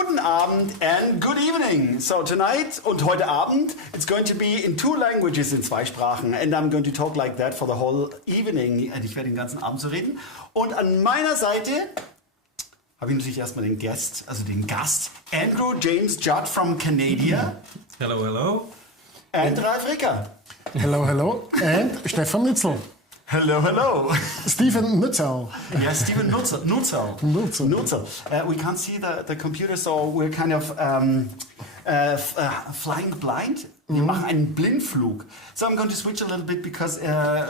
Guten Abend and good evening. So tonight und heute Abend, it's going to be in 2 languages, in 2 Sprachen. And I'm going to talk like that for the whole evening. Und ich werde den ganzen Abend so reden. Und an meiner Seite habe ich natürlich erstmal den Gast, Andrew James Judd from Canada. Hello, hello. And Ralf Ricker. Hello, hello. And Stefan Nützel. Hello, hello. Stefan Nützel. Yeah, Stefan Nützel. We can't see the computer, so we're kind of flying blind. Wir machen einen Blindflug. So I'm going to switch a little bit because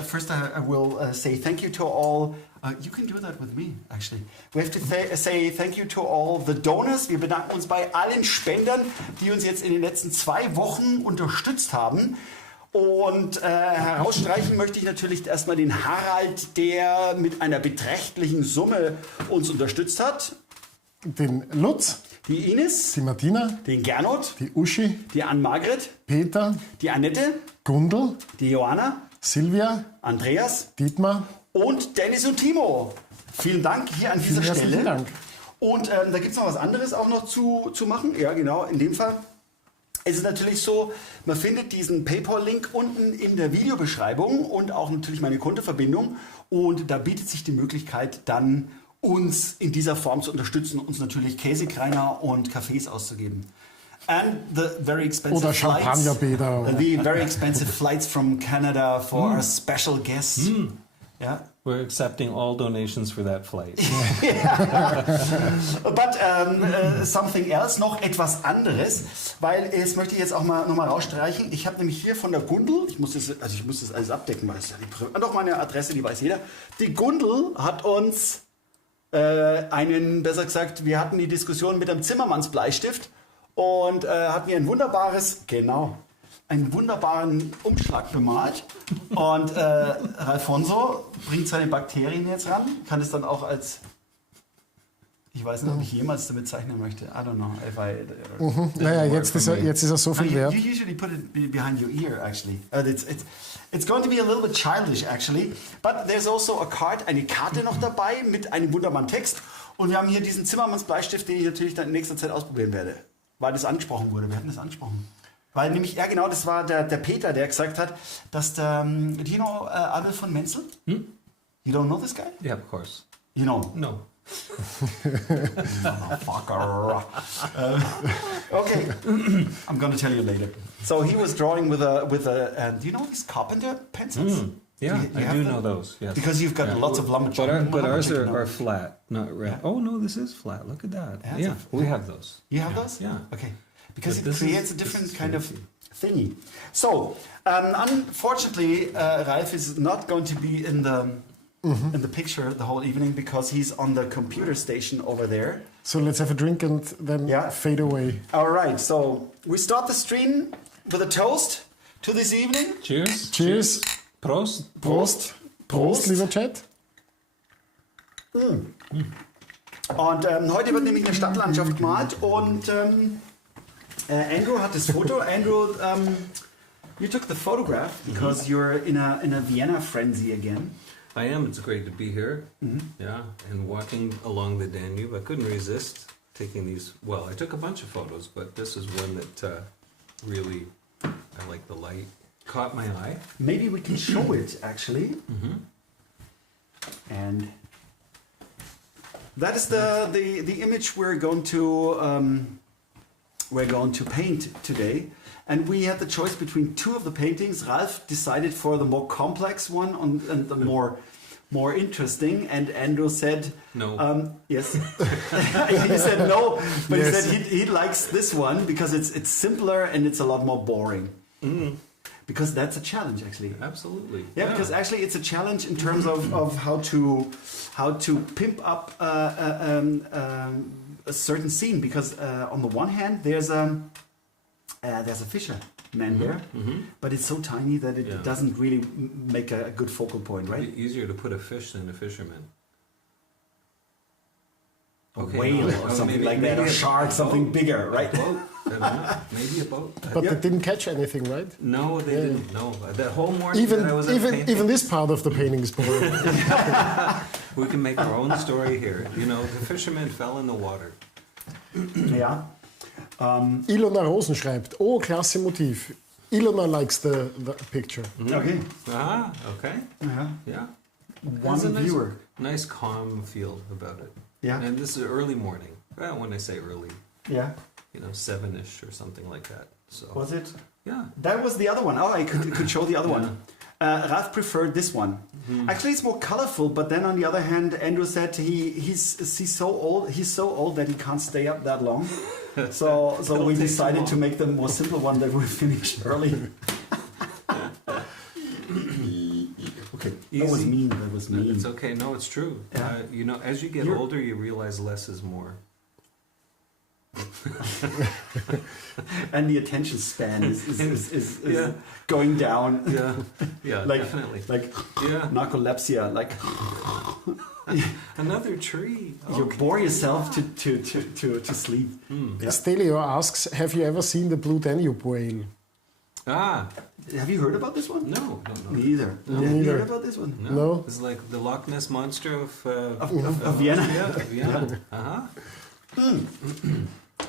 first I will say thank you to all. You can do that with me, actually. We have to say thank you to all the donors. Wir bedanken uns bei allen Spendern, die uns jetzt in den letzten 2 Wochen unterstützt haben. Und herausstreichen möchte ich natürlich erstmal den Harald, der mit einer beträchtlichen Summe uns unterstützt hat. Den Lutz. Die Ines. Die Martina. Den Gernot. Die Uschi. Die Ann-Margret. Peter. Die Annette. Gundel. Die Johanna. Silvia. Andreas. Dietmar. Und Dennis und Timo. Vielen Dank hier an dieser Stelle. Vielen Dank. Und da gibt es noch was anderes auch noch zu machen. Ja, genau, in dem Fall. Es ist natürlich so, man findet diesen PayPal-Link unten in der Videobeschreibung und auch natürlich meine Kontoverbindung. Und da bietet sich die Möglichkeit, dann uns in dieser Form zu unterstützen, uns natürlich Käsekreiner und Kaffees auszugeben. And the very expensive Oder Champagnerbäder. The very expensive flights from Canada for our special guests. Yeah. We're accepting all donations for that flight. But something else, noch etwas anderes, weil das möchte ich jetzt auch mal nochmal rausstreichen. Ich habe nämlich hier von der Gundel, ich muss das alles abdecken, weil das ist ja doch meine Adresse, die weiß jeder. Die Gundel hat uns besser gesagt, wir hatten die Diskussion mit einem Zimmermannsbleistift und hat mir einen wunderbaren Umschlag bemalt. Und Ralfonso bringt seine Bakterien jetzt ran, kann es dann auch als, ich weiß nicht, ob ich jemals damit zeichnen möchte. I don't know. Naja, jetzt ist er so viel wert. You usually put it behind your ear, actually. It's going to be a little bit childish, actually. But there's also a card, eine Karte noch dabei mit einem wunderbaren Text. Und wir haben hier diesen Zimmermanns-Bleistift, den ich natürlich dann in nächster Zeit ausprobieren werde. Weil das angesprochen wurde. Wir hatten das angesprochen. Weil nämlich, ja genau, das war der Peter, der gesagt hat, dass do you know Adel von Menzel? You don't know this guy? Yeah, of course. You know? No. Motherfucker. Okay, I'm going to tell you later. So he was drawing with a do you know these carpenter pencils? Yeah, I do know those. Yes. Because you've got lots of lumberjack. But ours are flat, not round. Yeah. Oh no, this is flat. Look at that. Yeah, we have those. You have those? Yeah. Okay. Because it creates a different kind of thingy. So, unfortunately, Ralf is not going to be in the picture the whole evening because he's on the computer station over there. So let's have a drink and then fade away. All right, so we start the stream with a toast to this evening. Cheers. Cheers. Prost. Prost. Prost, lieber Chat. Und heute wird nämlich eine Stadtlandschaft gemalt und Andrew hat das Foto. Andrew, you took the photograph because you're in a Vienna frenzy again. I am. It's great to be here. Yeah, and walking along the Danube. I couldn't resist taking these. Well, I took a bunch of photos, but this is one that really, I like the light, caught my eye. Maybe we can show it actually. And that is the image we're going to paint today, and we had the choice between 2 of the paintings. Ralf decided for the more complex one and the more interesting, and Andrew said no. Yes. He said no, but yes. He said he likes this one because it's simpler and it's a lot more boring. Because that's a challenge, actually. Absolutely. Yeah, because actually it's a challenge in terms of how to pimp up a certain scene. Because on the one hand, there's a fisherman there, but it's so tiny that it doesn't really make a good focal point, right? It'd be easier to put a fish than a fisherman. A whale or something like that, or a shark, something bigger, right? Maybe a boat. But they didn't catch anything, right? No, they didn't. No, that whole morning Even that I was even this part of the painting is boring. We can make our own story here. You know, the fisherman fell in the water. Ja. Ilona Rosen schreibt, oh, klasse Motiv. Ilona likes the picture. Okay. Ah, okay. Yeah. Yeah. One There's a viewer. Nice calm feel about it. Yeah. And this is early morning. Well, when I say early, Yeah. 7-ish or something like that. So Was it? yeah. That was the other one. Oh, I could show the other one. Ralf preferred this one. Actually, it's more colorful, but then on the other hand, Andrew said he's so old. He's so old that he can't stay up that long. So we take decided too to make the more simple one that we finished early. Okay, that was Easy. mean. That was mean. It's okay. No, it's true. Yeah. As you get older, you realize less is more. And the attention span is Yeah. going down. Yeah. Yeah. Like Definitely. like Yeah. narcolepsia. Like Another tree. you Okay. bore yourself to sleep. Yeah. Stelio asks, have you ever seen the Blue Danube whale? Ah, Have you heard about this one? no. Me either. Me Have you neither. heard about this one? No. It's like the Loch Ness monster of Of Vienna. Yeah. Uh-huh.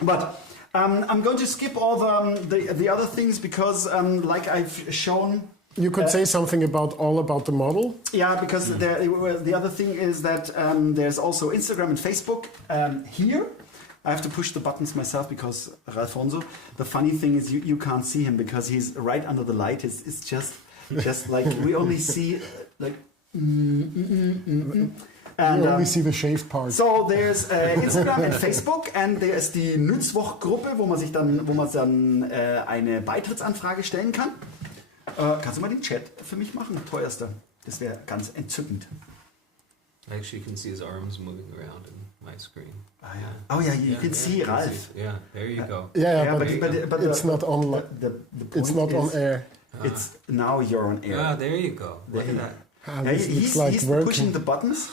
But I'm going to skip all the other things because, like I've shown, You could say something about the model. yeah, because the other thing is that there's also Instagram and Facebook here. I have to push the buttons myself because Ralfonso. The funny thing is you can't see him because he's right under the light. It's just like we only see like. And, You only see the shaved part. So there's Instagram und Facebook and there's die Mittwoch-Gruppe, wo man dann eine Beitrittsanfrage stellen kann. Kannst du mal den Chat für mich machen, teuerster? Das wäre ganz entzückend. Actually, you can see his arms moving around in my screen. Ah, ja. Oh yeah, you can see you can Ralf. see- Yeah, there you go. Yeah, but but it's not on. the It's point not on is, air. It's now you're on air. Ah, there you go. Look at that. Ah, Yeah, this he's looks like working. pushing the buttons.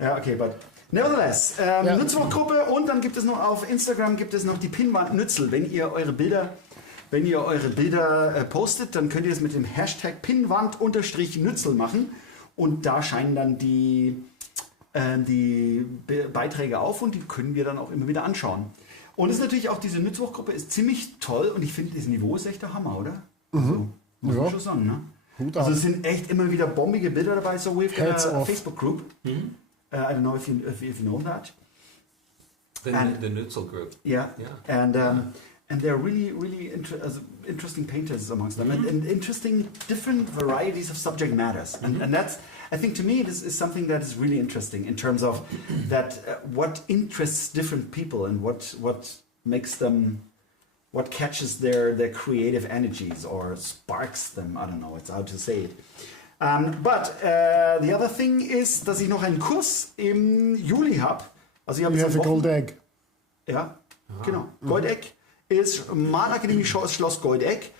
Yeah, okay, but nevertheless, Nutzergruppe und dann gibt es noch auf Instagram gibt es noch die Pinwand Nützel. Wenn ihr eure Bilder postet, dann könnt ihr das mit dem Hashtag Pinwand-Nützel machen und da scheinen dann die Beiträge auf und die können wir dann auch immer wieder anschauen. Und es ist natürlich auch diese Mittwochgruppe ist ziemlich toll und ich finde, das Niveau ist echt der Hammer, oder? Also, muss man Ja. schon sagen, ne? Hut Also ab. es sind echt immer wieder bombige Bilder dabei. So we've got Heads a off. Facebook group. I don't know if you know that. And- The Nützel group. Yeah. Yeah. And they're really interesting painters amongst them, and interesting different varieties of subject matters. And that's, I think, to me, this is something that is really interesting in terms of that what interests different people and what makes them, what catches their creative energies or sparks them. I don't know. It's how to say it. But the other thing is, dass ich noch einen Kurs im Juli habe. Also ich habe You jetzt have a am gold egg. Ja, genau. Goldeck ist Malakademie Schloss Goldeck.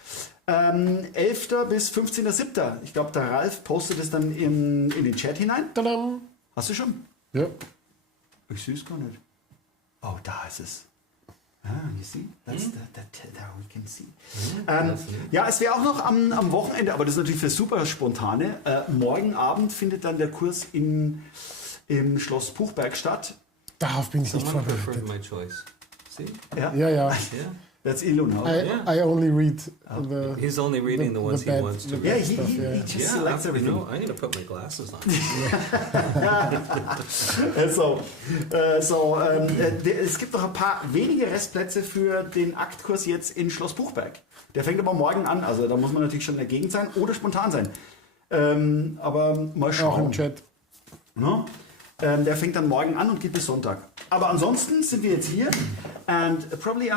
11. bis 15.07. Ich glaube, der Ralf postet es dann in den Chat hinein. Tadam! Hast du schon? Ja. Ich sehe es gar nicht. Oh, da ist es. Ah, you see? That's there we can see. Ja, es wäre auch noch am Wochenende, aber das ist natürlich für super spontane. Morgen Abend findet dann der Kurs im Schloss Puchberg statt. Darauf bin ich nicht Someone preferred vorbereitet. my choice. See? Ja, Ja, ja. Yeah. that's Ilona. I only read the. He's only reading the ones he bad- wants to the read. Yeah, bad he stuff, yeah. just Yeah, selects I everything. know. I need to put my glasses on. Es gibt noch ein paar wenige Restplätze für den Aktkurs jetzt in Schloss Buchberg. Der fängt aber morgen an, also da muss man natürlich schon in der Gegend sein oder spontan sein. Aber mal Auch im schauen. Chat. No? Der fängt dann morgen an und geht bis Sonntag. Aber ansonsten sind wir jetzt hier and probably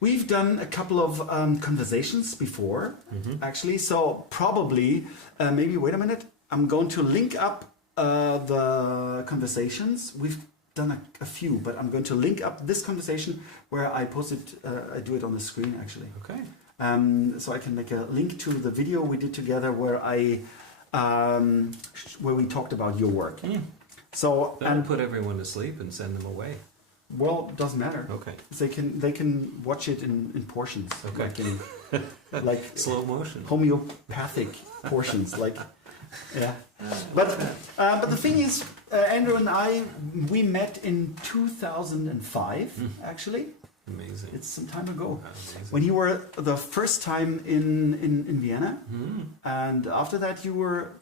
we've done a couple of conversations before, actually. So probably, maybe, wait a minute. I'm going to link up the conversations. We've done a few, but I'm going to link up this conversation where I posted, I do it on the screen, actually. Okay. So I can make a link to the video we did together where where we talked about your work. So, That'll and put everyone to sleep and send them away. well, doesn't matter. Okay. They can watch it in portions. Okay. Like Slow motion. homeopathic portions. Like, yeah. But the thing is, Andrew and I, we met in 2005, actually. Amazing. It's some time ago. Amazing. When you were the first time in Vienna. And after that you were,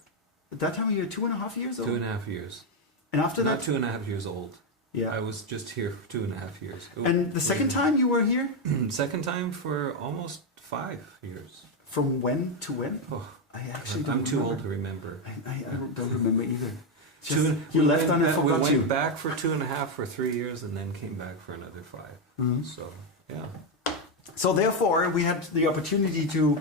at that time you were 2.5 years old? 2.5 years. And after Not that? 2.5 years old. Yeah. I was just here for 2.5 years. And the second time you were here? Second time for almost 5 years. From when to when? Oh, I actually don't I'm too remember. old to remember. I don't remember either. We left and I we forgot went you. back for 2.5 for 3 years and then came back for another 5. So, yeah. So therefore, we had the opportunity to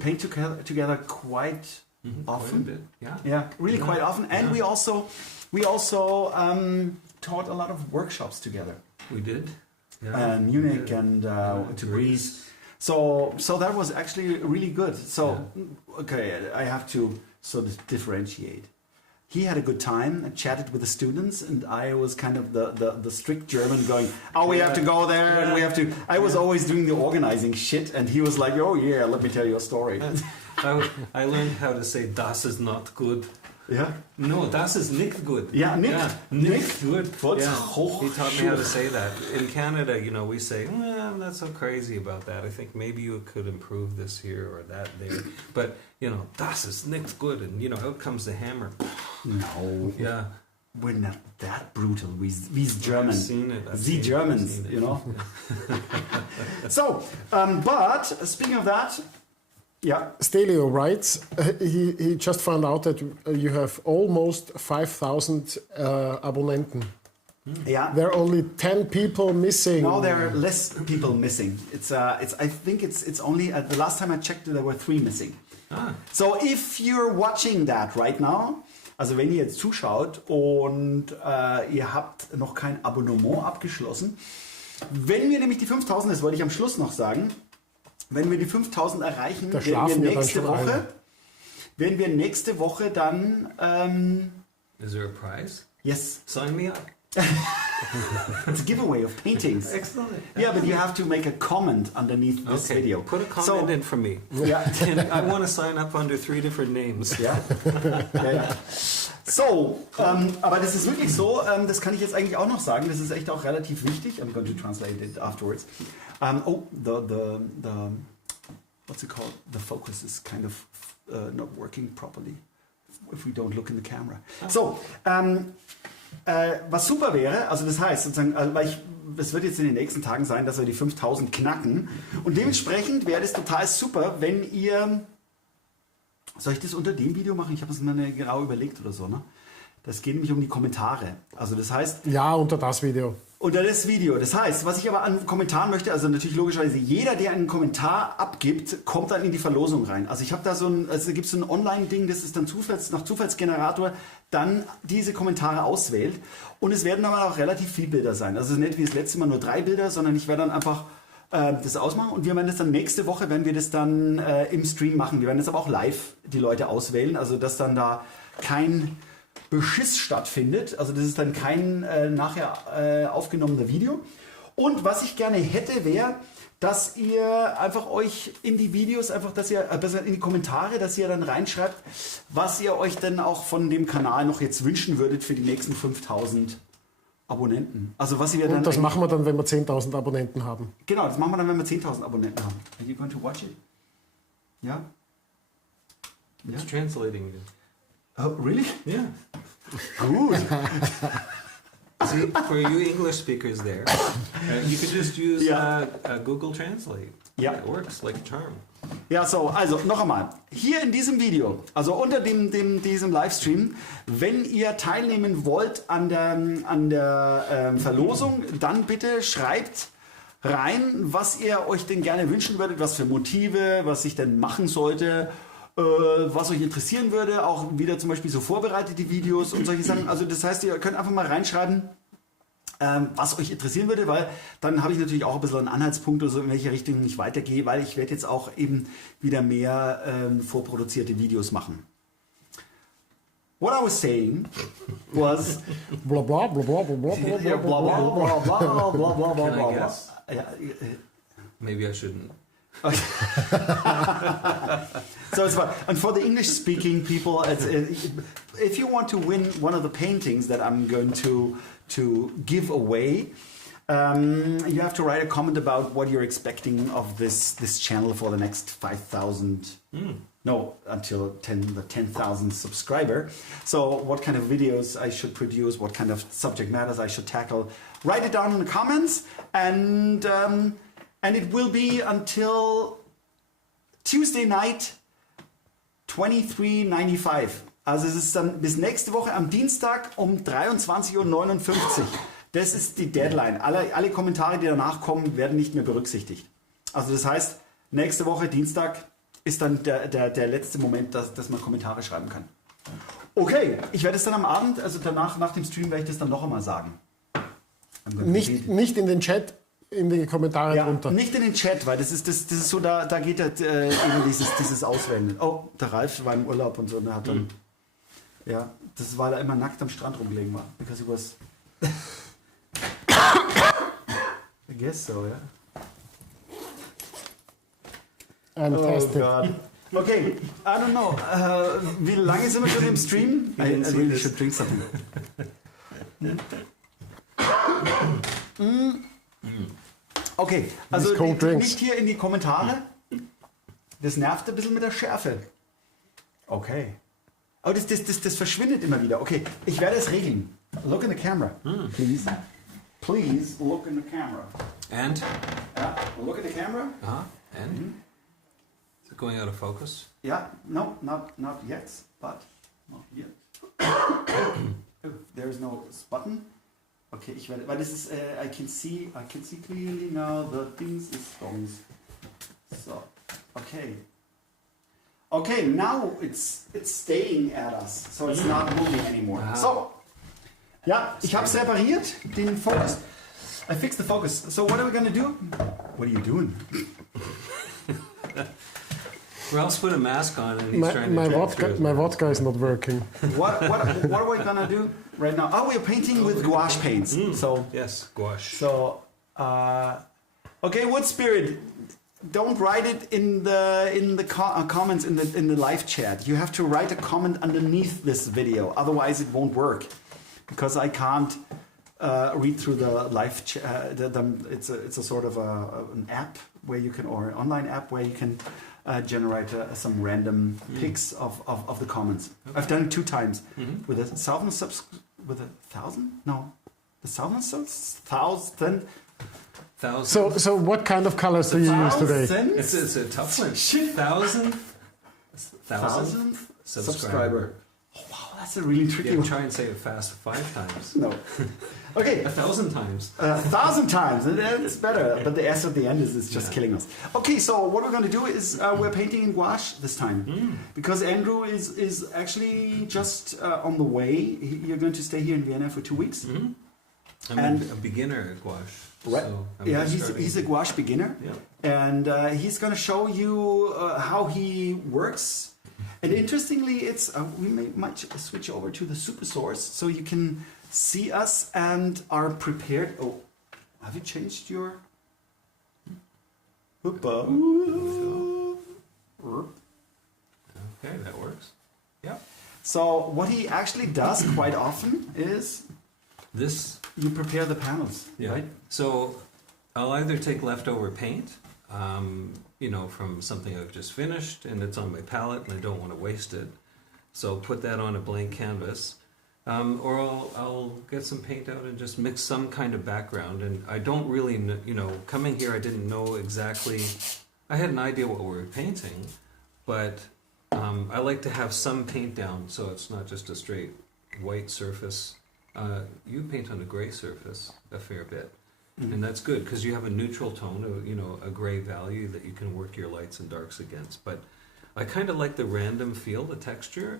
paint together quite often. Quite a bit. Yeah. Yeah, really Yeah. quite often. And Yeah. we also taught a lot of workshops together. We did. Yeah. Munich Yeah. and Yeah, to Greece. So that was actually really good. So, okay, I have to sort of differentiate. He had a good time and chatted with the students, and I was kind of the strict German going, oh, we have to go there, and we have to... I was always doing the organizing shit, and he was like, oh yeah, let me tell you a story. I learned how to say das is not good. Yeah? No, das ist nicht gut. Yeah, nicht. Nicht gut. What's Yeah. hoch- He taught me how to say that. In Canada, we say, I'm not so crazy about that. I think maybe you could improve this here or that there. But, das ist nicht gut. And, out comes the hammer. No. Yeah. We're not that brutal. We's German. I've seen it. The Germans, you know. So, but speaking of that, yeah. Stelio writes, he just found out that you have almost 5,000 Abonnenten. Yeah. There are only 10 people missing. Now there are less people missing. I think it's only the last time I checked there were 3 missing. So if you're watching that right now, also wenn ihr jetzt zuschaut und ihr habt noch kein Abonnement abgeschlossen, wenn wir nämlich die 5.000, das wollte ich am Schluss noch sagen, wenn wir die 5.000 erreichen, Da schlafen wir dann schon ein. werden wir nächste Woche dann Is there a prize? yes, Sign me up. it's a giveaway of paintings. Excellent. Yeah, but you have to make a comment underneath this Okay, video. put a comment in for me. Yeah. And I want to sign up under 3 different names. Ja. Ja. So, aber das ist wirklich so, das kann ich jetzt eigentlich auch noch sagen, das ist echt auch relativ wichtig. I'm going to translate it afterwards. The what's it called? The focus is kind of not working properly if we don't look in the camera. So, was super wäre, also das heißt sozusagen, weil es wird jetzt in den nächsten Tagen sein, dass wir die 5.000 knacken und dementsprechend wäre es total super, wenn ihr... Soll ich das unter dem Video machen? Ich habe es mir nicht genau überlegt oder so, ne? Das geht nämlich um die Kommentare. Also das heißt... Ja, unter das Video. Unter das Video. Das heißt, was ich aber an Kommentaren möchte, also natürlich logischerweise jeder, der einen Kommentar abgibt, kommt dann in die Verlosung rein. Also ich habe da gibt es so ein Online-Ding, das ist dann nach Zufallsgenerator, dann diese Kommentare auswählt. Und es werden aber auch relativ viele Bilder sein. Also nicht wie das letzte Mal nur 3 Bilder, sondern ich werde dann einfach das ausmachen. Und wir werden das dann nächste Woche, wenn wir das dann im Stream machen. Wir werden das aber auch live die Leute auswählen. Also dass dann da kein Beschiss stattfindet. Also das ist dann kein nachher aufgenommener Video. Und was ich gerne hätte, wäre, dass ihr einfach euch in die Videos, besser in die Kommentare, dass ihr dann reinschreibt, was ihr euch denn auch von dem Kanal noch jetzt wünschen würdet für die nächsten 5.000 Abonnenten. Also was ihr dann... Und das machen wir dann, wenn wir 10.000 Abonnenten haben. Genau, das machen wir dann, wenn wir 10.000 Abonnenten haben. Are you going to watch it? Ja? It's translating it. Oh, really? Yeah. Gut. See, for you English speakers there, you could just use Google Translate. Yeah. It works like a charm. Ja, so, also noch einmal. Hier in diesem Video, also unter diesem Livestream, wenn ihr teilnehmen wollt an der Verlosung, dann bitte schreibt rein, was ihr euch denn gerne wünschen würdet, was für Motive, was ich denn machen sollte, was euch interessieren würde, auch wieder zum Beispiel so vorbereitete Videos und solche Sachen. Also das heißt, ihr könnt einfach mal reinschreiben, was euch interessieren würde, weil dann habe ich natürlich auch ein bisschen einen Anhaltspunkt, also in welche Richtung ich weitergehe, weil ich werde jetzt auch eben wieder mehr vorproduzierte Videos machen. What I was saying was Bla bla bla bla bla bla bla blah blah blah blah blah blah blah blah Can I blah. guess? Ja, Maybe I shouldn't. So it's fun. And for the English-speaking people, if you want to win one of the paintings that I'm going to give away, you have to write a comment about what you're expecting of this channel for the next 5,000. No, until the 10,000 subscriber. So what kind of videos I should produce, what kind of subject matters I should tackle. Write it down in the comments, and it will be until Tuesday night 23:95. Also es ist dann bis nächste Woche am Dienstag um 23:59 Uhr. Das ist die Deadline. Alle Kommentare, die danach kommen, werden nicht mehr berücksichtigt. Also das heißt, nächste Woche Dienstag ist dann der letzte Moment, dass man Kommentare schreiben kann. Okay, ich werde es dann am Abend, also danach, nach dem Stream, werde ich das dann noch einmal sagen. Nicht in den Chat, in die Kommentare drunter. Nicht in den Chat, weil das ist so, da geht eben dieses Auswählen. Oh, der Ralf war im Urlaub und so, und er hat dann, ja, das ist, weil er immer nackt am Strand rumgelegen war. Because he was, I guess so, ja. Fantastic. Oh God. Okay, I don't know. Wie lange sind wir schon im Stream? I really should drink something. Okay, also nicht hier in die Kommentare. Das nervt ein bisschen mit der Schärfe. Okay. Aber das verschwindet immer wieder. Okay, ich werde es regeln. Look in the camera, please. Please look in the camera. And? Yeah, look at the camera. And? Is it going out of focus? Yeah, no, not yet, but not yet. There's no button. Okay, ich werde, weil das ist, I can see clearly now the things is stones. So, okay. Okay, now it's staying at us, so it's not moving anymore. So, ja, ich habe es repariert, den Focus. I fixed the focus. So what are we gonna do? What are you doing? Ralph's put a mask on and he's trying to my vodka is not working. What are we gonna do right now? Oh, we're painting with gouache paints. So yes, gouache. So okay, wood spirit. Don't write it in the comments in the live chat. You have to write a comment underneath this video. Otherwise, it won't work because I can't read through the live chat. It's a sort of an app where you can, or an online app where you can generate some random pics of the comments. Okay. I've done it 2 times with 1,000 with 1,000? No, the 1,000. So what kind of colors do you use today? It's a tough one. 1,000 subscriber. Oh, wow, that's a really tricky one. Try and say it fast 5 times. No. Okay. 1,000 times. 1,000 times. That's better. But the S at the end is just killing us. Okay, so what we're going to do is we're painting in gouache this time. Because Andrew is actually just on the way. You're going to stay here in Vienna for 2 weeks. I'm a beginner at gouache. Right. So yeah, he's a gouache beginner. Yeah. And he's going to show you how he works. And interestingly, it's we might switch over to the super source so you can see us and are prepared. Oh, have you changed your? Okay, that works. Yeah. So what he actually does quite often is this. You prepare the panels, right? So I'll either take leftover paint, from something I've just finished, and it's on my palette, and I don't want to waste it. So put that on a blank canvas, or I'll get some paint out and just mix some kind of background. And I don't really, coming here, I didn't know exactly. I had an idea what we were painting, but I like to have some paint down, so it's not just a straight white surface. You paint on a gray surface a fair bit, and that's good because you have a neutral tone, a gray value that you can work your lights and darks against. But I kind of like the random feel, the texture,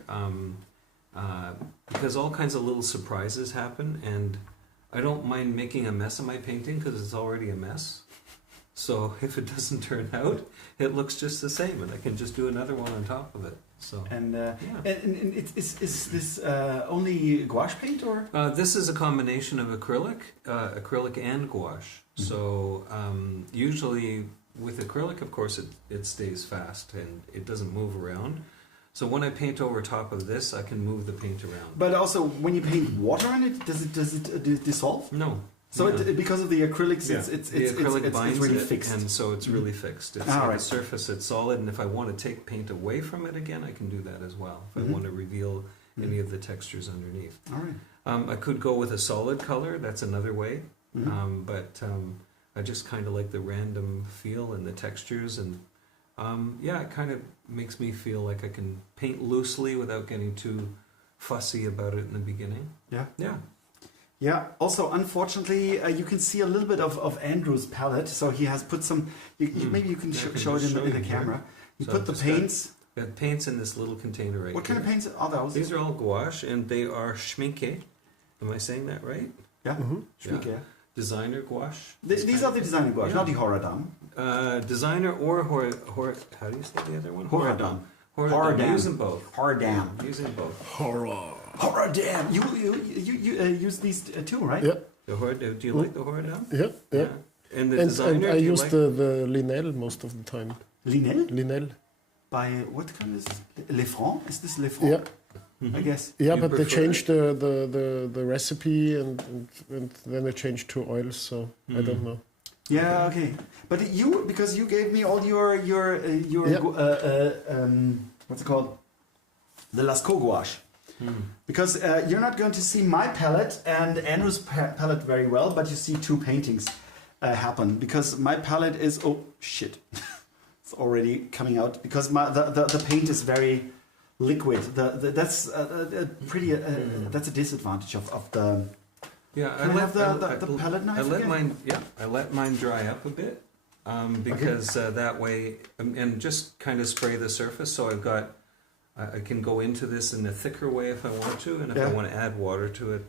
because all kinds of little surprises happen, and I don't mind making a mess of my painting because it's already a mess. So if it doesn't turn out, it looks just the same, and I can just do another one on top of it. So and is this only gouache paint or? This is a combination of acrylic and gouache. So usually with acrylic, of course, it stays fast and it doesn't move around. So when I paint over top of this, I can move the paint around. But also, when you paint water on it, does it dissolve? No. So no. Because of the acrylics, Yeah. it's the acrylic binds really it, fixed. and so it's really fixed. It's Ah, on right. the surface, it's solid, and if I want to take paint away from it again, I can do that as well. If I want to reveal any of the textures underneath. All right. I could go with a solid color, that's another way. But I just kind of like the random feel and the textures, and yeah, it kind of makes me feel like I can paint loosely without getting too fussy about it in the beginning. Yeah. Yeah. Yeah. Also, unfortunately, you can see a little bit of Andrew's palette. So he has put some. Maybe you can Yeah, I can show it just in show the you camera. here. He So put the I've just got- paints. Got paints in this little container right What kind of here. paints are those? These are all gouache, and they are schminke. Am I saying that right? Yeah. Yeah. Yeah. Designer gouache. These are the designer gouache, Yeah. not the Horadam. Designer or how do you say the other one? Horadam. I'm Horadam. using both. Horadam. I'm using both. Horror. Horadam. You use these too, right? Yeah, Do you like the Horadam? yeah. And the And designer, I do you use like? the Linel most of the time. Linel? Linel. By what kind is Le Franc? Is this Le Franc? Yeah, I guess. yeah, You but they prefer changed the recipe and then they changed to oils, so I don't know. Yeah, okay. But because you gave me all your Yeah. what's it called? The Lascaux gouache. Because you're not going to see my palette and Andrew's palette very well, but you see two paintings happen. Because my palette is it's already coming out. Because the paint is very liquid. That's that's a disadvantage of the. Yeah, Can I have the palette knife again? I let mine dry up a bit because that way, and just kind of spray the surface. So I can go into this in a thicker way if I want to, and if I want to add water to it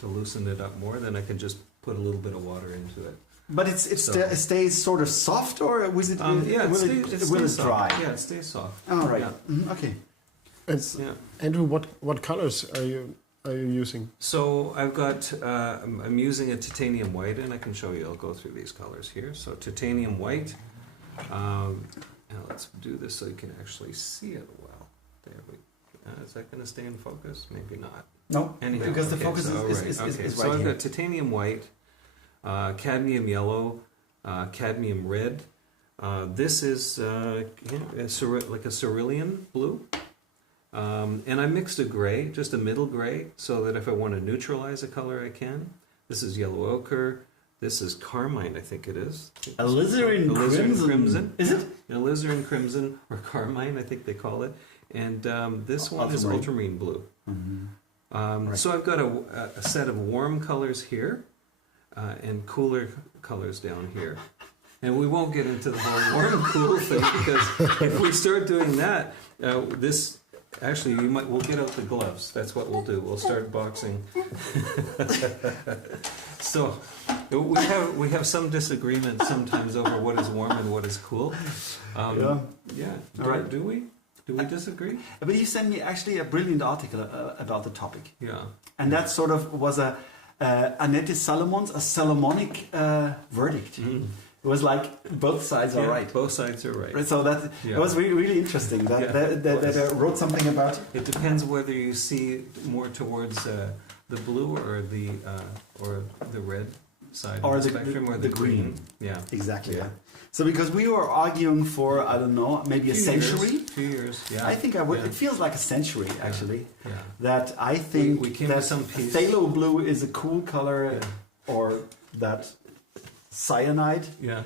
to loosen it up more, then I can just put a little bit of water into it. But it stays sort of soft, or will it stays dry? soft. Yeah, it stays soft. Oh, right. Yeah. Okay. And Yeah. Andrew, what colors are you using? So I've got, I'm using a titanium white, and I can show you, I'll go through these colors here. So titanium white, now let's do this so you can actually see it well. There we is that going to stay in focus? Maybe not. No, Anyhow, because the okay, focus so, is okay. right So I've here. got titanium white, cadmium yellow, cadmium red. This is like a cerulean blue. And I mixed a gray, just a middle gray, so that if I want to neutralize a color, I can. This is yellow ochre. This is carmine, I think it is. Alizarin crimson. Is it? Alizarin crimson, or carmine, I think they call it. And this one is Ultramarine. ultramarine blue. Right. So I've got a set of warm colors here and cooler colors down here. And we won't get into the whole warm cool thing, because if we start doing that, this actually we'll get out the gloves. That's what we'll do. We'll start boxing. So we have some disagreement sometimes over what is warm and what is cool. Yeah. Yeah. All right. Do we? Do we disagree? But you sent me actually a brilliant article about the topic, Yeah. and that sort of was Annette Salomon's a Solomonic verdict. It was like both sides are right. Both sides are right. So that Yeah. it was really, really interesting that I wrote something about. It depends whether you see more towards the blue or the red side Or of the the- spectrum, or the the green. green. Yeah. Exactly. Yeah. Yeah. So because we were arguing for I don't know maybe a century. 2 years. Yeah. I think I would. Yeah. It feels like a century actually. Yeah. That I think We came to that some peace. phthalo blue is a cool color, Yeah. or that cyanide. Yeah.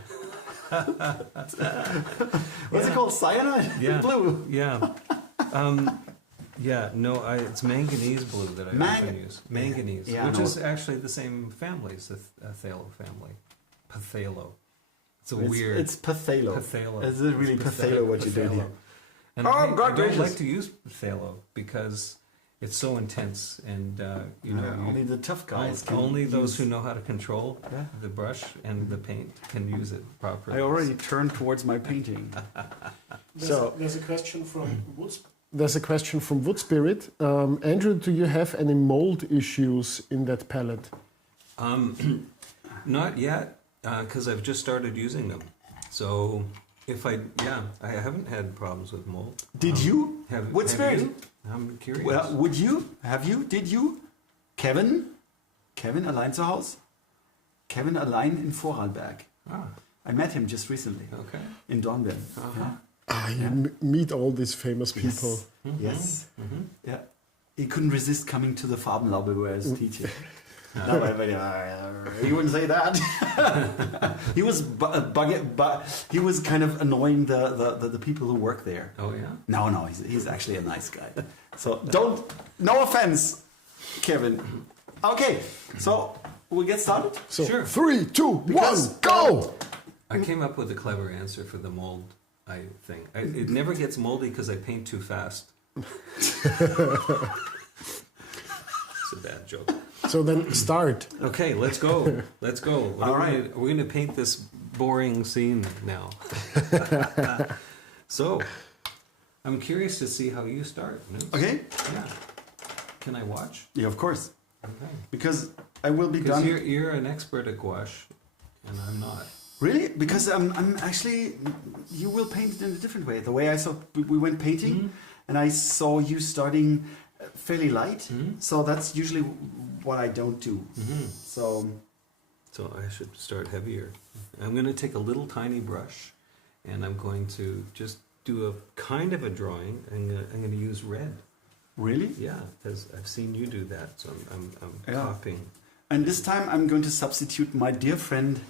What's it called? Cyanide Yeah. blue. Yeah. Yeah. No, it's manganese blue that I often use. Manganese, Yeah, I which know. is actually the same family as the phthalo family. Phthalo. It's weird. It's phthalo. Phthalo. Is it really It's phthalo what you're doing phthalo. here? And Oh, I God don't gracious. like to use phthalo because it's so intense, and Only the tough guys. can only those use- who know how to control Yeah. the brush and the paint can use it properly. I already turned towards my painting. So- there's a question from There's a question from Wood Spirit. Andrew, do you have any mold issues in that palette? Not yet, because I've just started using them. So if I haven't had problems with mold. Did you? What have spirit? you? I'm curious. Well, would you? Have you? Did you? Kevin? Kevin allein zu Haus? Kevin allein in Vorarlberg. Ah, I met him just recently okay. in Dornbirn. Uh-huh. You meet all these famous people. Yes. Yes. Yeah. He couldn't resist coming to the Farbenlaube where I was teaching. No, he wouldn't say that. He was he was kind of annoying the people who work there. Oh yeah. No, he's actually a nice guy. So no offense, Kevin. Okay, so we get started. So Sure. 3, 2, Because- 1, go! I came up with a clever answer for the mold. I think it never gets moldy because I paint too fast. It's a bad joke. So then start. Okay, let's go. Let's go. All right. We're going to paint this boring scene now. So, I'm curious to see how you start. Nütz. Okay. Yeah. Can I watch? Yeah, of course. Okay. Because I will be Because done. you're an expert at gouache, and I'm not. Really? Because I'm actually, you will paint it in a different way. The way I saw, we went painting, and I saw you starting fairly light. So that's usually what I don't do. So So I should start heavier. I'm going to take a little tiny brush, and I'm going to just do a kind of a drawing. I'm going to use red. really, Yeah, because I've seen you do that, so I'm Yeah. copying. and this time I'm going to substitute my dear friend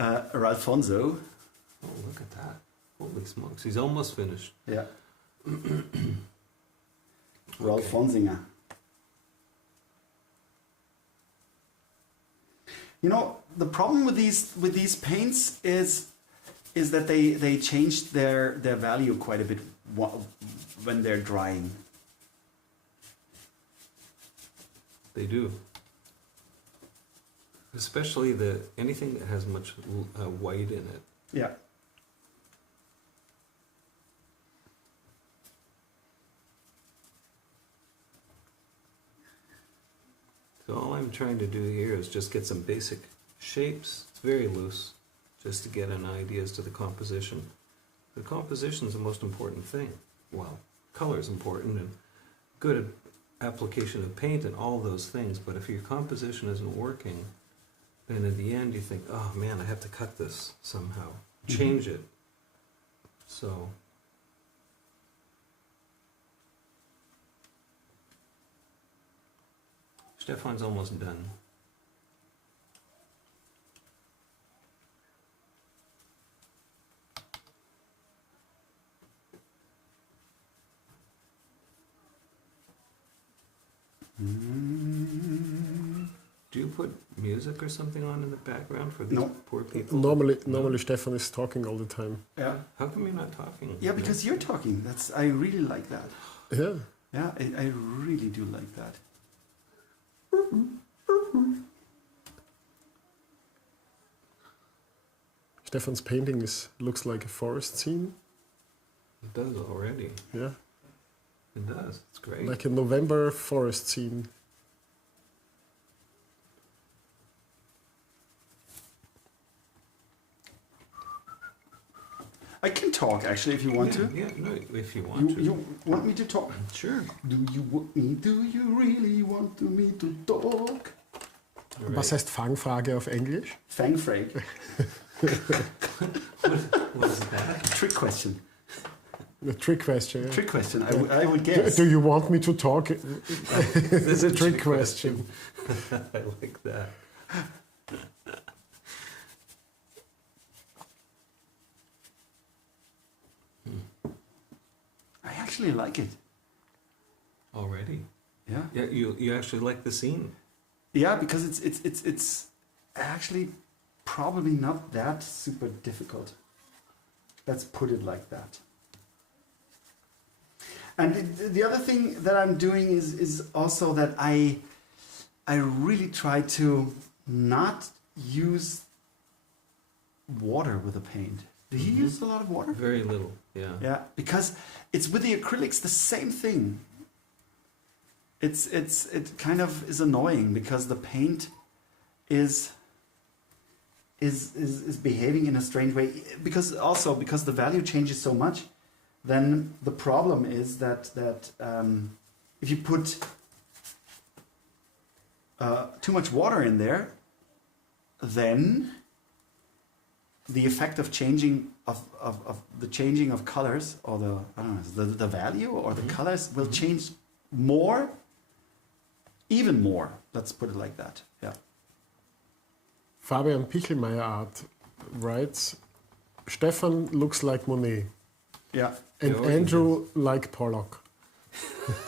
Ralf. Oh, look at that. Holy smokes. He's almost finished. Yeah. Ralf Fonsinger. You know, the problem with these paints is that they changed their value quite a bit when they're drying. They do. Especially anything that has much white in it. Yeah. So all I'm trying to do here is just get some basic shapes. It's very loose, just to get an idea as to the composition. The composition is the most important thing. Well, color is important and good application of paint and all those things, but if your composition isn't working, then at the end you think, oh man, I have to cut this somehow, change it. So Stefan's almost done. Do you put music or something on in the background for these No. poor people? Normally Stefan is talking all the time. Yeah. How come you're not talking? Yeah, because you're talking. I really like that. Yeah. Yeah, I really do like that. Stefan's painting looks like a forest scene. It does already. Yeah. It does. It's great. Like a November forest scene. I can talk actually if you want to. Yeah, no, if you want to. You want me to talk? Sure. Do you want me? Do you really want me to talk? Right. Was heißt Fangfrage auf Englisch? Fangfrag. What is that? Trick question. A trick question. Yeah. Trick question. I would guess. Do you want me to talk? This It's a trick question. I like that. I actually like it. Already? Yeah. Yeah, you actually like the scene? Yeah, because it's actually probably not that super difficult. Let's put it like that. And the other thing that I'm doing is also that I really try to not use water with the paint. Do you use a lot of water? Very little, yeah. Yeah, because it's with the acrylics the same thing. It kind of is annoying because the paint is is behaving in a strange way, because the value changes so much, then the problem is that if you put too much water in there, then the effect of changing of colors, or the value or the colors will change more, even more. Let's put it like that. Yeah. Fabian Pichelmeier Art writes, Stefan looks like Monet. Yeah. And Andrew like Pollock.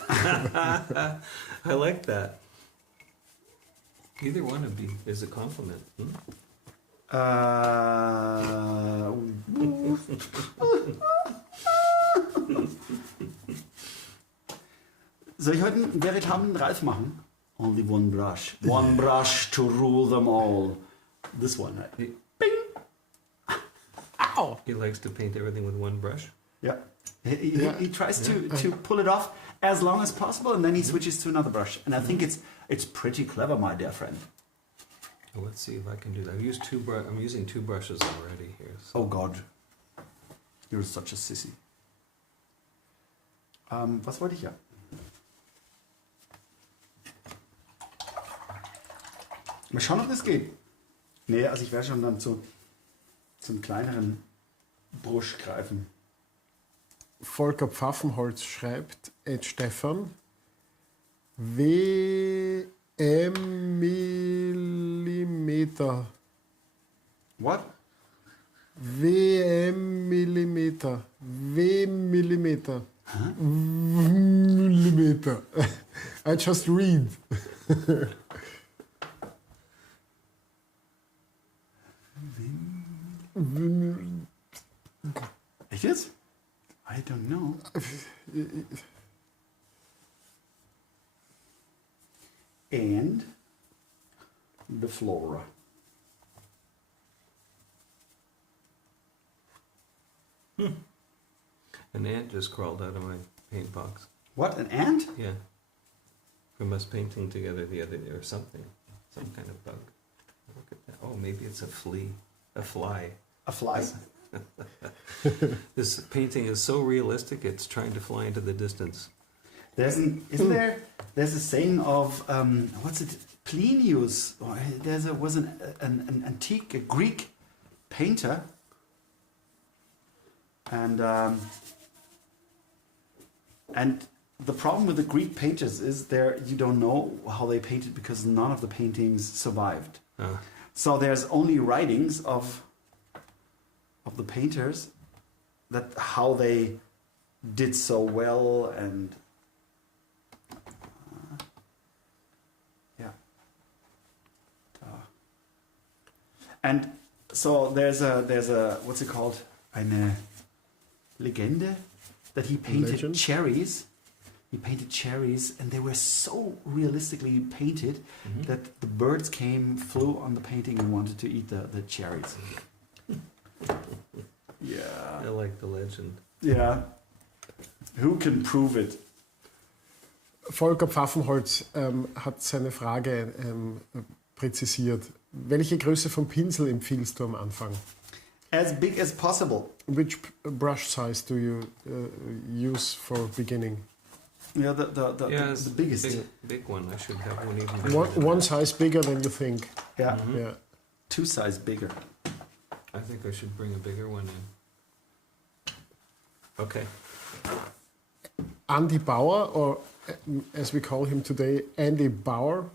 I like that. Either one would be is a compliment. Soll ich heute einen veritablen Ralf machen? Only one brush. One brush to rule them all. This one, right? Bing! Ow! He likes to paint everything with one brush. Yeah. He tries to pull it off as long as possible, and then he switches to another brush. And I think it's pretty clever, my dear friend. Well, let's see if I can do that. I'm using two brushes already here. So. Oh God. You're such a sissy. Was wollte ich ja? Mal schauen, ob das geht. Nee, also ich werde schon dann zum kleineren Brusch greifen. Volker Pfaffenholz schreibt, Stefan, WM Millimeter. What? WM Millimeter. W Millimeter. Huh? Millimeter. I just read. Echt jetzt? I don't know. And the flora. An ant just crawled out of my paint box. What, an ant? Yeah. From us painting together the other day or something. Some kind of bug. Look at that. Oh, maybe it's a flea. A fly. A fly? This painting is so realistic, it's trying to fly into the distance. There's a saying of, what's it, Plinius, or was an antique, a Greek painter, and the problem with the Greek painters is you don't know how they painted, because none of the paintings survived. So there's only writings of the painters, that how they did so well, and and so there's a what's it called, eine Legende, that he painted cherries. He painted cherries, and they were so realistically painted that the birds flew on the painting and wanted to eat the cherries. Yeah. I like the legend. Yeah. Who can prove it? Volker Pfaffenholz hat seine Frage präzisiert. Welche Größe vom Pinsel empfiehlst du am Anfang? As big as possible. Which brush size do you use for beginning? Yeah, the biggest. Big one. I should have one even bigger. One size bigger than you think. Yeah. Yeah. 2 size bigger. I think I should bring a bigger one in. Okay. Andy Bauer, or as we call him today, Andy Bauer,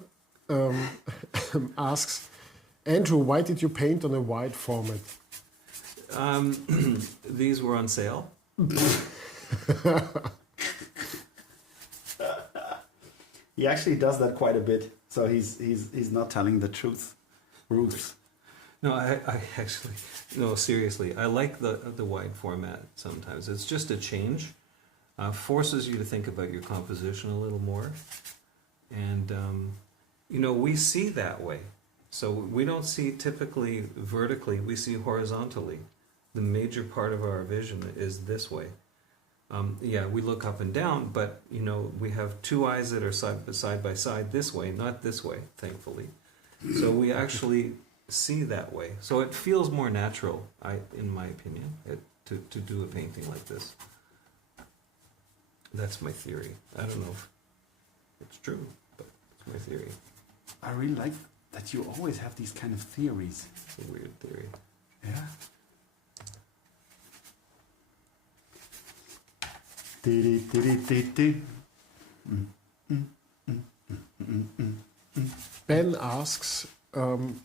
asks, Andrew, why did you paint on a wide format? These were on sale. He actually does that quite a bit, so he's not telling the truth. Ruth. No, I actually, no, seriously, I like the wide format sometimes. It's just a change. Forces you to think about your composition a little more. And, we see that way. So we don't see typically vertically, we see horizontally. The major part of our vision is this way. We look up and down, but, we have two eyes that are side by side this way, not this way, thankfully. So we actually see that way. So it feels more natural, in my opinion, to do a painting like this. That's my theory. I don't know if it's true, but it's my theory. I really like that you always have these kind of theories. It's a weird theory. Yeah. Ben asks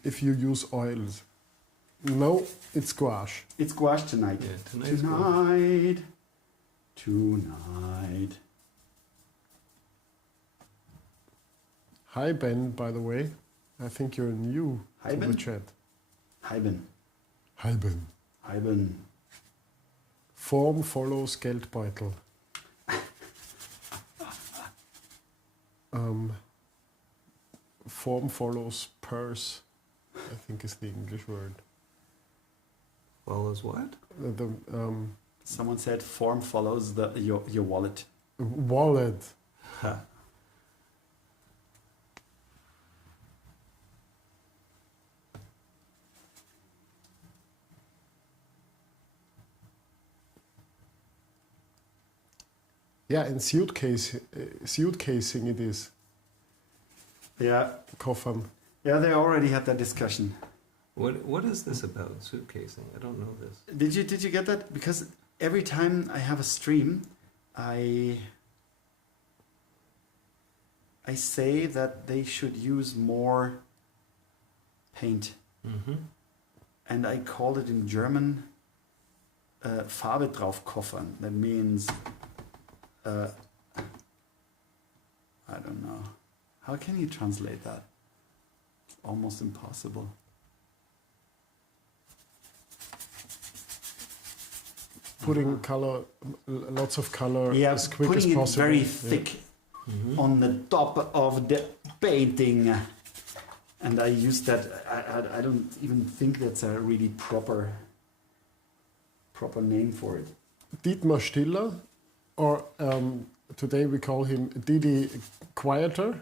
if you use oils. No, it's gouache. It's gouache tonight. Yeah, tonight's Tonight. Tonight. Hi Ben, by the way. I think you're new Hi, to Ben. the chat. Hi Ben. Hi Ben. Hi Ben. Form follows Geldbeutel. Form follows purse, I think is the English word. Follows what? Someone said form follows your wallet. Wallet. Yeah, and suitcasing it is. Yeah. Koffern. Yeah, they already had that discussion. What is this about, suitcasing? I don't know this. Did you get that? Because every time I have a stream, I say that they should use more paint. Mm-hmm. And I call it in German Farbe drauf koffern. That means I don't know. How can you translate that? It's almost impossible. Putting color, lots of color Yeah, as quick as putting it possible. very Yeah. thick Mm-hmm. on the top of the painting. And I use that, I don't even think that's a really proper name for it. Dietmar Stiller, or today we call him Didi Quieter,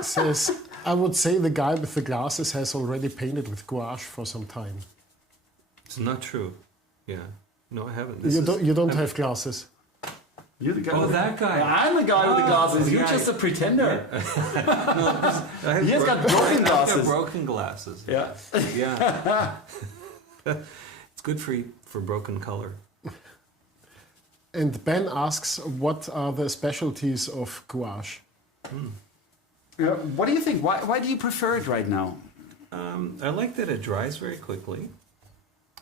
says, I would say the guy with the glasses has already painted with gouache for some time. It's not true. Yeah. No, I haven't. You don't have glasses. You're the guy. Oh, that guy. I'm the guy with the glasses. You're yeah, just a pretender. He has got broken glasses. I've got broken glasses. Yeah. Yeah. It's good for broken color. And Ben asks, what are the specialties of gouache? What do you think? Why do you prefer it right now? I like that it dries very quickly.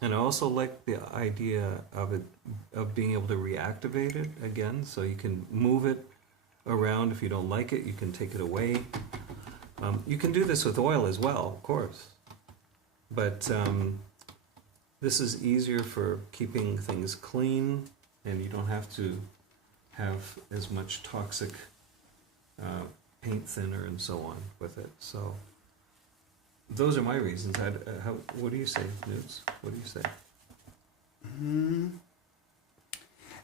And I also like the idea of being able to reactivate it again, so you can move it around. If you don't like it, you can take it away. You can do this with oil as well, of course. But this is easier for keeping things clean, and you don't have to have as much toxic paint thinner and so on with it. So those are my reasons. What do you say, Nütz? What do you say?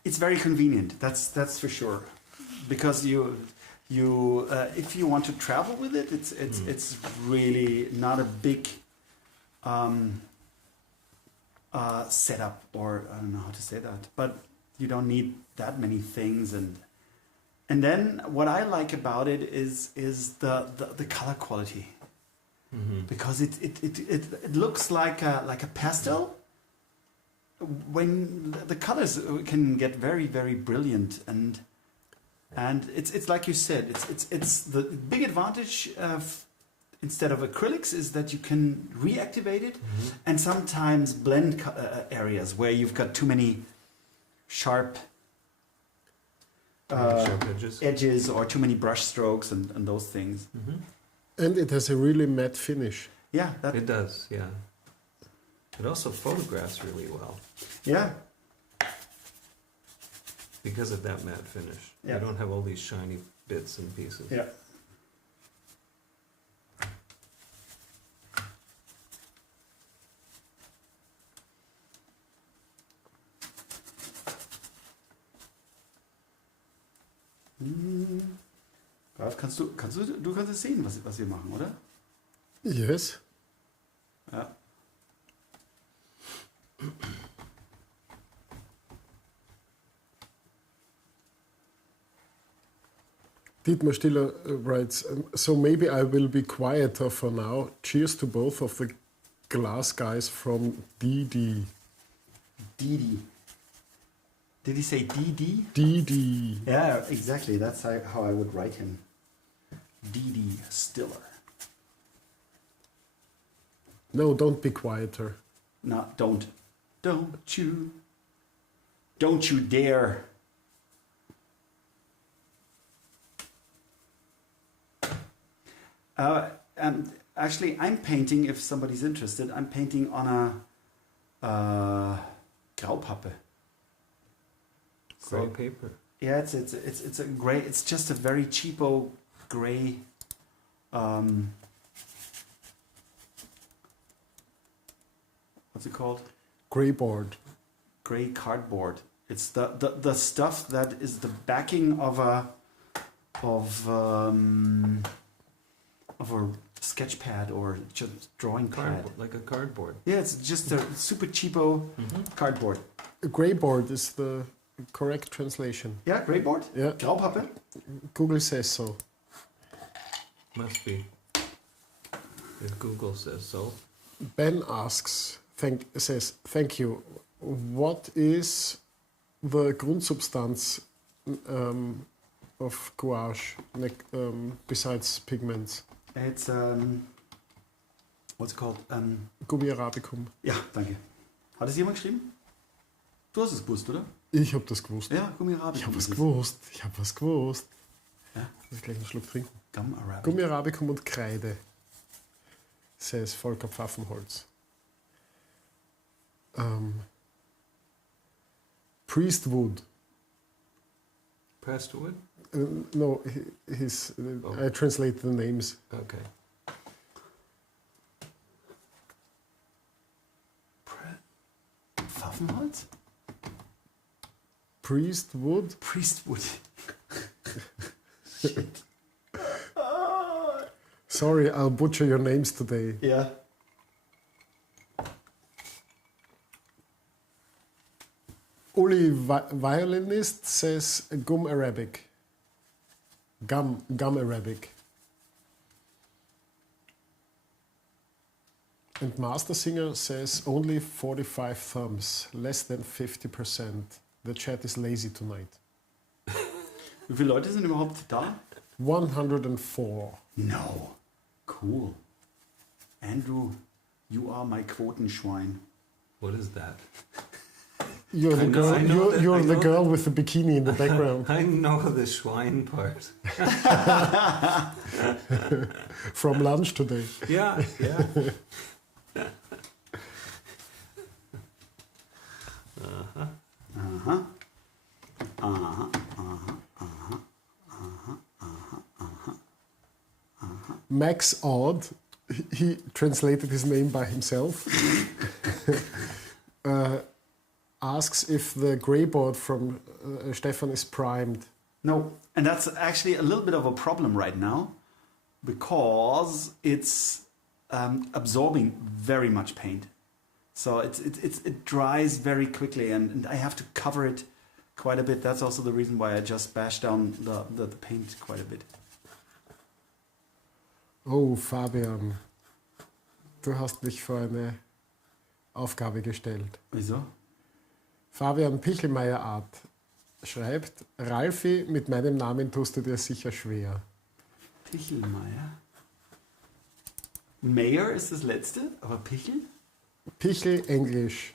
It's very convenient. That's for sure. Because you if you want to travel with it, it's really not a big setup, or I don't know how to say that. But you don't need that many things, and then what I like about it is the color quality. Mm-hmm. Because it looks like a pastel. When the colors can get very, very brilliant, and it's like you said, it's the big advantage of, instead of acrylics, is that you can reactivate it, and sometimes blend areas where you've got too many sharp Sharp edges or too many brush strokes and those things. Mm-hmm. And it has a really matte finish. Yeah, It does, yeah. It also photographs really well yeah. because of that matte finish. Yeah. You don't have all these shiny bits and pieces. Ja. Ralf, du kannst es sehen, was wir machen, oder? Yes. Ja. Dietmar Stiller writes, so maybe I will be quieter for now. Cheers to both of the glass guys from DD. Didi. Did he say DD? DD. Yeah, exactly. That's how I would write him. DD Stiller. No, don't be quieter. No, don't. Don't you dare. And actually, I'm painting, if somebody's interested, I'm painting on a Graupappe. Gray paper. Yeah, it's a gray. It's just a very cheapo gray. What's it called? Grey board. Gray cardboard. It's the stuff that is the backing of a sketch pad or just drawing pad. Cardboard, like a cardboard. Yeah, it's just a super cheapo cardboard. Grey board is the correct translation. Yeah, gray board. Yeah. Graupappe. Google says so. Must be. If Google says so. Ben asks, says, thank you. What is the Grundsubstanz of gouache besides pigments? It's what's it called? Gummi arabicum. Ja, danke. Hat es jemand geschrieben? Du hast es gewusst, oder? Ich habe das gewusst. Ja, Gummi arabicum. Ich habe was gewusst. Ich habe was gewusst. Ja? Muss ich gleich einen Schluck trinken. Gum arabic. Gummi arabicum und Kreide, says Volker Pfaffenholz. Priestwood. Pressed wood? No, I translate the names. Okay. Pfaffenholz? Priestwood. Priestwood. Shit. Sorry, I'll butcher your names today. Ja. Uli violinist says gum Arabic. Gum Arabic. And Master Singer says only 45 thumbs, less than 50%. The chat is lazy tonight. Wie viele Leute sind überhaupt da? 104. No. Cool. Andrew, you are my Quotenschwein. What is that? You're the girl. You're the girl with the bikini in the background. I know the Schwein part. From lunch today. Yeah, yeah. Max Odd, he translated his name by himself, asks if the grey board from Stefan is primed. No, and that's actually a little bit of a problem right now because it's absorbing very much paint. So it dries very quickly and I have to cover it quite a bit. That's also the reason why I just bashed down the paint quite a bit. Oh, Fabian, du hast mich vor eine Aufgabe gestellt. Wieso? Fabian Pichelmeier Art schreibt, Ralfi, mit meinem Namen tust du dir sicher schwer. Pichelmeier. Mayer ist das letzte, aber Pichel? Pichel Englisch.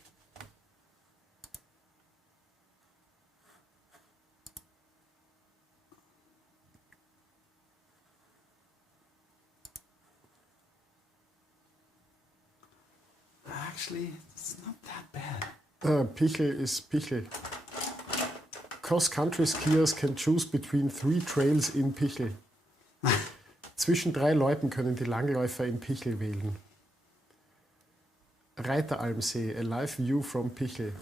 Actually, it's not that bad. Pichel ist Pichel. Cross-country skiers can choose between 3 trails in Pichel. Zwischen 3 Leuten können die Langläufer in Pichel wählen. Reiteralmsee, a live view from Pichel.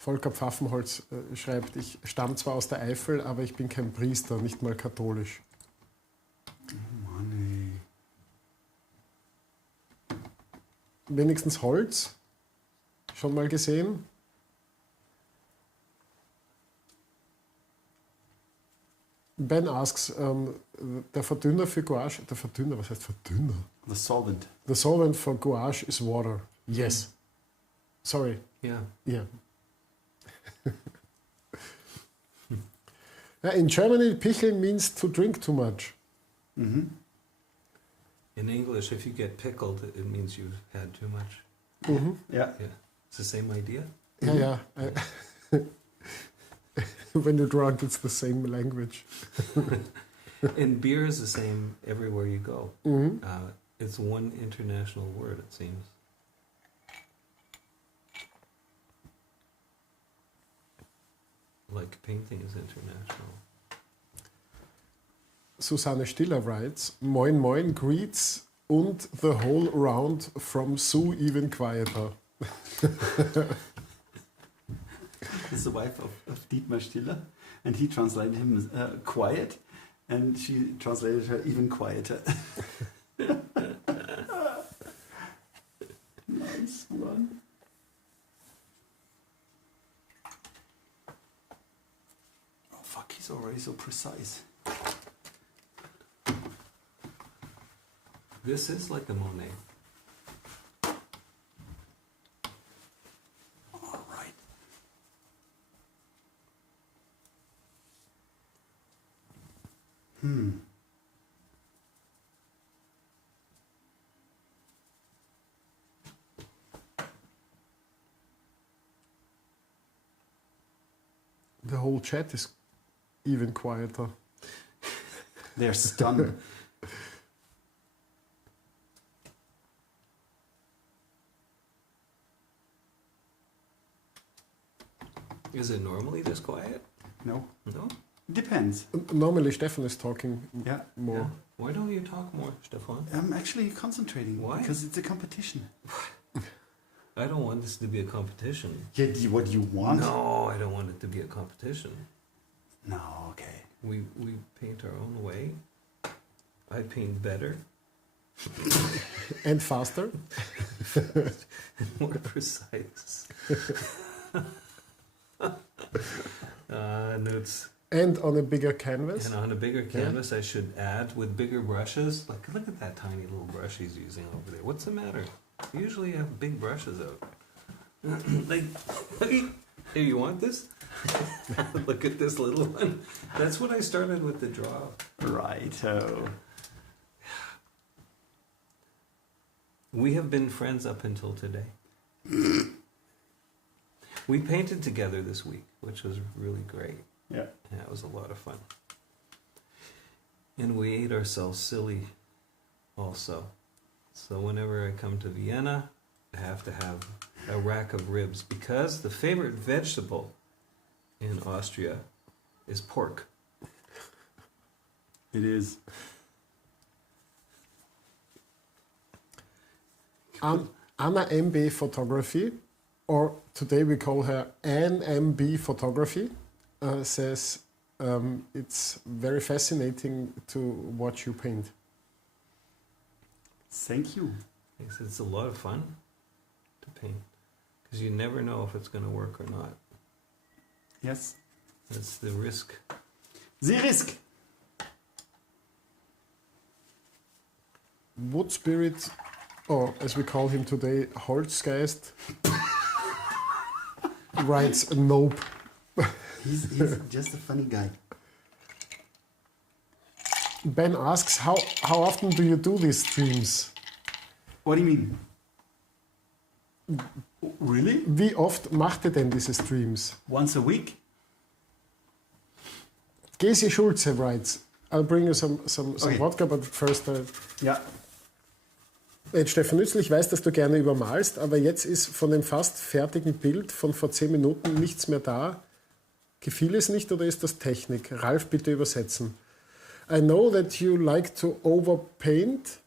Volker Pfaffenholz schreibt, ich stamme zwar aus der Eifel, aber ich bin kein Priester, nicht mal katholisch. Mann, Wenigstens Holz, schon mal gesehen. Ben asks, der Verdünner für Gouache, der Verdünner, was heißt Verdünner? the solvent. The solvent for gouache is water. Yes. Sorry. Yeah. Yeah. In Germany, pichel means to drink too much. Mm-hmm. In English, if you get pickled, it means you've had too much. Mhm. Yeah. Yeah. It's the same idea. Yeah. When you're drunk, it's the same language. And beer is the same everywhere you go. Mhm. It's one international word, it seems. Like painting is international. Susanne Stiller writes, Moin Moin greets und the whole round from Sue even quieter. Is the wife of Dietmar Stiller, and he translated him as quiet, and she translated her even quieter. Nice one. Oh fuck, he's already so precise. This is like a Monet. All right. The whole chat is even quieter. They're stunned. Is it normally this quiet? No, No? depends. Normally Stefan is talking Yeah. more. Yeah. Why don't you talk more, Stefan? I'm actually concentrating. Why? Because it's a competition. I don't want this to be a competition. Yeah, what do you want? No, I don't want it to be a competition. No, okay. We paint our own way. I paint better, And faster. more precise. Notes. And on a bigger canvas. And on a bigger canvas, I should add with bigger brushes. Like, look at that tiny little brush he's using over there. What's the matter? Usually, I have big brushes out. Like, hey, you want this? Look at this little one. That's what I started with the draw. Righto. We have been friends up until today. We painted together this week, which was really great. Yeah. Yeah, it was a lot of fun. And we ate ourselves silly also. So whenever I come to Vienna, I have to have a rack of ribs because the favorite vegetable in Austria is pork. It is. Anna MB Photography, or today we call her NMB Photography, says it's very fascinating to watch you paint. Thank you. It's a lot of fun to paint because you never know if it's going to work or not. Yes. That's the risk. The risk. Wood Spirit, or as we call him today, Holzgeist, writes nope. He's just a funny guy. Ben asks, how often do you do these streams? What do you mean? Really? Wie oft macht ihr denn diese Streams? Once a week? Gesi Schulze writes, I'll bring you some Okay. vodka, but first... Ja. Jetzt Stefan Nützel, ich weiß, dass du gerne übermalst, aber jetzt ist von dem fast fertigen Bild von vor 10 Minuten nichts mehr da. Gefiel es nicht oder ist das Technik? Ralf, bitte übersetzen. I know that you like to overpaint,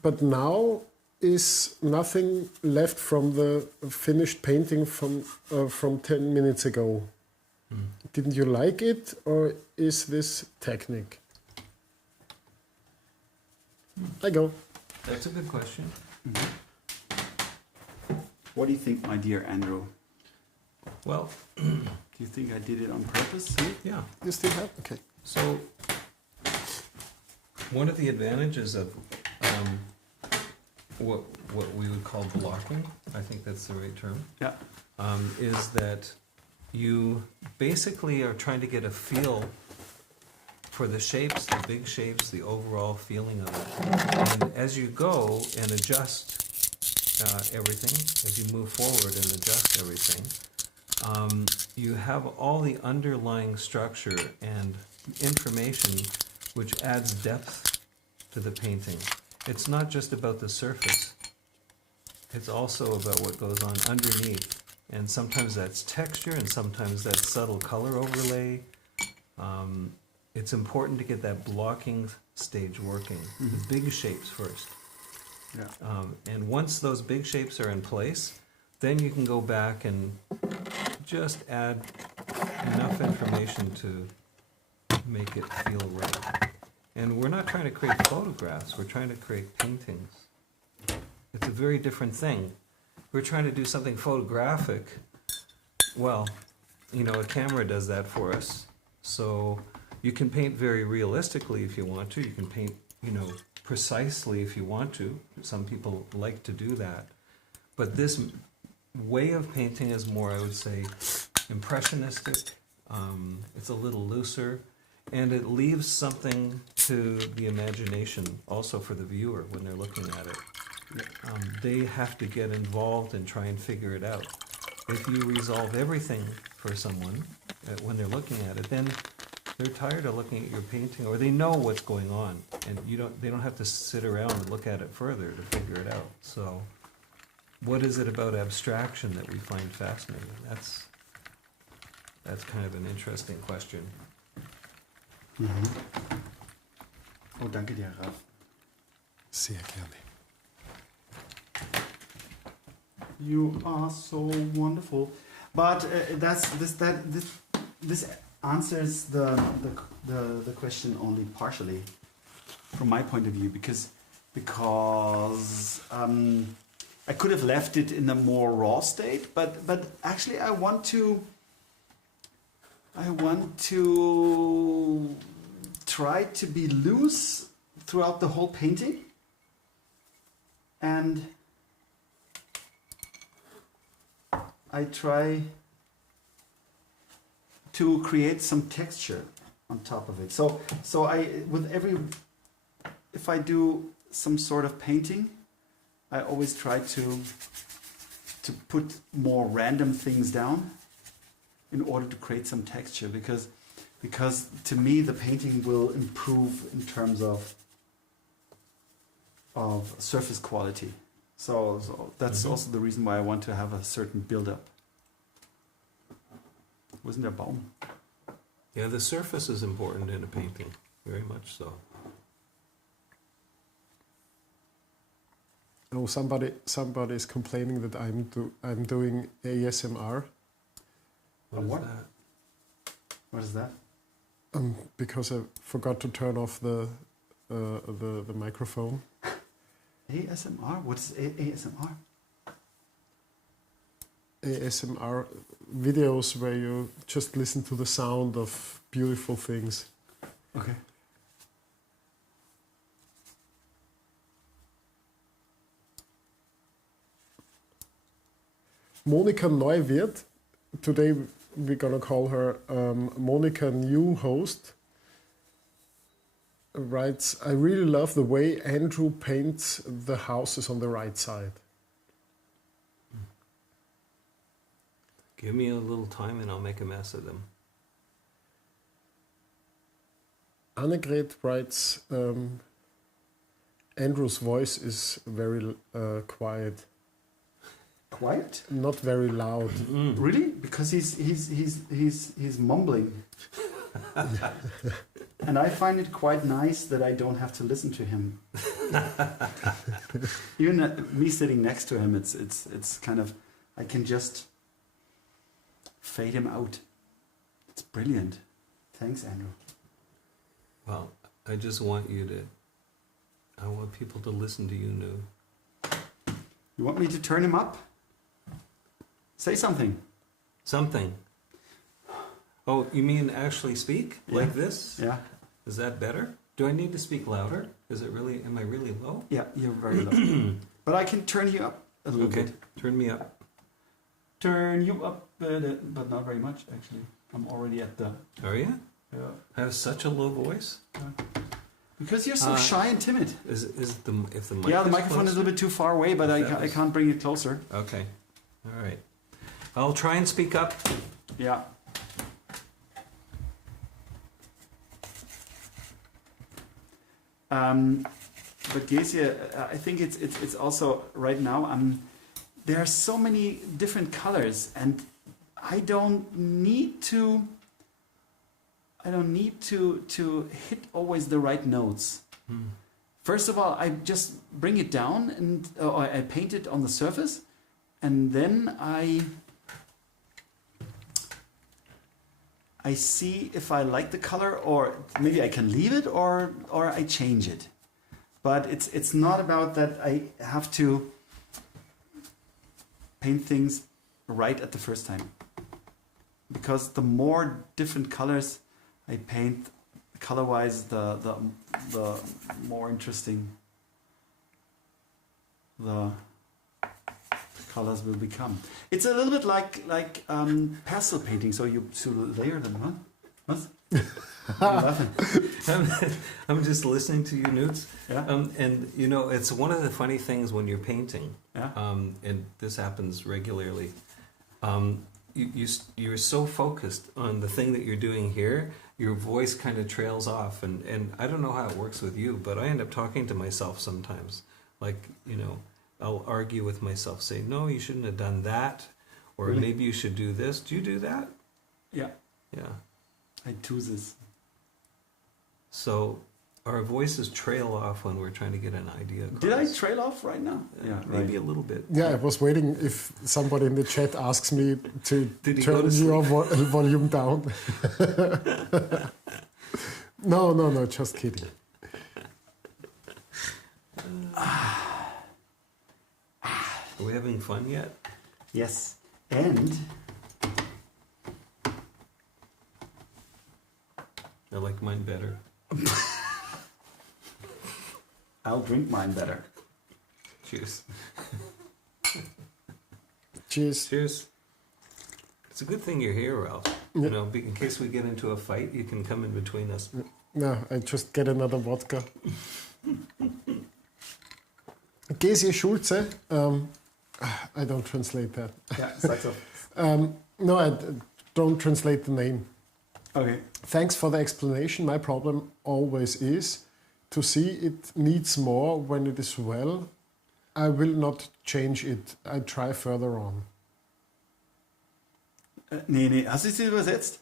but now is nothing left from the finished painting from 10 minutes ago. Didn't you like it, or is this technique? I go. That's a good question. What do you think, my dear Andrew? Well, Do you think I did it on purpose? yeah. You still have? Okay. So, one of the advantages of what we would call blocking, I think that's the right term, Yeah. is that you basically are trying to get a feel for the shapes, the big shapes, the overall feeling of it. And as you go and adjust everything, as you move forward and adjust everything, you have all the underlying structure and information which adds depth to the painting. It's not just about the surface, it's also about what goes on underneath. And sometimes that's texture, and sometimes that's subtle color overlay. It's important to get that blocking stage working, the big shapes first. Yeah. And once those big shapes are in place, then you can go back and just add enough information to make it feel right. And we're not trying to create photographs, we're trying to create paintings. It's a very different thing. We're trying to do something photographic. Well, you know, a camera does that for us. So you can paint very realistically if you want to. You can paint, you know, precisely if you want to. Some people like to do that. But this way of painting is more, I would say, impressionistic. It's a little looser. And it leaves something to the imagination also for the viewer when they're looking at it. They have to get involved and try and figure it out. If you resolve everything for someone when they're looking at it, then they're tired of looking at your painting, or they know what's going on, and they don't have to sit around and look at it further to figure it out. So, what is it about abstraction that we find fascinating? That's kind of an interesting question. Oh, danke dir, Ralf. Sehr gerne. You are so wonderful. But this answers the question only partially, from my point of view, because I could have left it in a more raw state, but actually I want to try to be loose throughout the whole painting, and I try to create some texture on top of it. So if I do some sort of painting, I always try to put more random things down in order to create some texture, because to me the painting will improve in terms of surface quality. So that's also the reason why I want to have a certain build-up. Wasn't there Baum? Yeah, the surface is important in a painting, very much so. Oh, somebody is complaining that I'm doing ASMR. What is What? that? What is that? Because I forgot to turn off the microphone. ASMR? What's ASMR? ASMR videos where you just listen to the sound of beautiful things. Okay. Monika Neuwirth, today we're gonna call her Monika New Host, writes, I really love the way Andrew paints the houses on the right side. Give me a little time and I'll make a mess of them. Annegret writes, Andrew's voice is very quiet. Quiet? Not very loud. Really? Because he's mumbling. And I find it quite nice that I don't have to listen to him. Even me sitting next to him, it's kind of, I can just fade him out. It's brilliant. Thanks, Andrew. Well, I just want I want people to listen to you, Nu. You want me to turn him up? Say something. Something. Oh, you mean actually speak? Yeah. Like this? Yeah. Is that better? Do I need to speak louder? Am I really low? Yeah, you're very low. But I can turn you up a little Okay, bit. turn me up. Turn you up, but not very much, actually. I'm already at the... Are you? Yeah. I have such a low voice? Because you're so shy and timid. If the mic Yeah, the is microphone is a little bit too far away, but I can't bring it closer. Okay. All right. I'll try and speak up. Yeah. But Gesia, I think it's also right now. There are so many different colors, and I don't need to hit always the right notes. First of all, I just bring it down and I paint it on the surface, and then I see if I like the color, or maybe I can leave it, or I change it. But it's not about that I have to paint things right at the first time. Because the more different colors I paint, color-wise, the more interesting the colors will become. It's a little bit like pastel painting. So you layer them, huh? What? You're laughing. I'm just listening to you, Newts. Yeah. And you know, it's one of the funny things when you're painting. Yeah. And this happens regularly. You're so focused on the thing that you're doing here, your voice kind of trails off. And I don't know how it works with you, but I end up talking to myself sometimes. Like, you know, I'll argue with myself, say, no, you shouldn't have done that. Or Really? maybe you should do this. Do you do that? Yeah. Yeah. I do this. So our voices trail off when we're trying to get an idea across. Did I trail off right now? Yeah, Maybe right. a little bit. Yeah, I was waiting if somebody in the chat asks me to Did he go turn to your volume down. No, just kidding. Are we having fun yet? Yes. And I like mine better. I'll drink mine better. Cheers. Cheers. Cheers. It's a good thing you're here, Ralph. You know, in case we get into a fight, you can come in between us. No, I just get another vodka. Gesie Schulze, I don't translate that. Yeah, sag's auf. No, I don't translate the name. Okay. Thanks for the explanation. My problem always is to see it needs more when it is well. I will not change it. I try further on. Nee, hast du es übersetzt?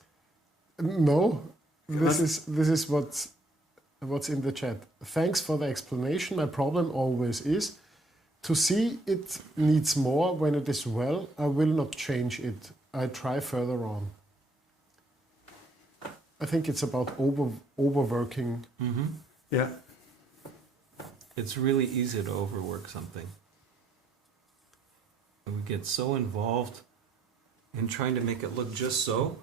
No, Was? this is what's in the chat. Thanks for the explanation. My problem always is to see it needs more when it is well. I will not change it. I try further on. I think it's about overworking. Mm-hmm. Yeah. It's really easy to overwork something. And we get so involved in trying to make it look just so.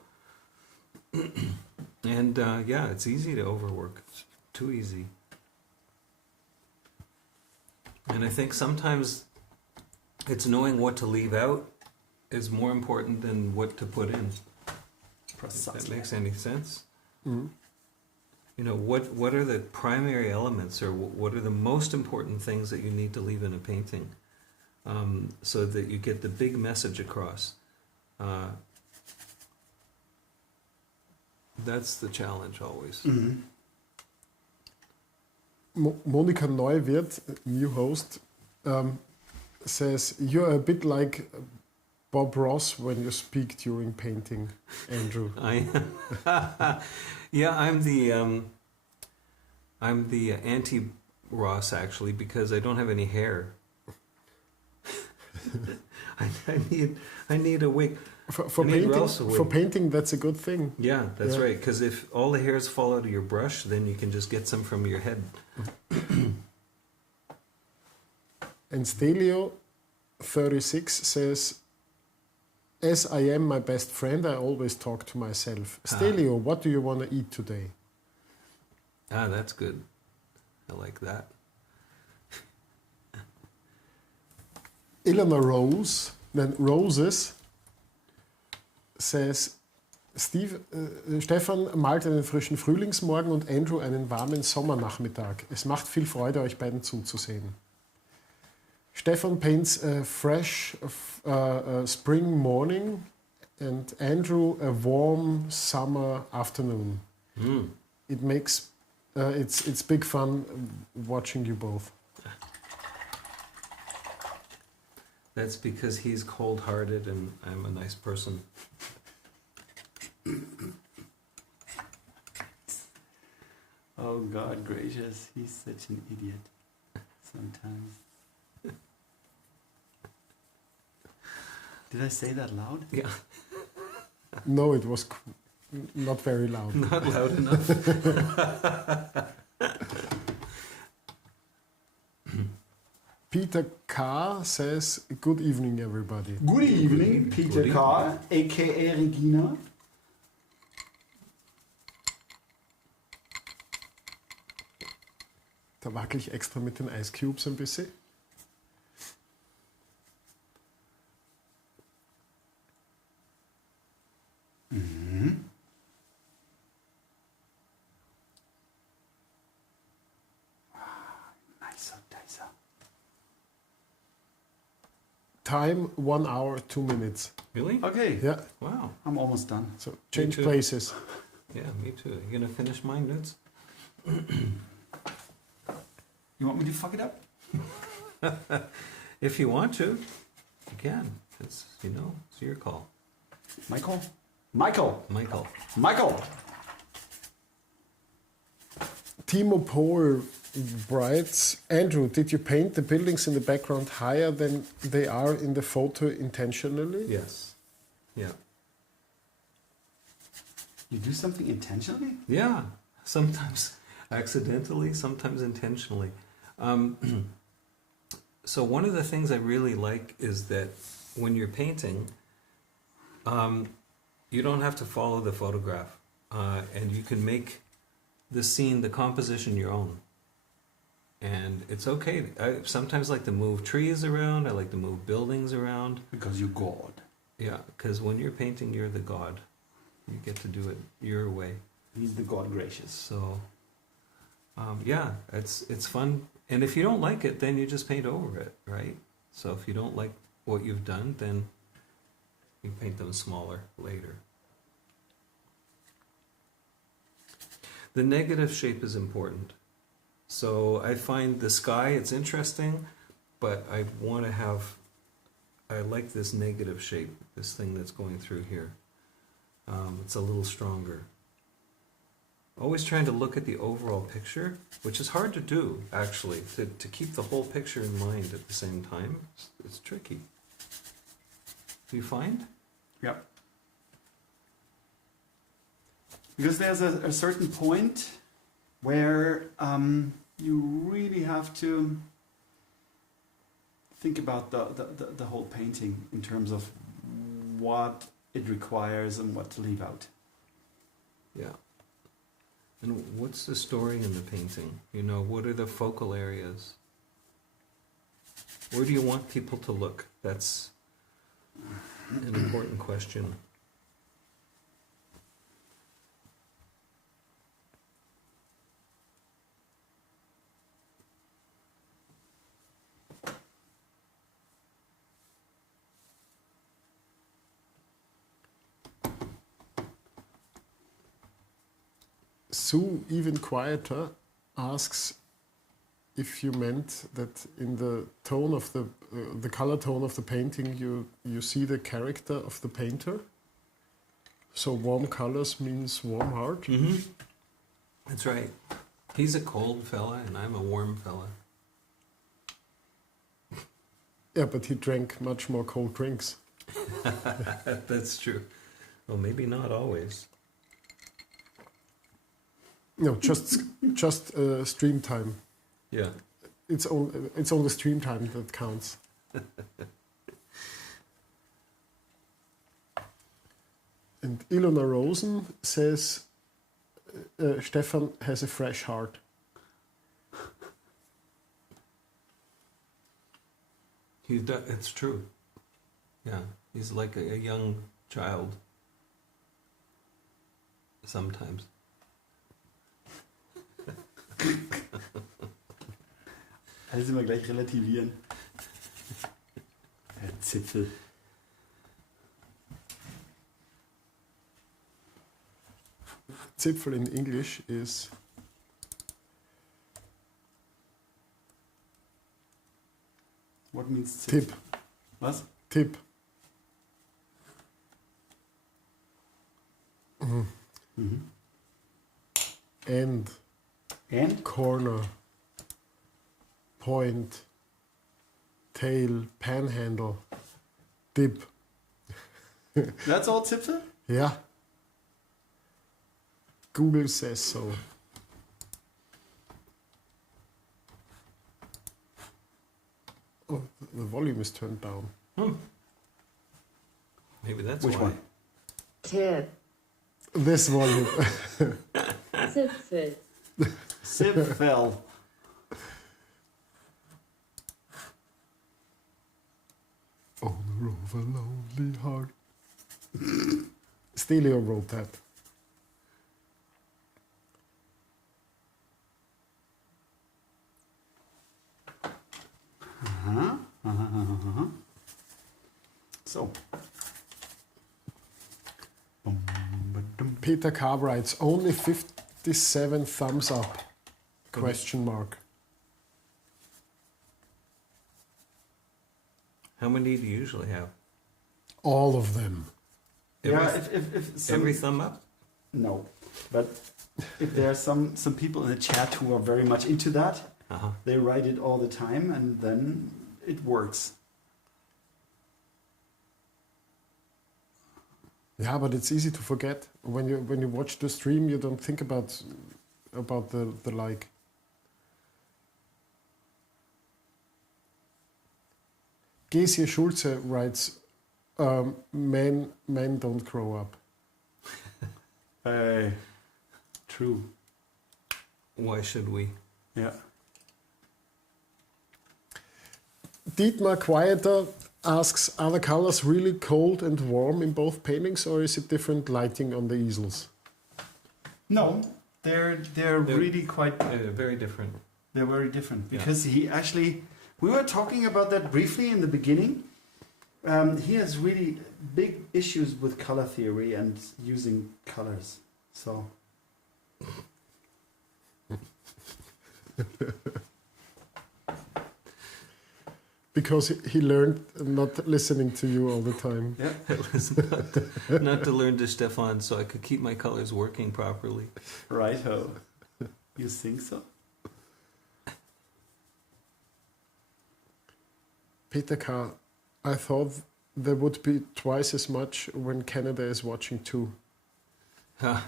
And yeah, it's easy to overwork. It's too easy. And I think sometimes it's knowing what to leave out is more important than what to put in. If that makes any sense. Mm-hmm. You know, what are the primary elements, or what are the most important things that you need to leave in a painting, so that you get the big message across. That's the challenge always. Mm-hmm. Monika Neuwirth, new host, says, you're a bit like Bob Ross when you speak during painting, Andrew? Yeah, I'm the anti Ross actually because I don't have any hair. I need a wig. For painting, that's a good thing. Yeah, that's right. Because if all the hairs fall out of your brush, then you can just get some from your head. And Stelio 36 says, as I am my best friend, I always talk to myself. Stelio, what do you want to eat today? That's good. I like that. Eleanor Roses says, Stefan malt einen frischen Frühlingsmorgen und Andrew einen warmen Sommernachmittag. Es macht viel Freude, euch beiden zuzusehen. Stefan paints a fresh spring morning and Andrew a warm summer afternoon. It makes it's big fun watching you both. That's because he's cold-hearted and I'm a nice person. Oh God gracious, he's such an idiot sometimes. Did I say that loud? Yeah. No, it was not very loud. Not loud enough. Peter K. says, good evening, everybody. Good evening, Peter Good K., a.k.a. Regina. Da wackel ich extra mit den Ice Cubes ein bisschen. Time 1 hour 2 minutes. Really? Okay. Yeah. Wow. I'm almost done. So change too. places. Yeah, me too. You gonna finish mine, Nütz? You want me to fuck it up? If you want to, you can. It's it's your call. Michael? Michael. Timo Pohl writes, Andrew, did you paint the buildings in the background higher than they are in the photo intentionally? Yes. Yeah. You do something intentionally? Yeah. Sometimes accidentally, sometimes intentionally. So one of the things I really like is that when you're painting, you don't have to follow the photograph, and you can make the scene, the composition, your own. And it's okay. I sometimes like to move trees around. I like to move buildings around. Because you're God. Yeah, because when you're painting, you're the god. You get to do it your way. He's the God gracious. So, yeah, it's fun. And if you don't like it, then you just paint over it, right? So if you don't like what you've done, then you paint them smaller later. The negative shape is important. So I find the sky, it's interesting, but I like this negative shape, this thing that's going through here. It's a little stronger. Always trying to look at the overall picture, which is hard to do, actually, to keep the whole picture in mind at the same time. It's tricky. Do you find? Yeah. Because there's a certain point where you really have to think about the whole painting in terms of what it requires and what to leave out. Yeah. And what's the story in the painting? What are the focal areas? Where do you want people to look? That's an important question. Sue, even quieter, asks, if you meant that in the tone of the color tone of the painting, you see the character of the painter. So warm colors means warm heart. Mm-hmm. That's right. He's a cold fella, and I'm a warm fella. Yeah, but he drank much more cold drinks. That's true. Well, maybe not always. No, just stream time. Yeah. It's only stream time that counts. And Ilona Rosen says Stefan has a fresh heart. It's true. Yeah, he's like a young child. Sometimes. Also immer gleich relativieren. Der Zipfel. Zipfel in English is What means Zipfel? tip. Was? Tip. Mhm. End. And? Corner. Point. Tail. Panhandle. Tip. That's all Zipfel? Yeah. Google says so. Oh, the volume is turned down. Maybe that's Which why. one? Tip. This volume. Zipfel. Zipfel. Owner of a lonely heart. Stelio wrote that. So. Peter Carr writes, only 57 thumbs up? Question mark. How many do you usually have? All of them. Yeah, if some, Every thumb up? no, but if there are some people in the chat who are very much into that, Uh-huh. they write it all the time, and then it works. Yeah, but it's easy to forget. When you watch the stream, you don't think about the like. Gesie Schulze writes, men don't grow up. True. Why should we? Yeah. Dietmar Quieter asks, are the colors really cold and warm in both paintings, or is it different lighting on the easels? No, they're really quite. Very different. They're very different Yeah. because he actually. We were talking about that briefly in the beginning. He has really big issues with color theory and using colors. So. Because he learned not listening to you all the time. Yeah. It was not to learn to Stefan so I could keep my colors working properly. Righto. You think so? Peter Carr, I thought there would be twice as much when Canada is watching too. Huh.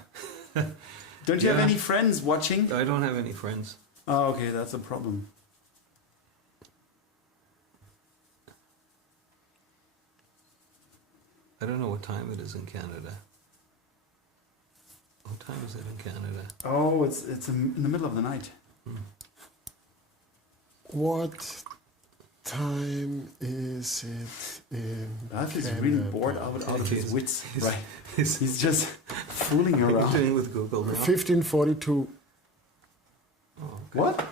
Don't you have Yeah. any friends watching? I don't have any friends. Oh, okay, that's a problem. I don't know what time it is in Canada. What time is it in Canada? Oh, it's in the middle of the night. What time is it in Ralf is Canada? really bored out of his wits. Right. He's just fooling What are you around. doing with Google now? 1542. Oh, good. What?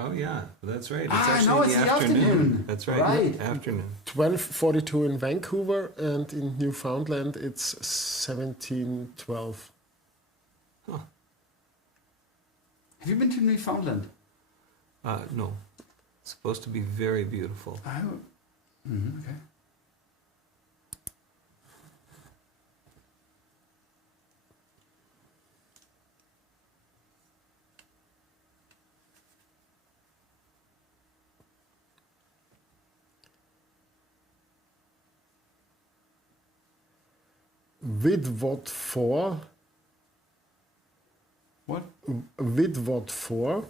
Oh, yeah, that's right. It's Ah, actually no, in it's the the afternoon. afternoon. That's right. Right. Afternoon. 1242 in Vancouver, and in Newfoundland it's 1712. Huh. Have you been to Newfoundland? No. It's supposed to be very beautiful. Okay. With what for? What? With what for?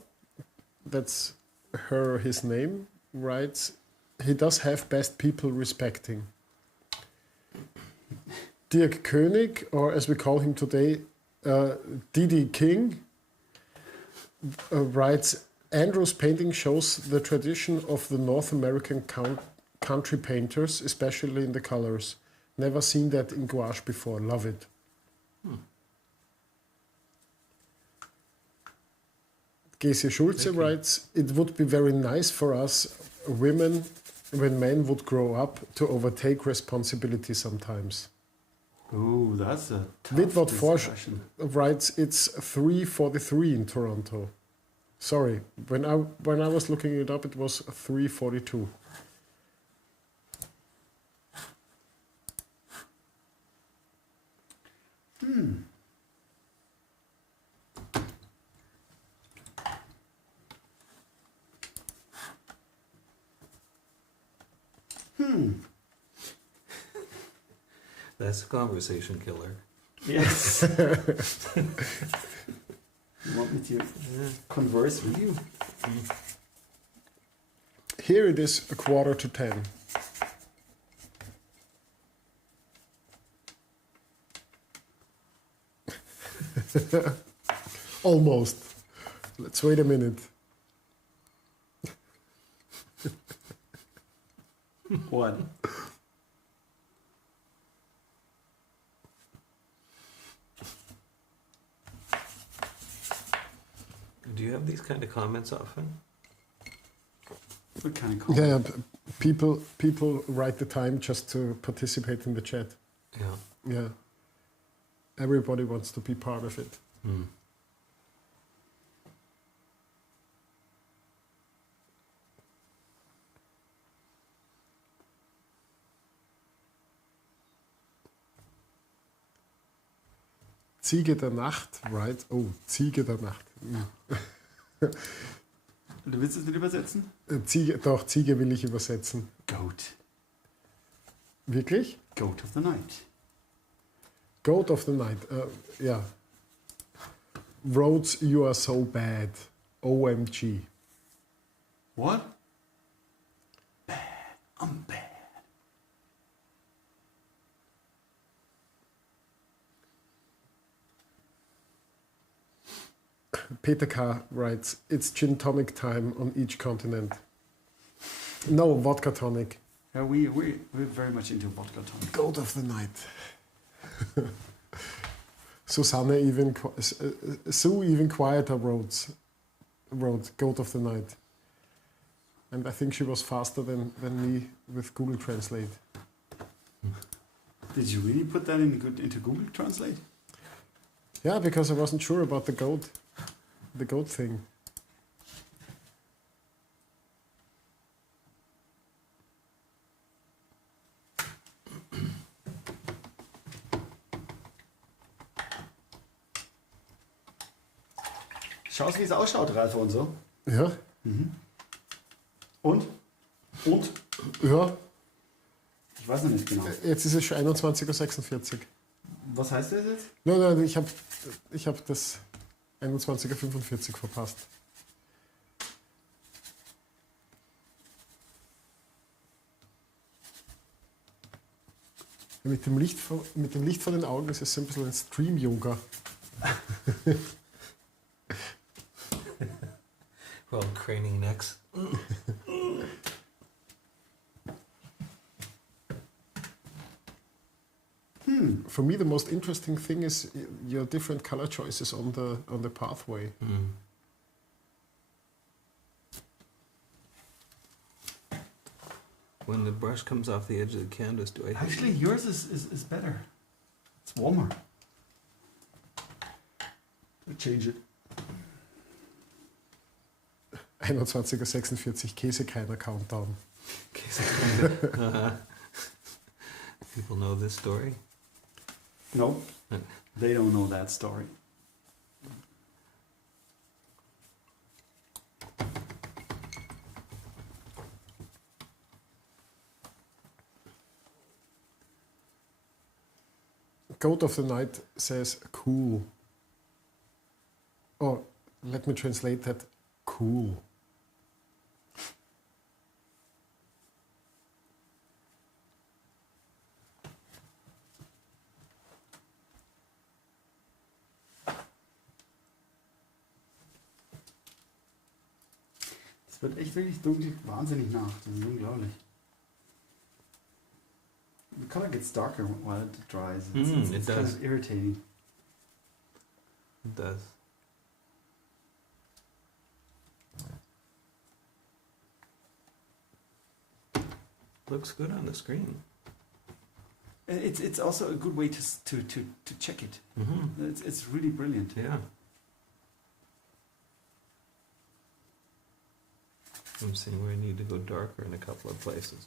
That's his name, writes, he does have best people respecting. Dirk König, or as we call him today, Didi King, writes, Andrew's painting shows the tradition of the North American country painters, especially in the colors. Never seen that in gouache before. Love it. Geshe Schulze writes, it would be very nice for us women when men would grow up to overtake responsibility sometimes. Ooh, that's a tough Vidwart Forsch discussion. writes, it's 3:43 in Toronto. Sorry, when I was looking it up, it was 3:42. That's a conversation killer. Yes. You want me to converse with you? Here it is 9:45. Almost. Let's wait a minute. What? Do you have these kind of comments often? What kind of comment? Yeah, people write the time just to participate in the chat. Yeah. Yeah. Everybody wants to be part of it. Ziege der Nacht, right? Oh, Ziege der Nacht. Du willst es nicht übersetzen? Ziege will ich übersetzen. Goat. Wirklich? Goat of the night. Goat of the night. Yeah. Roads, you are so bad. OMG. What? Bad. I'm bad. Peter K. writes, it's gin tonic time on each continent. No, vodka tonic. Yeah, we're very much into vodka tonic. Goat of the night. Sue even quieter wrote Goat of the night. And I think she was faster than me with Google Translate. Did you really put that into Google Translate? Yeah, because I wasn't sure about the goat thing. Schaust, wie es ausschaut, Ralf, und so. Ja, Und? ja. Ich weiß noch nicht genau. Jetzt ist es schon 21:46 Uhr. Was heißt das jetzt? Nein, ich hab das 21:45 Uhr verpasst. Mit dem Licht vor den Augen ist es so ein bisschen ein Stream-Yoga. Well, craning necks. For me, the most interesting thing is your different color choices on the pathway. When the brush comes off the edge of the canvas, do I hit Actually, yours is better. It's warmer. Change it. 21:46 Uhr, Käsekreiner Countdown. People know this story? No, they don't know that story. Goat of the Night says cool. Oh, let me translate that. Cool. Es wird echt wirklich dunkel, wahnsinnig nach. Das ist unglaublich. The color gets darker while it dries. It's it kind does. of irritating. It does. Looks good on the screen. It's also a good way to check it. Mm-hmm. It's really brilliant. Yeah. I'm seeing where I need to go darker in a couple of places.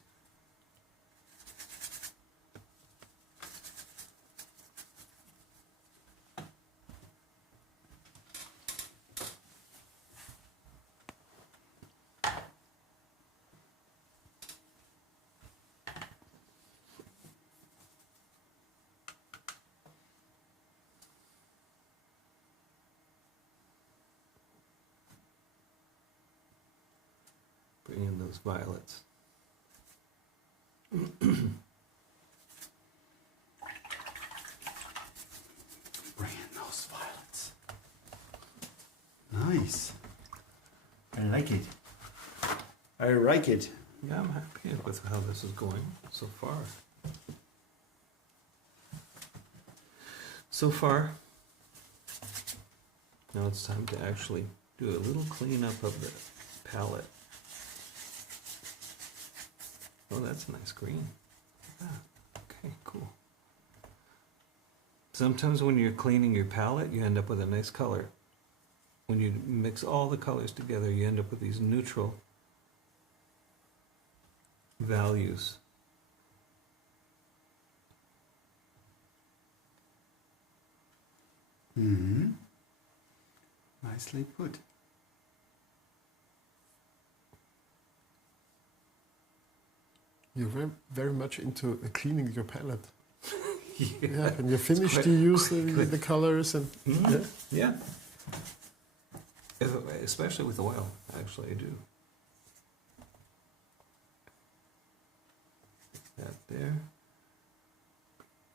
Bring in those violets. Bring in those violets. Nice. I like it. I like it. Yeah, I'm happy with how this is going so far. So far, now it's time to actually do a little cleanup of the palette. Oh, that's a nice green. Ah, okay, cool. Sometimes when you're cleaning your palette, you end up with a nice color. When you mix all the colors together, you end up with these neutral values. Mm-hmm. Nicely put. You're very much into cleaning your palette. Yeah, When you're finished, quite- you use quite the colors and Mhm. Yeah. Especially with oil, actually, I do. That there.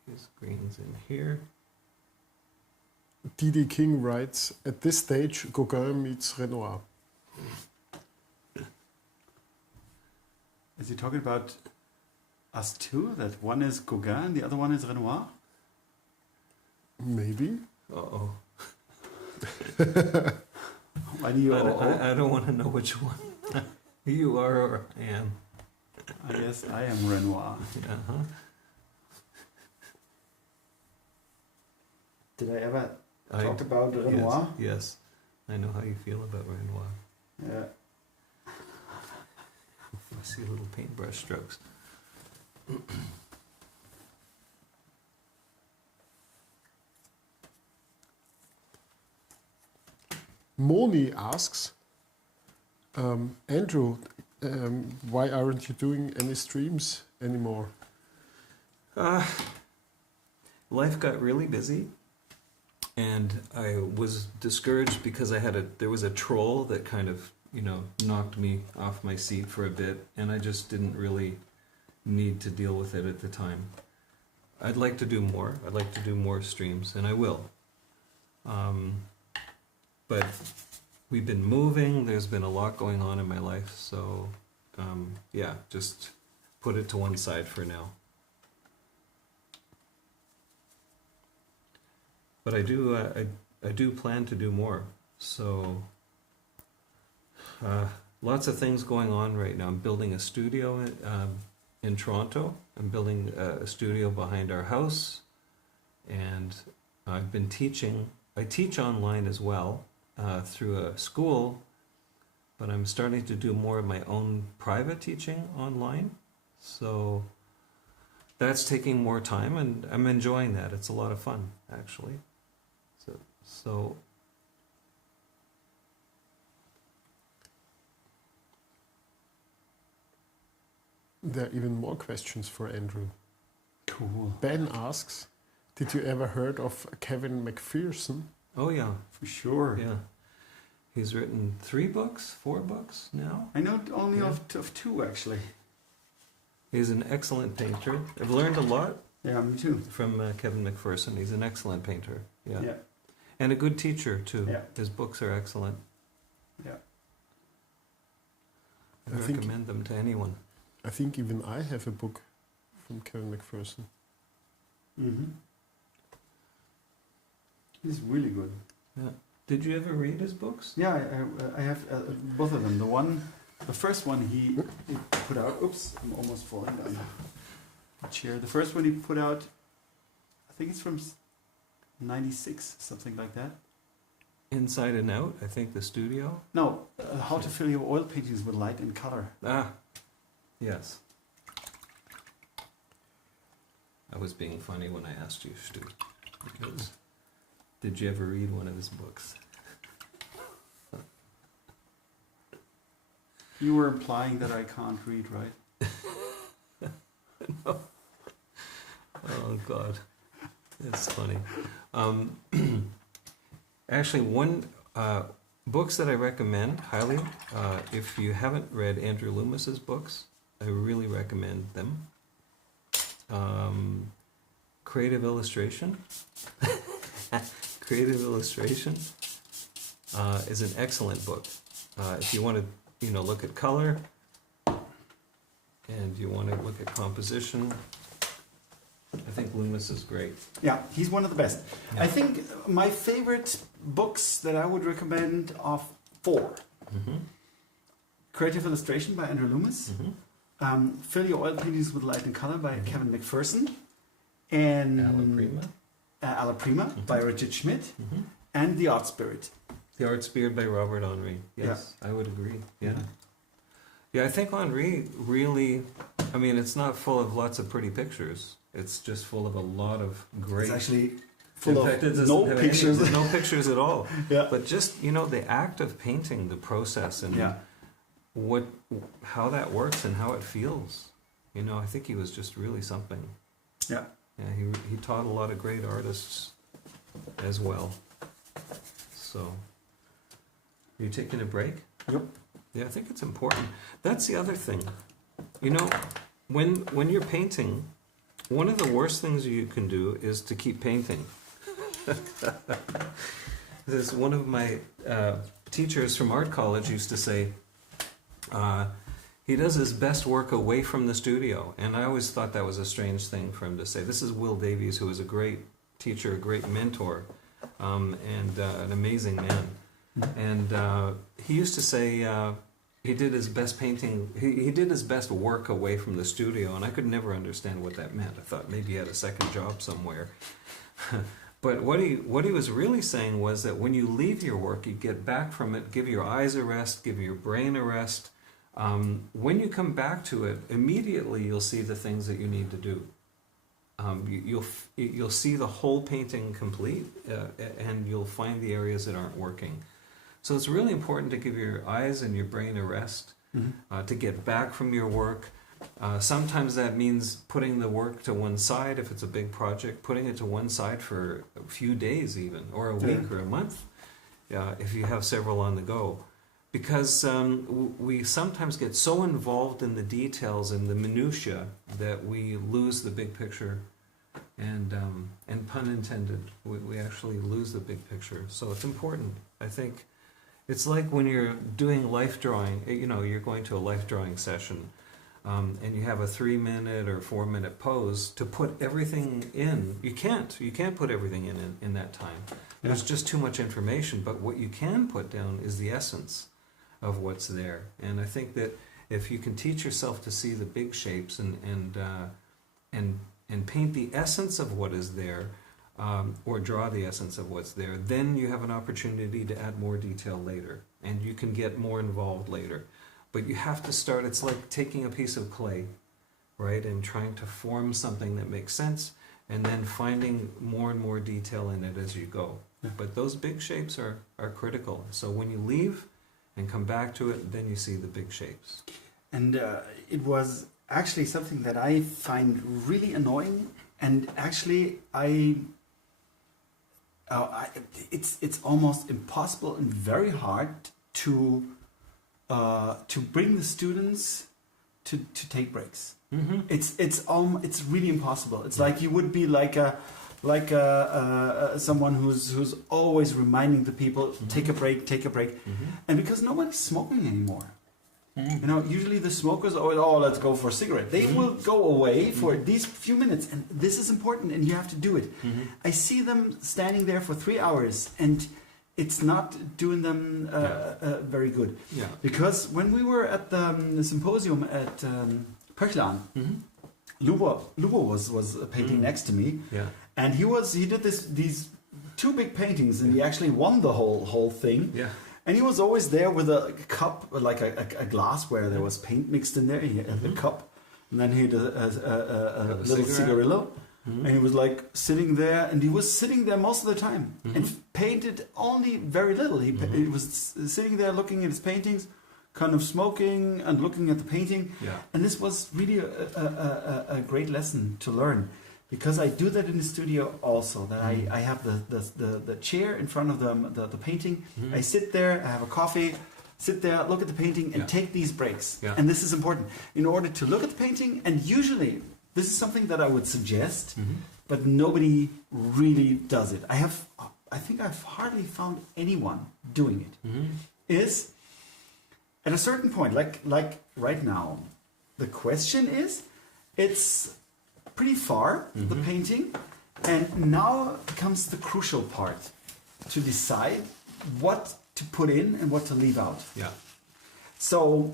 These greens in here. D.D. King writes, at this stage, Gauguin meets Renoir. Is he talking about us two? That one is Gauguin, the other one is Renoir? Maybe. Uh-oh. Why do you? I don't want to know which one you are or I am. I guess I am Renoir. Uh-huh. Did I ever talk about Renoir? Yes. I know how you feel about Renoir. Yeah. I see little paintbrush strokes. Moni asks, Andrew, why aren't you doing any streams anymore? Life got really busy, and I was discouraged because there was a troll that kind of, knocked me off my seat for a bit, and I just didn't really need to deal with it at the time. I'd like to do more. I'd like to do more streams, and I will. But we've been moving. There's been a lot going on in my life, so just put it to one side for now. But I do plan to do more. So lots of things going on right now. I'm building a studio in Toronto. I'm building a studio behind our house, and I've been teaching. I teach online as well through a school but I'm starting to do more of my own private teaching online. So that's taking more time, and I'm enjoying that. It's a lot of fun, actually. So There are even more questions for Andrew. Cool. Ben asks, did you ever heard of Kevin McPherson? oh yeah, For sure. yeah. He's written 3 books, 4 books now. I know only Yeah. of 2 actually. He's an excellent painter. I've learned a lot Yeah, me too. from Kevin McPherson. He's an excellent painter. Yeah. Yeah. And a good teacher too. Yeah. His books are excellent. Yeah. I I think- recommend them to anyone. I think even I have a book from Kevin McPherson. Mm-hmm. He's really good. Yeah. Did you ever read his books? Yeah, I have both of them. The first one he put out. Oops, I'm almost falling down the chair. The first one he put out, I think it's from '96, something like that. Inside and Out, I think the studio. No, how to fill your oil paintings with light and color. Ah, yes. I was being funny when I asked you, Stu, because did you ever read one of his books? You were implying that I can't read, right? Oh God, it's funny. Actually, one books that I recommend highly. If you haven't read Andrew Loomis's books, I really recommend them. Creative Illustration. Creative Illustration is an excellent book. If you want to, look at color, and you want to look at composition, I think Loomis is great. Yeah, he's one of the best. Yeah. I think my favorite books that I would recommend are 4. Mm-hmm. Creative Illustration by Andrew Loomis. Mm-hmm. Fill Your Oil Paintings with Light and Color by Kevin McPherson. And Alla Prima. by Richard Schmidt. Mm-hmm. And The Art Spirit. The Art Spirit by Robert Henri. Yes, I would agree. Yeah. Yeah, I think Henri really, it's not full of lots of pretty pictures. It's just full of a lot of great... It's actually full in fact, it of doesn't no have pictures. no pictures at all. Yeah. But just, the act of painting, the process, and how that works and how it feels. I think he was just really something. Yeah. Yeah, he taught a lot of great artists as well. So, are you taking a break? Yep. Yeah, I think it's important. That's the other thing. When you're painting, one of the worst things you can do is to keep painting. This one of my teachers from art college used to say, he does his best work away from the studio. And I always thought that was a strange thing for him to say. This is Will Davies, who was a great teacher, a great mentor, and an amazing man. And he used to say he did his best painting, he did his best work away from the studio, and I could never understand what that meant. I thought maybe he had a second job somewhere. But what he was really saying was that when you leave your work, you get back from it, give your eyes a rest, give your brain a rest. When you come back to it, immediately you'll see the things that you need to do. You'll see the whole painting complete, and you'll find the areas that aren't working. So it's really important to give your eyes and your brain a rest, to get back from your work. Sometimes that means putting the work to one side if it's a big project, putting it to one side for a few days even, or a week or a month, if you have several on the go. Because we sometimes get so involved in the details and the minutiae that we lose the big picture, and pun intended, we actually lose the big picture. So it's important. I think it's like when you're doing life drawing, you're going to a life drawing session, and you have a 3-minute or 4-minute pose to put everything in. You can't put everything in that time. There's just too much information. But what you can put down is the essence of what's there. And I think that if you can teach yourself to see the big shapes and paint the essence of what is there, or draw the essence of what's there. Then you have an opportunity to add more detail later, and you can get more involved later. But you have to start, it's like taking a piece of clay, right, and trying to form something that makes sense, and then finding more and more detail in it as you go. Yeah. But those big shapes are critical. So when you leave and come back to it, then you see the big shapes. And it was actually something that I find really annoying, and actually it's almost impossible and very hard to bring the students to take breaks. Mm-hmm. It's really impossible. It's like you would be like someone who's always reminding the people, take a break, and because nobody's smoking anymore. You know, usually the smokers always, let's go for a cigarette. They will go away for these few minutes, and this is important, and you have to do it. I see them standing there for 3 hours, and it's not doing them very good. Yeah. Because when we were at the symposium at Pöchlan, Lubo was painting next to me, and he did these 2 big paintings, and he actually won the whole thing. Yeah. And he was always there with a cup, like a glass where there was paint mixed in there. He had the cup, and then he had a little cigarillo, and he was like sitting there, and he was sitting there most of the time and painted only very little. He was sitting there looking at his paintings, kind of smoking and looking at the painting. Yeah. And this was really a great lesson to learn. Because I do that in the studio also, that I have the chair in front of the painting. I sit there, I have a coffee, sit there, look at the painting, and take these breaks. Yeah. And this is important in order to look at the painting. And usually, this is something that I would suggest, but nobody really does it. I think I've hardly found anyone doing it. Is at a certain point, like right now, the question is, it's pretty far, the painting, and now comes the crucial part, to decide what to put in and what to leave out. Yeah. So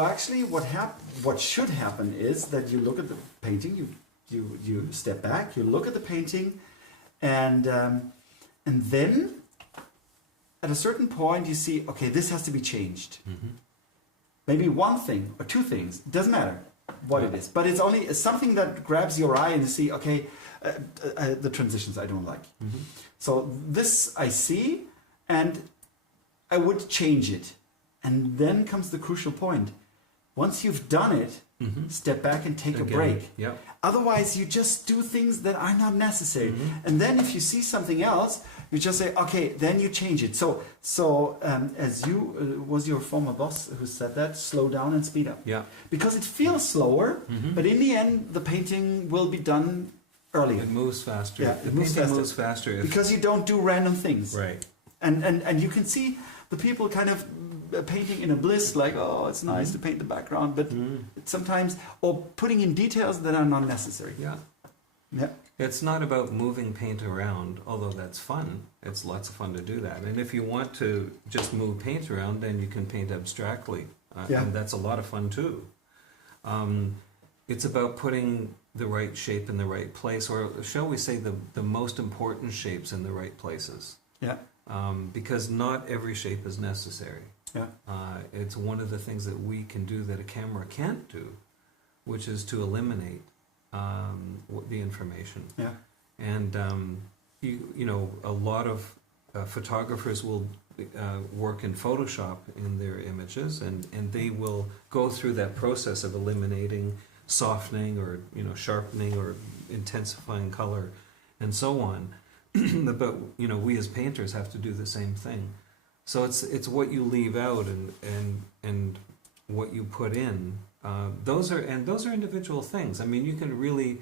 actually what should happen is that you look at the painting, you step back, you look at the painting, and then at a certain point you see, okay, this has to be changed. Maybe one thing or 2 things, doesn't matter what it is, but it's only something that grabs your eye and you see, okay, the transitions I don't like. So this I see, and I would change it. And then comes the crucial point. Once you've done it, step back and take a break. Yep. Otherwise, you just do things that are not necessary. And then if you see something else, you just say, okay, then you change it. So as you, was your former boss who said that, slow down and speed up. Yeah. Because it feels slower, but in the end, the painting will be done earlier. It moves faster. Yeah, the it moves painting faster. moves faster. Because you don't do random things. Right. And you can see the people kind of painting in a bliss, like, oh, it's nice to paint the background, but sometimes, or putting in details that are not necessary. Yeah. Yeah. It's not about moving paint around, although that's fun. It's lots of fun to do that. And if you want to just move paint around, then you can paint abstractly. And that's a lot of fun too. It's about putting the right shape in the right place, or shall we say the most important shapes in the right places. Yeah. Because not every shape is necessary. Yeah. It's one of the things that we can do that a camera can't do, which is to eliminate the information. Yeah. And you know, a lot of photographers will work in Photoshop in their images, and they will go through that process of eliminating, softening, or sharpening, or intensifying color, and so on. But we as painters have to do the same thing. So it's what you leave out and what you put in. Those are individual things. I mean, you can really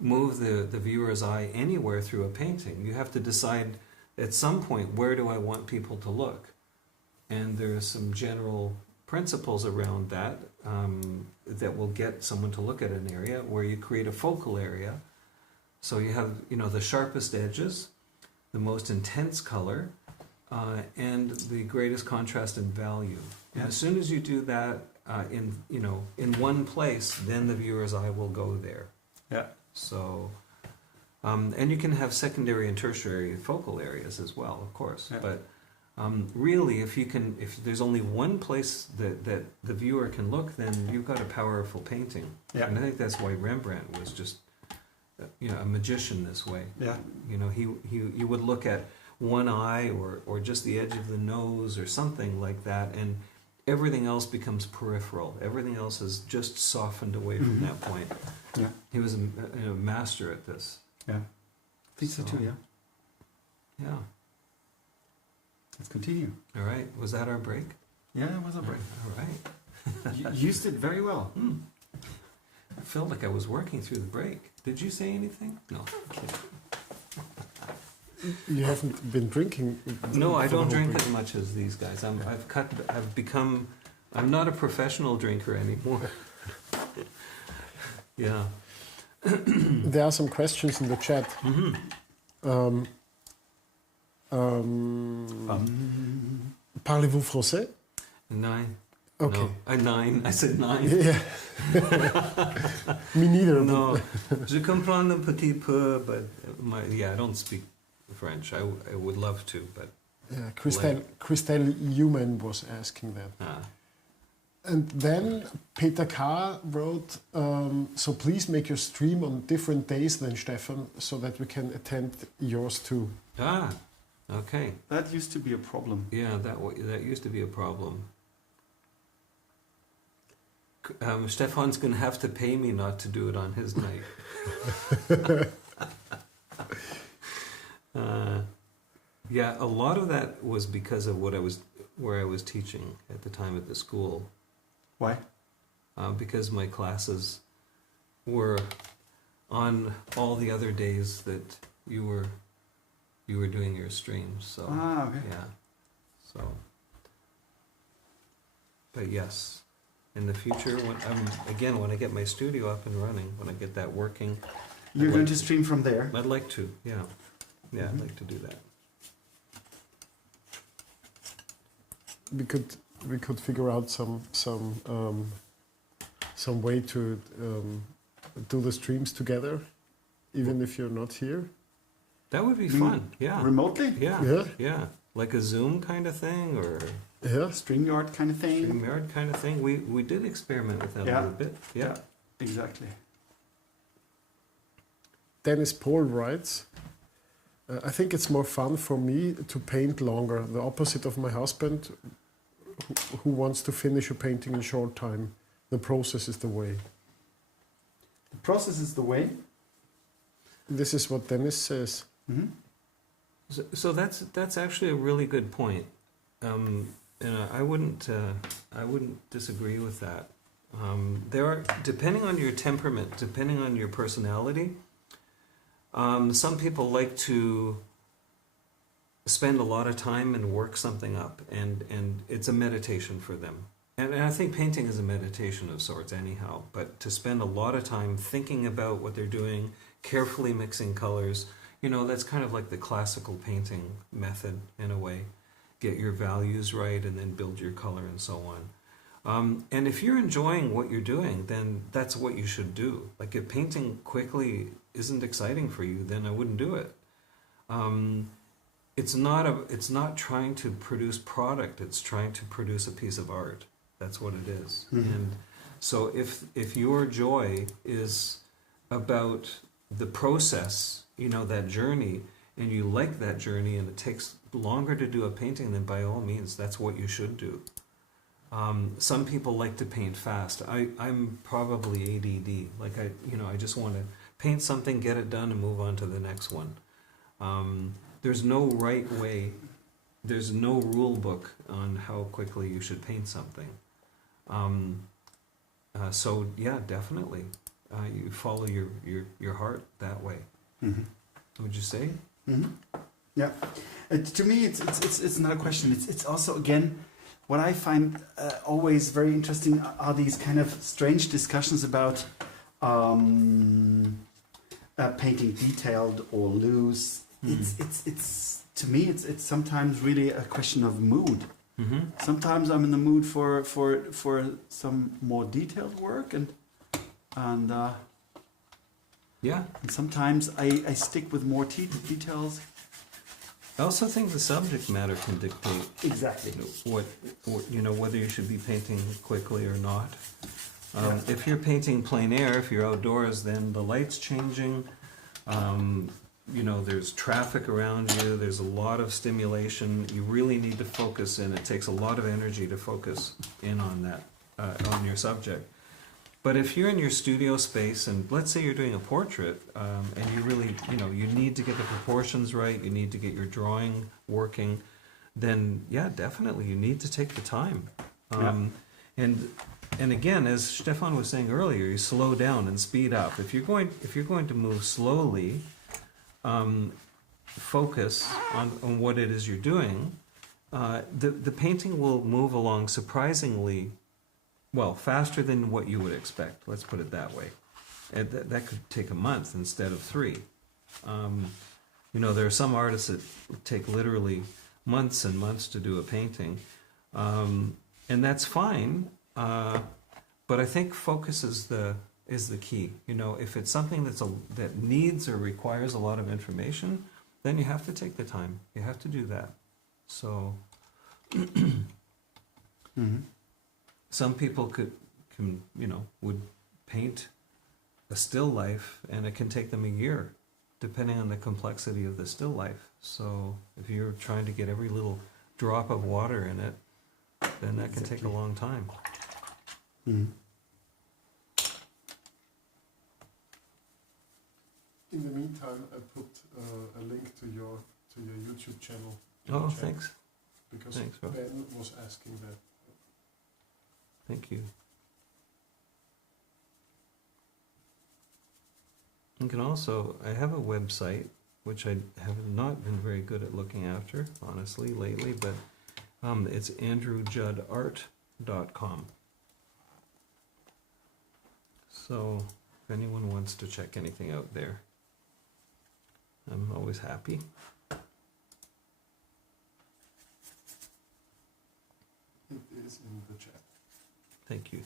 move the viewer's eye anywhere through a painting. You have to decide at some point, where do I want people to look? And there are some general principles around that that will get someone to look at an area, where you create a focal area. So you have the sharpest edges, the most intense color, and the greatest contrast and value. Yeah. And as soon as you do that in one place, then the viewer's eye will go there. Yeah. So And you can have secondary and tertiary focal areas as well, of course. Yeah. But really, if there's only one place that the viewer can look, then you've got a powerful painting. Yeah. And I think that's why Rembrandt was just, a magician this way. Yeah. You would look at one eye or just the edge of the nose or something like that, and everything else becomes peripheral. Everything else is just softened away from that point. Yeah. He was a master at this. Yeah. I think so too, yeah. Yeah. Let's continue. All right. Was that our break? Yeah, it was a break. All right. You used it very well. I felt like I was working through the break. Did you say anything? No. You haven't been drinking? No, I for the don't whole drink break. as much as these guys. I'm not a professional drinker anymore. Yeah. There are some questions in the chat. Parlez-vous français? 9. Okay. No, 9. I said 9. Yeah. Me neither. No, je comprends un petit peu, but I don't speak French. I would love to, but Yeah, Christelle Human was asking that. And then Peter K. wrote, so please make your stream on different days than Stefan, so that we can attend yours too. Okay. That used to be a problem. Yeah, that used to be a problem. Stefan's going to have to pay me not to do it on his night. Yeah, a lot of that was because of where I was teaching at the time at the school. Why? Because my classes were on all the other days that you were doing your streams. So okay. yeah, so. But yes, in the future, when I get my studio up and running, when I get that working, You're going to stream from there? I'd like to. Yeah, I'd like to do that. We could figure out some way to do the streams together, even if you're not here. That would be fun. Yeah. Remotely? Yeah. Like a Zoom kind of thing, or StreamYard kind of thing. StreamYard kind of thing. We did experiment with that a little bit. Yeah. Exactly. Dennis Paul writes, I think it's more fun for me to paint longer, the opposite of my husband, who wants to finish a painting in a short time. The process is the way. The process is the way? This is what Dennis says. Mm-hmm. So that's actually a really good point, and I wouldn't disagree with that. There are, depending on your temperament, depending on your personality, some people like to spend a lot of time and work something up, and it's a meditation for them. And I think painting is a meditation of sorts anyhow, but to spend a lot of time thinking about what they're doing, carefully mixing colors, that's kind of like the classical painting method in a way. Get your values right and then build your color and so on. And if you're enjoying what you're doing, then that's what you should do. Like if painting quickly isn't exciting for you, then I wouldn't do it. It's not trying to produce product, it's trying to produce a piece of art. That's what it is. Mm-hmm. And so if your joy is about the process, that journey, and you like that journey and it takes longer to do a painting, then by all means, that's what you should do. Some people like to paint fast. I'm probably ADD. Like I just want to paint something, get it done, and move on to the next one. There's no right way. There's no rule book on how quickly you should paint something. So yeah, definitely, you follow your heart that way. Mm-hmm. Would you say? Mm-hmm. Yeah. To me, it's not a question. It's also, again, what I find always very interesting are these kind of strange discussions about painting detailed or loose. Mm-hmm. It's to me, it's sometimes really a question of mood. Mm-hmm. Sometimes I'm in the mood for some more detailed work, and Yeah. And sometimes I stick with more details. I also think the subject matter can dictate Exactly. what whether you should be painting quickly or not. Yeah. If you're painting plein air, if you're outdoors, then the light's changing. There's traffic around you. There's a lot of stimulation. You really need to focus in. It takes a lot of energy to focus in on that, on your subject. But if you're in your studio space, and let's say you're doing a portrait, and you really, you need to get the proportions right, you need to get your drawing working, then yeah, definitely you need to take the time. And again, as Stefan was saying earlier, you slow down and speed up. If you're going to move slowly, focus on what it is you're doing, the painting will move along surprisingly well, faster than what you would expect. Let's put it that way. And that could take a month instead of 3. There are some artists that take literally months and months to do a painting, and that's fine. But I think focus is the key. If it's something that needs or requires a lot of information, then you have to take the time. You have to do that. So. Mm-hmm. Some people would paint a still life, and it can take them a year, depending on the complexity of the still life. So if you're trying to get every little drop of water in it, then that can take a long time. Mm-hmm. In the meantime, I put a link to your YouTube channel. Oh, thanks. Because Thanks, Ralf. Ben was asking that. Thank you. You can also, I have a website, which I have not been very good at looking after, honestly, lately, but it's andrewjuddart.com. So if anyone wants to check anything out there, I'm always happy. It is in the chat. Thank you.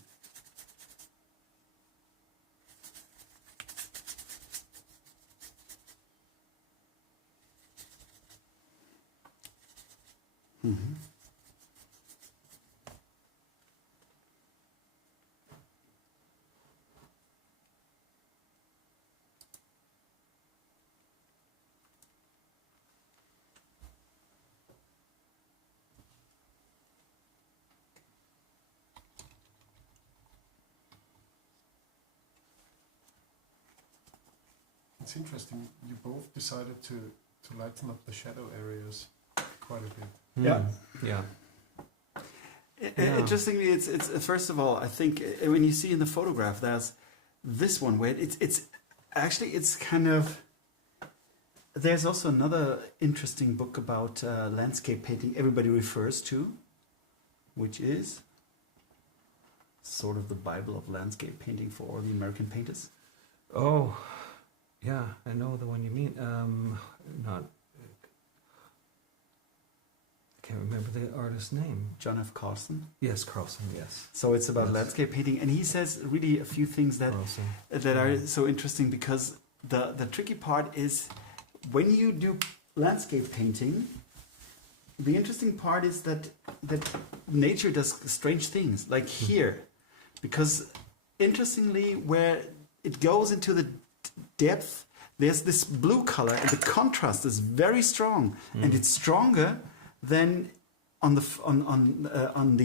Mm-hmm. It's interesting, you both decided to lighten up the shadow areas quite a bit. Yeah. Yeah. Interestingly, it's first of all, I think when you see in the photograph, there's this one where it's kind of. There's also another interesting book about landscape painting everybody refers to, which is sort of the Bible of landscape painting for all the American painters. Oh, yeah, I know the one you mean. I can't remember the artist's name. John F. Carson. Yes, Carlson, yes. So it's about Yes. landscape painting, and he says really a few things that Carlson. are so interesting, because the tricky part is when you do landscape painting, the interesting part is that nature does strange things, like here, because interestingly, where it goes into the depth, there's this blue color, and the contrast is very strong, and it's stronger than on the on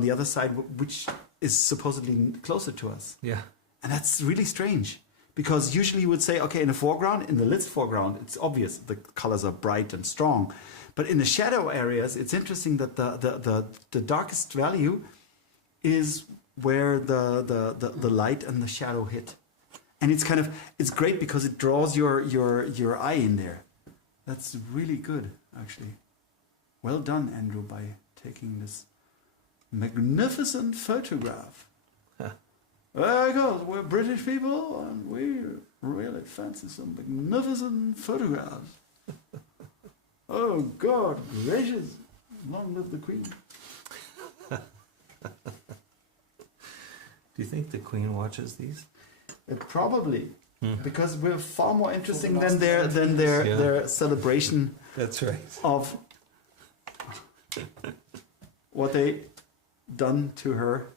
the other side, which is supposedly closer to us. Yeah. And that's really strange, because usually you would say, okay, in the foreground, in the lit foreground, it's obvious the colors are bright and strong, but in the shadow areas, it's interesting that the darkest value is where the light and the shadow hit. And it's great because it draws your eye in there. That's really good, actually. Well done, Andrew, by taking this magnificent photograph. Because we're British people and we really fancy some magnificent photographs. Oh, God gracious! Long live the Queen. Do you think the Queen watches these? Probably. because we're far more interesting For the than last their Yeah. their celebration That's right. of what they done to her.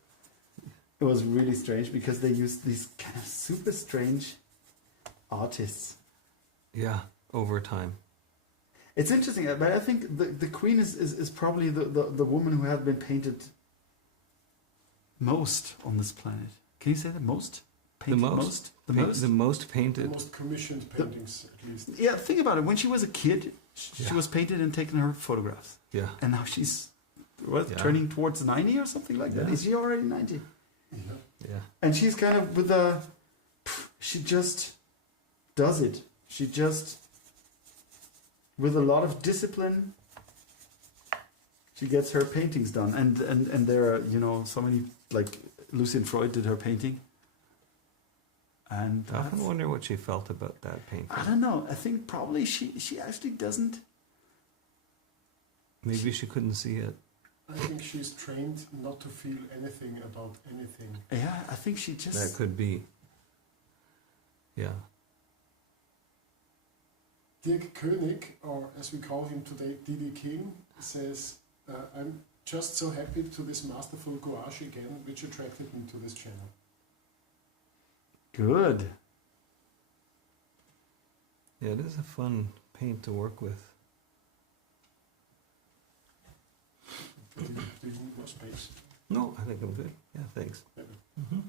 It was really strange because they used these kind of super strange artists. Yeah, over time. It's interesting, but I think the queen is probably the woman who had been painted most on this planet. Can you say the most? Painted The most The painted. most commissioned paintings, at least. Yeah, think about it. When she was a kid, she Yeah. was painted and taken her photographs. Yeah. And now she's what, Yeah. turning towards 90 or something like that. Yeah. Is she already 90? Yeah. Yeah. And she's kind of with a... She just does it. She just... With a lot of discipline, she gets her paintings done. And there are, you know, so many... Like, Lucien Freud did her painting. And I often wonder what she felt about that painting. I don't know. I think probably she actually doesn't... Maybe she couldn't see it. I think she's trained not to feel anything about anything. Yeah, I think she just... That could be. Yeah. Dirk König, or as we call him today, Didi King, says, I'm just so happy to this masterful gouache again, which attracted me to this channel. Good. Yeah, it is a fun paint to work with. Do you need more space? No, I think I'm good. Yeah, thanks. Better. Mm-hmm.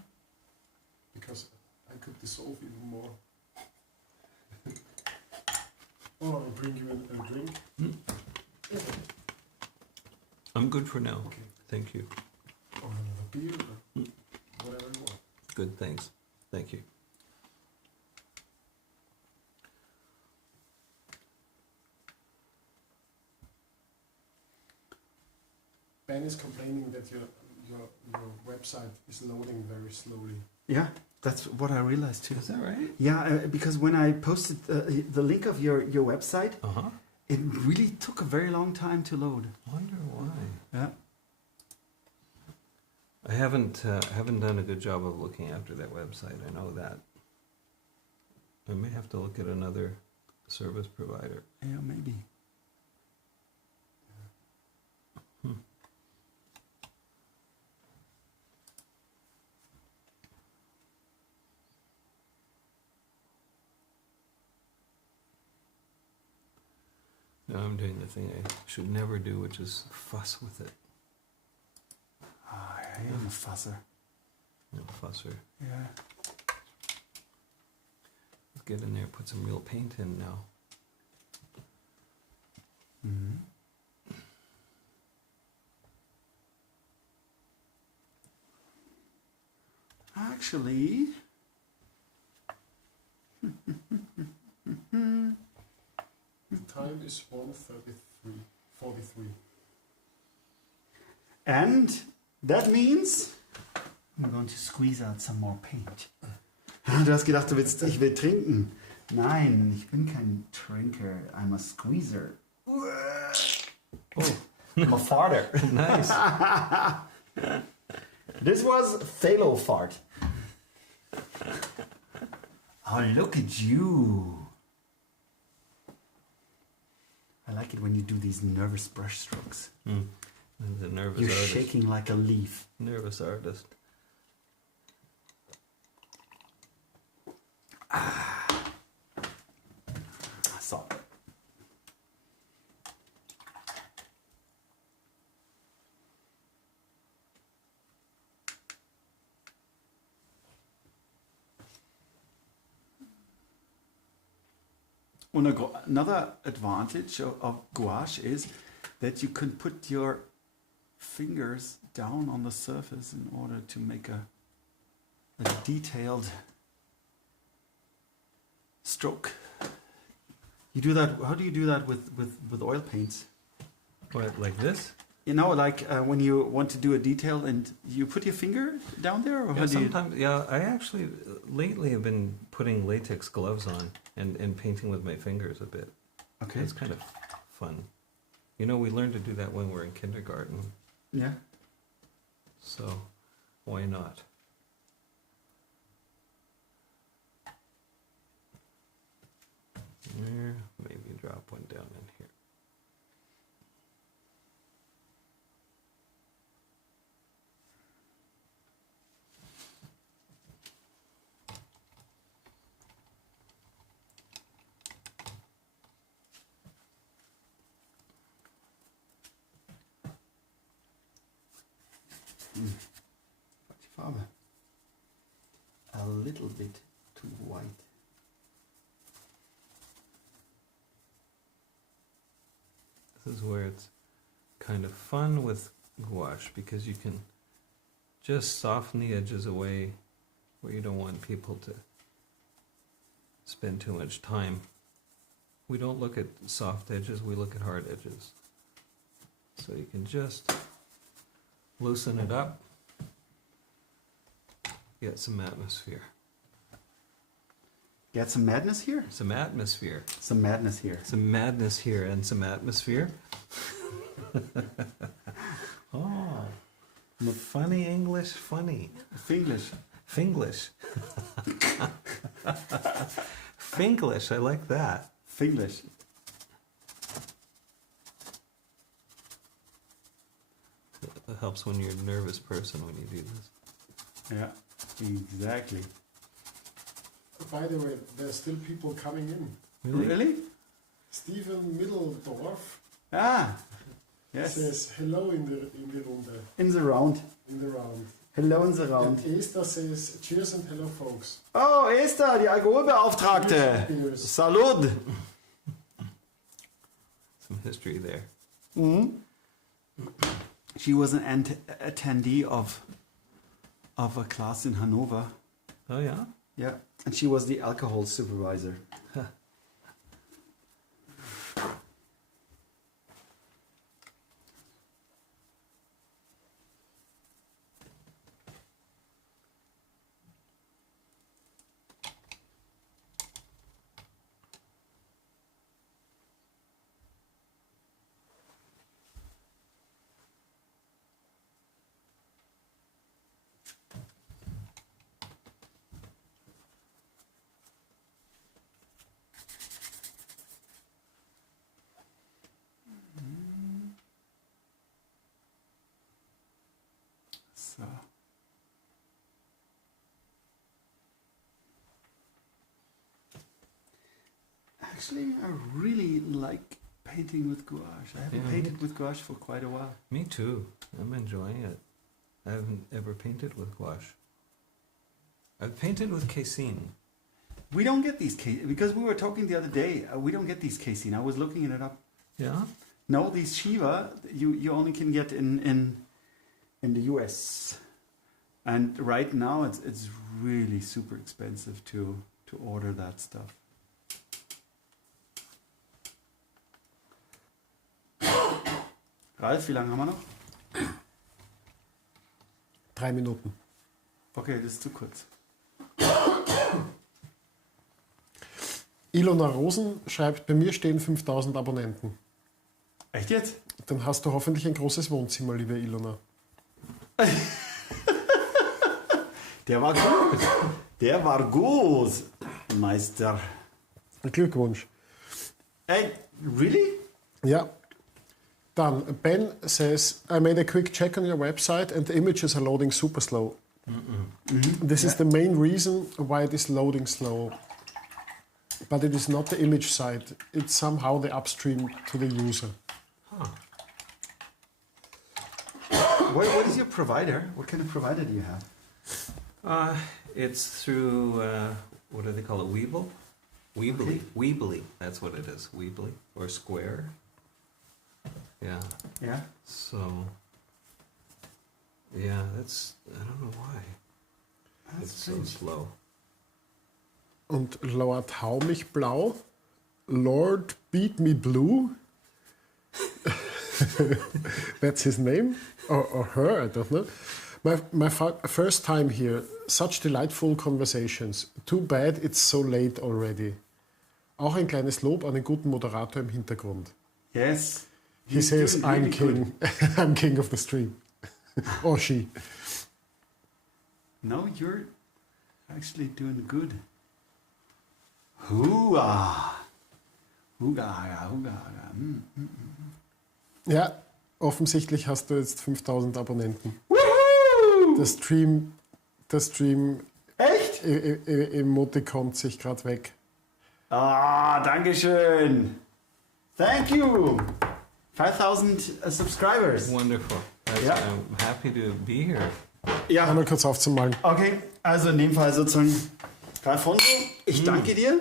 Because I could dissolve even more. Oh, I'll bring you a drink. Mm. Yeah. I'm good for now. Okay. Thank you. Or another beer, or whatever you want. Good, thanks. Thank you. Ben is complaining that your website is loading very slowly. Yeah, that's what I realized too. Is that right? Yeah, because when I posted the link of your website, Uh-huh. it really took a very long time to load. Wonder why. Yeah. I haven't done a good job of looking after that website. I know that. I may have to look at another service provider. Yeah, maybe. Now I'm doing the thing I should never do, which is fuss with it. I am a fusser. No fusser. Yeah. Let's get in there, put some real paint in now. Mm-hmm. Actually, The time is 1:43. and that means I'm going to squeeze out some more paint. Du hast gedacht, ich will trinken. Nein, ich bin kein Trinker. I'm a squeezer. Oh, I'm a farter. nice. This was Phalo fart. Oh, look at you. I like it when you do these nervous brush strokes. Mm. The nervous You're artist. shaking like a leaf. Nervous artist. So. Another advantage of gouache is that you can put your fingers down on the surface in order to make a detailed stroke. You do that. How do you do that with oil paints? What, like this? You know, like when you want to do a detail and you put your finger down there, or Yeah, how do you? sometimes, yeah, I actually lately have been putting latex gloves on and painting with my fingers a bit. Okay. It's kind of fun. You know, we learned to do that when we were in kindergarten, Yeah. so why not? There, maybe drop one down in here. Falsche Farbe. A little bit too white. This is where it's kind of fun with gouache because you can just soften the edges away where you don't want people to spend too much time. We don't look at soft edges, we look at hard edges. So you can just loosen it up, get some atmosphere. Get some madness here? Some atmosphere. Some madness here. Some madness here and some atmosphere. Oh, funny English, funny. Finglish. Finglish. Finglish, I like that. Finglish. It helps when you're a nervous person when you do this. Yeah, exactly. By the way, there's still people coming in. Really? Stephen Middeldorf Ah, yes. says hello in the Runde, In the round. in the round. Hello in the round. And Esther says cheers and hello, folks. Oh, Esther, die Alkoholbeauftragte. Cheers. Salud. Some history there. Mhm. She was an attendee of a class in Hanover. Oh yeah? Yeah, and she was the alcohol supervisor. So. Actually, I really like painting with gouache. I haven't Yeah. painted with gouache for quite a while. Me too. I'm enjoying it. I haven't ever painted with gouache. I've painted with casein. We don't get these because we were talking the other day. We don't get these casein. I was looking it up. Yeah? No, these Shiva you only can get in the US, and right now it's really super expensive to order that stuff. Ralf, wie lange haben wir noch? 3 Minuten. Okay, das ist zu kurz. Ilona Rosen schreibt, bei mir stehen 5000 Abonnenten. Echt jetzt? Dann hast du hoffentlich ein großes Wohnzimmer, liebe Ilona. Der war gut. Der war gut, Meister. Glückwunsch. Hey, really? Ja. Dann, Ben says, I made a quick check on your website and the images are loading super slow. This is the main reason why it is loading slow. But it is not the image side. It's somehow the upstream to the user. Huh. What is your provider? What kind of provider do you have? It's through, what do they call it? Weeble? Weebly. Okay. Weebly. That's what it is. Weebly. Or Square. Yeah. Yeah. So, yeah, that's, I don't know why. That's It's so strange. slow. Und Lord Hau mich blau, Lord Beat Me Blue. That's his name? Or her, I don't know. My first time here, such delightful conversations. Too bad it's so late already. Auch ein kleines Lob an den guten Moderator im Hintergrund. Yes. He He's says, doing I'm really king. I'm king of the stream. Or she. No, you're actually doing good. Hooah! Huga. Ja, offensichtlich hast du jetzt 5000 Abonnenten. Woohoo! Der Stream Echt? Emoticon sich gerade weg. Ah, dankeschön. Thank you. 5000 subscribers. Wonderful. Ja. I'm happy to be here. Ja, Einmal kurz aufzumalen. okay. Also in dem Fall sozusagen, Alfonso, ich danke dir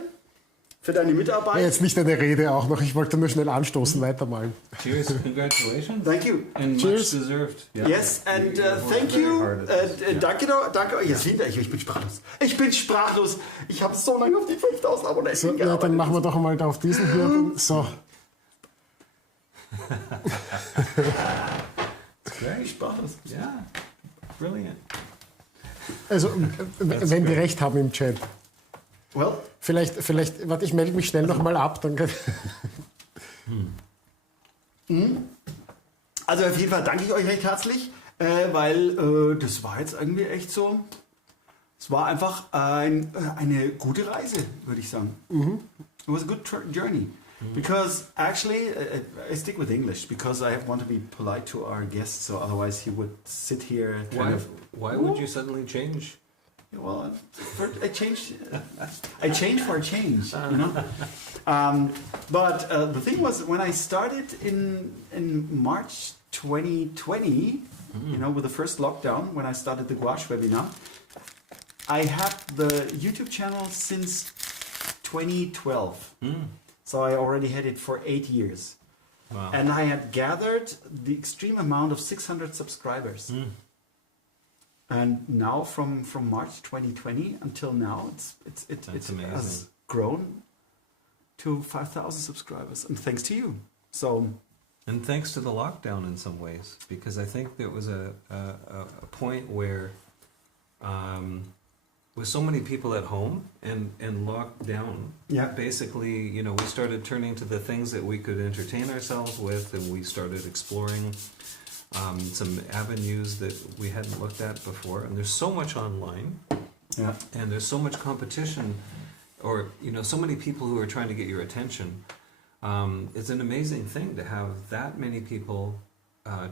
für deine Mitarbeit. Ja, jetzt nicht eine Rede auch noch. Ich wollte nur schnell anstoßen, weitermalen. Cheers, congratulations. Thank you. And Cheers. much deserved. Yeah. Yes, and You worked thank very you. hard at this. Yeah. Danke. Jetzt wieder, ich bin sprachlos. Ich bin sprachlos. Ich habe so lange auf die 5000 Abonnenten So, ja, gearbeitet. dann machen wir doch einmal da auf diesen hier. So. Great. Sprachlos. Yeah, brilliant. Also, wenn die recht haben im Chat. Well, Vielleicht, warte, ich melde mich schnell nochmal ab. Dann also auf jeden Fall danke ich euch recht herzlich, weil das war jetzt irgendwie echt so. Es war einfach eine gute Reise, würde ich sagen. It was a good journey. Because actually, I stick with English because I want to be polite to our guests, so otherwise he would sit here kind of. Why would you suddenly change? Well, I changed. I changed for a change, you know. But the thing was, when I started in March 2020, you know, with the first lockdown, when I started the Gouache webinar, I had the YouTube channel since 2012. So I already had it for 8 years. Wow. And I had gathered the extreme amount of 600 subscribers. And now from March 2020 until now, it has amazing. grown to 5,000 subscribers. And thanks to you. So, And thanks to the lockdown in some ways, because I think there was a point where with so many people at home and locked down, yeah. basically, you know, we started turning to the things that we could entertain ourselves with, and we started exploring some avenues that we hadn't looked at before. And there's so much online, Yeah. and there's so much competition, or, you know, so many people who are trying to get your attention. It's an amazing thing to have that many people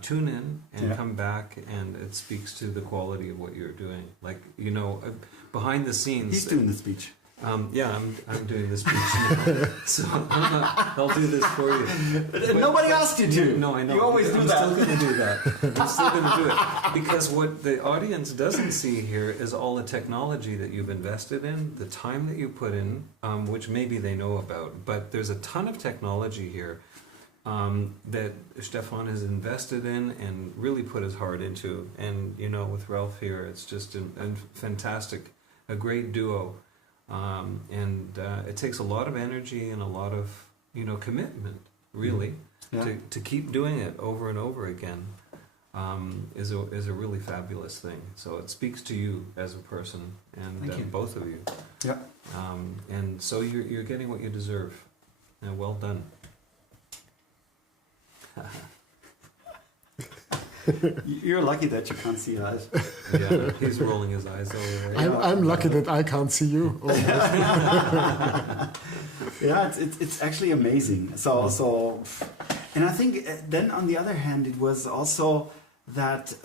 tune in and Yeah. come back, and it speaks to the quality of what you're doing. Like, you know, behind the scenes. He's doing the speech. Yeah, I'm doing this speech now. So I'll do this for you. Nobody asked you to. No, I know. You always do I'm that. still going to do that. I'm still going to do it. Because what the audience doesn't see here is all the technology that you've invested in, the time that you put in, which maybe they know about. But there's a ton of technology here that Stefan has invested in and really put his heart into. And, you know, with Ralf here, it's just a fantastic, a great duo. It takes a lot of energy and a lot of, you know, commitment, really, Yeah. to keep doing it over and over again. Is a really fabulous thing. So it speaks to you as a person, and Thank you. both of you. Yeah. And so you're getting what you deserve. Well done. You're lucky that you can't see us. Yeah, he's rolling his eyes over there. I'm lucky that I can't see you. Yeah, it's actually amazing. So, and I think then on the other hand, it was also that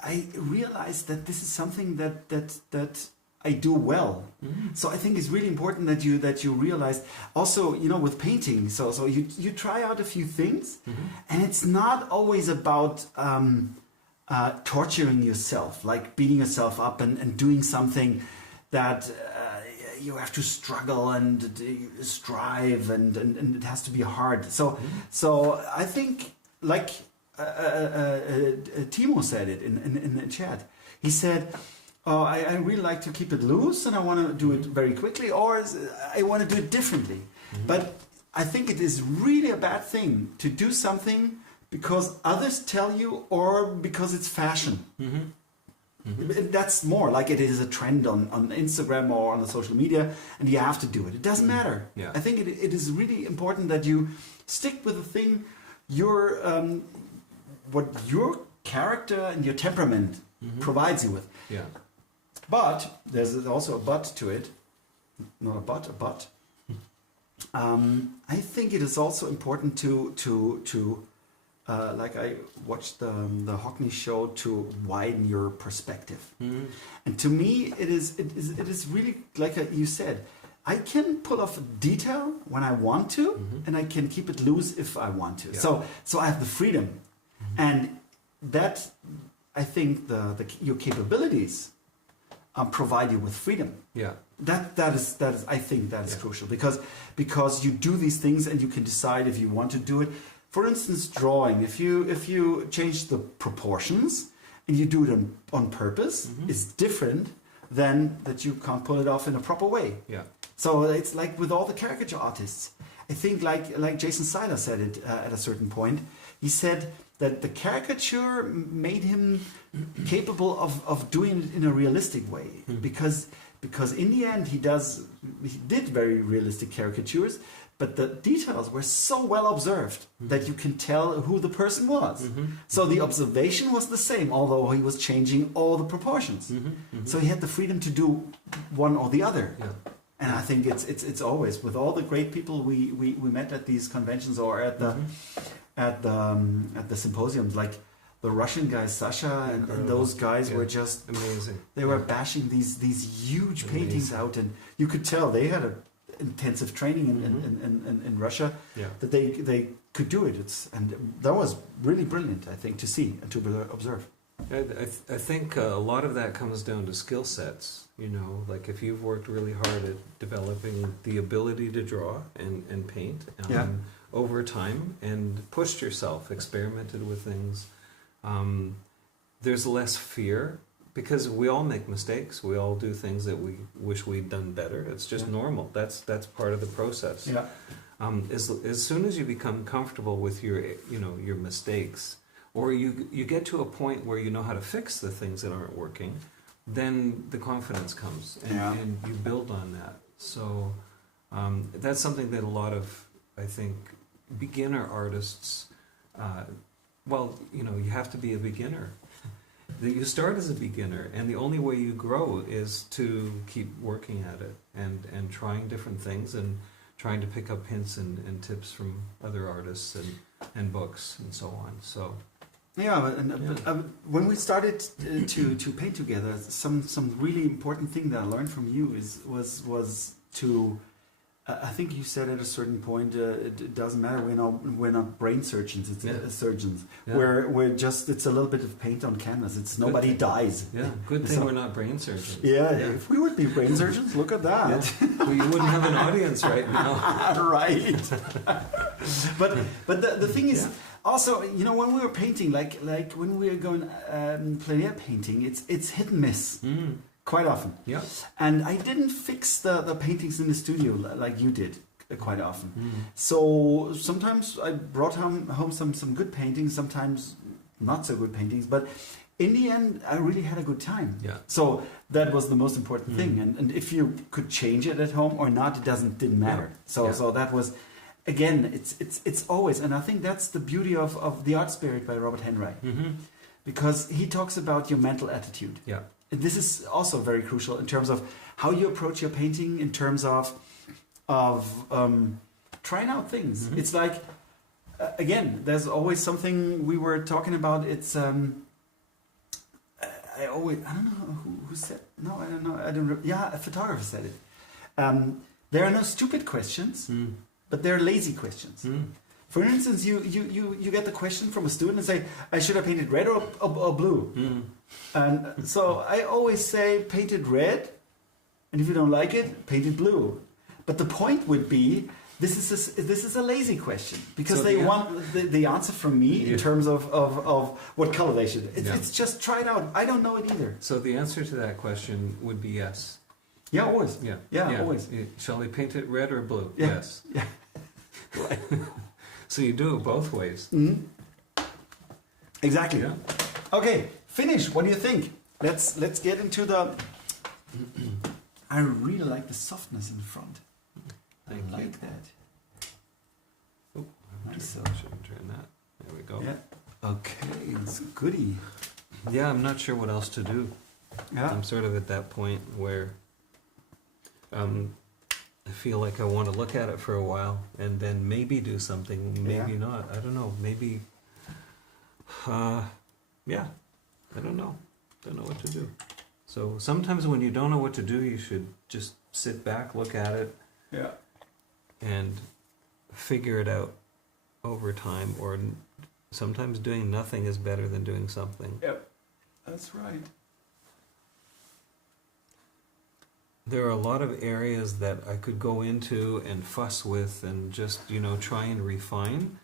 I realized that this is something that I do well. So I think it's really important that you realize also, you know, with painting. So you try out a few things, and it's not always about torturing yourself, like beating yourself up and doing something that you have to struggle and strive and it has to be hard. So I think, like Timo said it in the chat. He said, "Oh, I really like to keep it loose and I want to do it very quickly, or I want to do it differently." But I think it is really a bad thing to do something because others tell you or because it's fashion. That's more like it is a trend on Instagram or on the social media, and you have to do it. It doesn't matter. Yeah. I think it is really important that you stick with the thing, what your character and your temperament provides you with. Yeah. But there's also a but to it. Not a but, a but. I think it is also important to like I watched the Hockney show, to widen your perspective. And to me, it is really like you said. I can pull off detail when I want to, and I can keep it loose if I want to. Yeah. So I have the freedom, and that I think your capabilities provide you with freedom. Yeah. That is I think that is crucial, because you do these things and you can decide if you want to do it. For instance, drawing. If you change the proportions and you do it on purpose, it's different than that you can't pull it off in a proper way. Yeah. So it's like with all the caricature artists. I think like Jason Seiler said it at a certain point. He said that the caricature made him capable of doing it in a realistic way, because in the end he did very realistic caricatures, but the details were so well observed that you can tell who the person was. So the observation was the same, although he was changing all the proportions. So he had the freedom to do one or the other. Yeah. And I think it's always with all the great people we met at these conventions or at the symposiums, like the Russian guys, Sasha, and those guys were just amazing. They were bashing these huge paintings out, and you could tell they had a intensive training in Russia that they could do it. And that was really brilliant, I think, to see and to observe. I think a lot of that comes down to skill sets. You know, like if you've worked really hard at developing the ability to draw and paint over time and pushed yourself, experimented with things, there's less fear, because we all make mistakes. We all do things that we wish we'd done better. It's just normal. That's part of the process. Yeah. As soon as you become comfortable with your mistakes, or you get to a point where you know how to fix the things that aren't working, then the confidence comes, and you build on that. So that's something that a lot of, I think, beginner artists, you have to be a beginner. You start as a beginner, and the only way you grow is to keep working at it and trying different things and trying to pick up hints and tips from other artists and books and so on. So. But when we started to paint together, some really important thing that I learned from you was to. I think you said at a certain point, it doesn't matter. We're not brain surgeons. It's surgeons. Yeah. It's a little bit of paint on canvas. It's nobody dies. Yeah, good thing we're not brain surgeons. Yeah, if we would be brain surgeons, look at that. Yeah. Well, you wouldn't have an audience right now. Right. but the thing is. Also, when we were painting, like when we were going plein air painting, it's hit and miss quite often. Yeah. And I didn't fix the paintings in the studio like you did quite often. So sometimes I brought home some good paintings, sometimes not so good paintings, but in the end, I really had a good time. Yeah. So that was the most important thing. And if you could change it at home or not, it didn't matter. So that was. Again, it's always, and I think that's the beauty of The Art Spirit by Robert Henry, because he talks about your mental attitude. Yeah, and this is also very crucial in terms of how you approach your painting, in terms of trying out things. It's like again, there's always something we were talking about. It's I don't know who said. No, I don't know. A photographer said it. There are no stupid questions. But they're lazy questions. For instance, you get the question from a student and say, should I paint it red or blue? And so I always say, paint it red, and if you don't like it, paint it blue. But the point would be, this is a lazy question, because they want the answer from me in terms of what color they should. It's just try it out. I don't know it either. So the answer to that question would be yes. Yeah, always. Yeah, always. Shall we paint it red or blue? Yeah. Yes. Yeah. So you do it both ways. Exactly. Yeah. Okay, finish. What do you think? Let's get into the. I really like the softness in the front. I like that. Oh, nice. I should turn that. There we go. Yeah. Okay, it's goody. Yeah, I'm not sure what else to do. Yeah. I'm sort of at that point where I feel like I want to look at it for a while and then maybe do something, maybe Yeah. not. I don't know. Maybe, yeah, I don't know. Don't know what to do. So sometimes when you don't know what to do, you should just sit back, look at it, Yeah. and figure it out over time. Or sometimes doing nothing is better than doing something. Yep. That's right. There are a lot of areas that I could go into and fuss with and just, try and refine.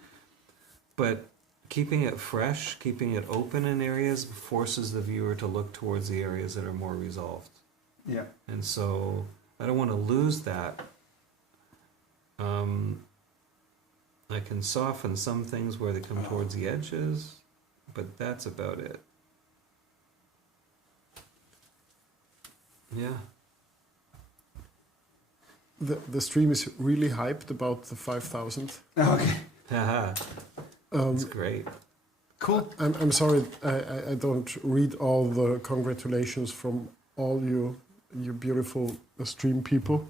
But keeping it fresh, keeping it open in areas forces the viewer to look towards the areas that are more resolved. Yeah. And so I don't want to lose that. I can soften some things where they come towards the edges, but that's about it. Yeah. The stream is really hyped about the 5,000. Okay. Haha. That's great. Cool. I'm sorry, I don't read all the congratulations from all you beautiful stream people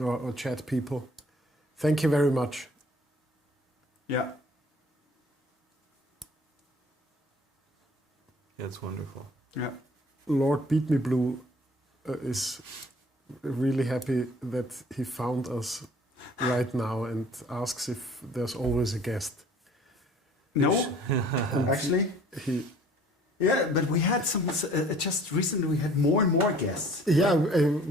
or chat people. Thank you very much. Yeah. That's wonderful. Yeah. Lord Beat Me Blue is really happy that he found us right now and asks if there's always a guest. No, actually. Yeah, but we had some, just recently we had more and more guests. Yeah,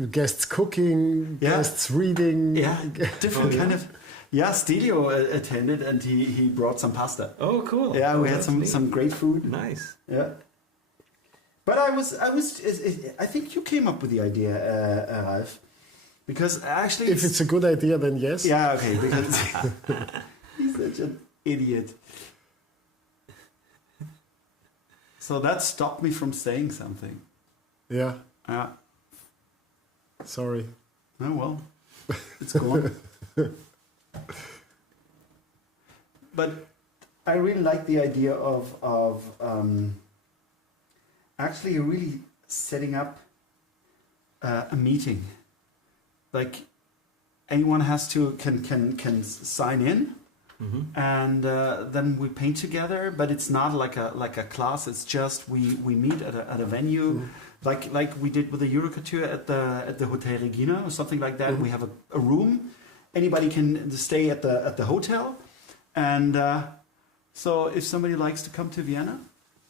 guests cooking, guests reading. Yeah, different kind of. Yeah, Stelio attended and he brought some pasta. Oh, cool. Yeah, we had That's neat. some great food. Nice. Yeah. But I think you came up with the idea, Ralf, because actually. If it's a good idea, then yes. Yeah, okay, because he's such an idiot. So that stopped me from saying something. Yeah. Yeah. Sorry. Oh well, it's gone. But I really like the idea of actually really setting up a meeting. Like anyone can sign in. Mm-hmm. And then we paint together, but it's not like a class. It's just we meet at a venue, like we did with the Euroculture at the Hotel Regina or something like that. We have a room. Anybody can stay at the hotel, and so if somebody likes to come to Vienna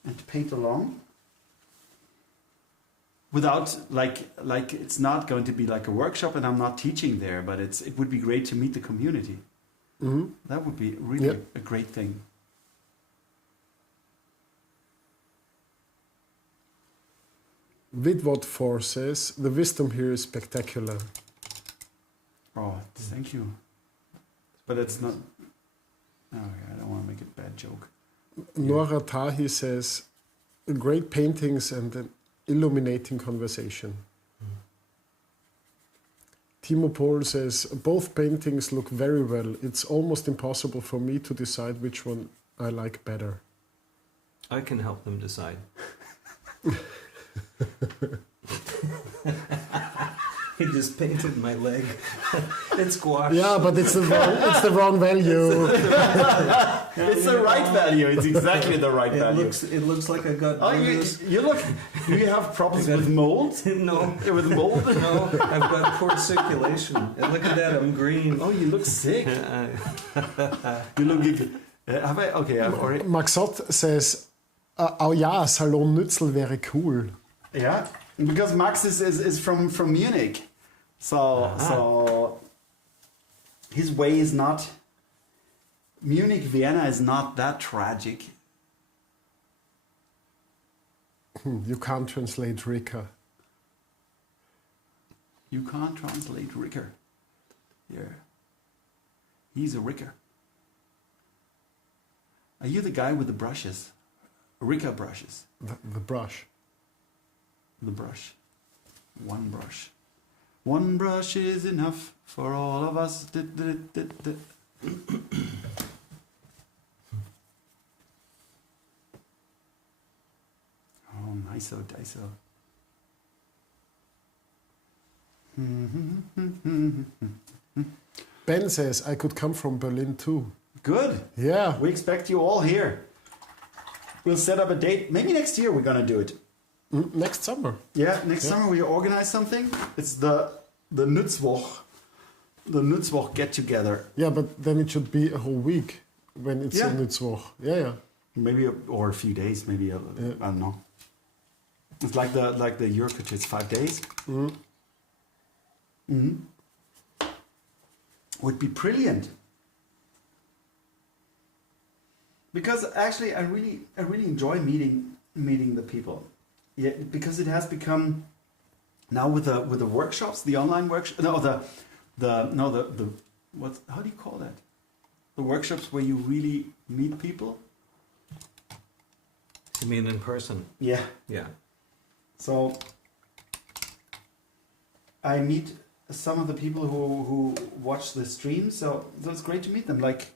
and to paint along, without like it's not going to be like a workshop, and I'm not teaching there, but it would be great to meet the community. Mm-hmm. That would be really a great thing. Vidwot 4 says, the wisdom here is spectacular. Oh, thank you. But it's not... Okay, I don't want to make a bad joke. Nora Tahi says, great paintings and an illuminating conversation. Timo Pohl says, both paintings look very well. It's almost impossible for me to decide which one I like better. I can help them decide. He just painted my leg. It's gouache. Yeah, but it's the wrong value. It's the right value. It's exactly the right value. It looks like I got bruises. You have problems with mold? No. With mold? No, I've got poor circulation. And look at that, I'm green. Oh, you look sick. You look... I've already... Maxot says, oh ja, Salon Nützel wäre cool. Yeah, because Max is from Munich. So his way is not... Munich, Vienna is not that tragic. You can't translate Rika. You can't translate Ricker. Yeah. He's a Ricker. Are you the guy with the brushes? Ricker brushes. The brush. The brush. One brush. One brush is enough for all of us. Oh, nice-o, dice-o. Ben says, I could come from Berlin too. Good. Yeah. We expect you all here. We'll set up a date. Maybe next year we're gonna do it. Next summer. Yeah, next summer we organize something. It's the Mittwoch. The Mittwoch get together. Yeah, but then it should be a whole week when it's Yeah. a Mittwoch. Yeah. Maybe or a few days. Maybe I don't know. It's like the Yurkut. It's 5 days. Would be brilliant. Because actually, I really enjoy meeting the people. Yeah, because it has become now with the workshops, the online workshop. No, the what? How do you call that? The workshops where you really meet people. You mean in person? Yeah. Yeah. So I meet some of the people who watch the streams. So it's great to meet them. Like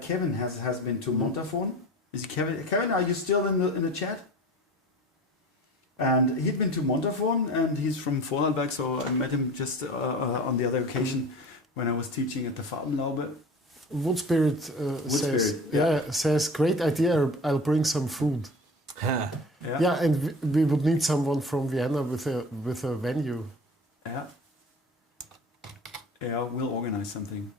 Kevin has been to Montafon. Is he Kevin? Kevin, are you still in the chat? And he'd been to Montafon, and he's from Vorarlberg, so I met him just on the other occasion when I was teaching at the Farbenlaube. Wood Spirit says, says, great idea. I'll bring some food. Yeah, and we would need someone from Vienna with a venue. Yeah. Yeah, we'll organize something.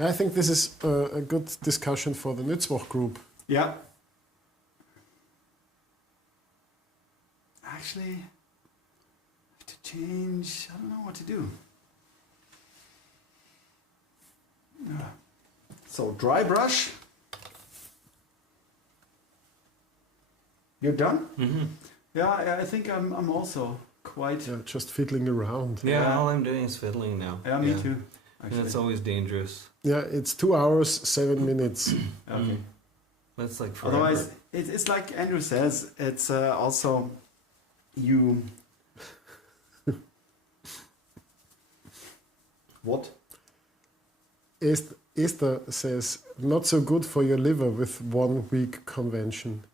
I think this is a good discussion for the Mittwoch group. Yeah. Actually, I have to change. I don't know what to do. So dry brush. You're done? Mm-hmm. Yeah, I think I'm also quite. Yeah, just fiddling around. Yeah, all I'm doing is fiddling now. Yeah, me too. And it's always dangerous. Yeah, it's 2 hours, 7 minutes. Okay. That's like forever. Otherwise, it's like Andrew says. It's also you. What? Esther says, not so good for your liver with 1 week convention.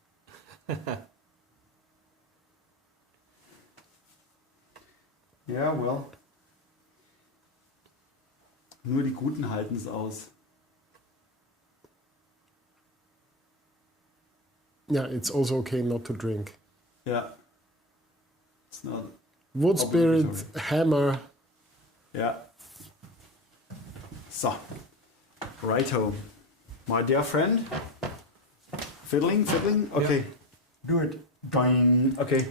Ja, well. Nur die Guten halten es aus. Yeah, it's also okay not to drink. Ja. It's not. Wood Spirit, Hammer. Ja. So. Righto. My dear friend. Fiddling? Okay. Do it. Doing. Okay.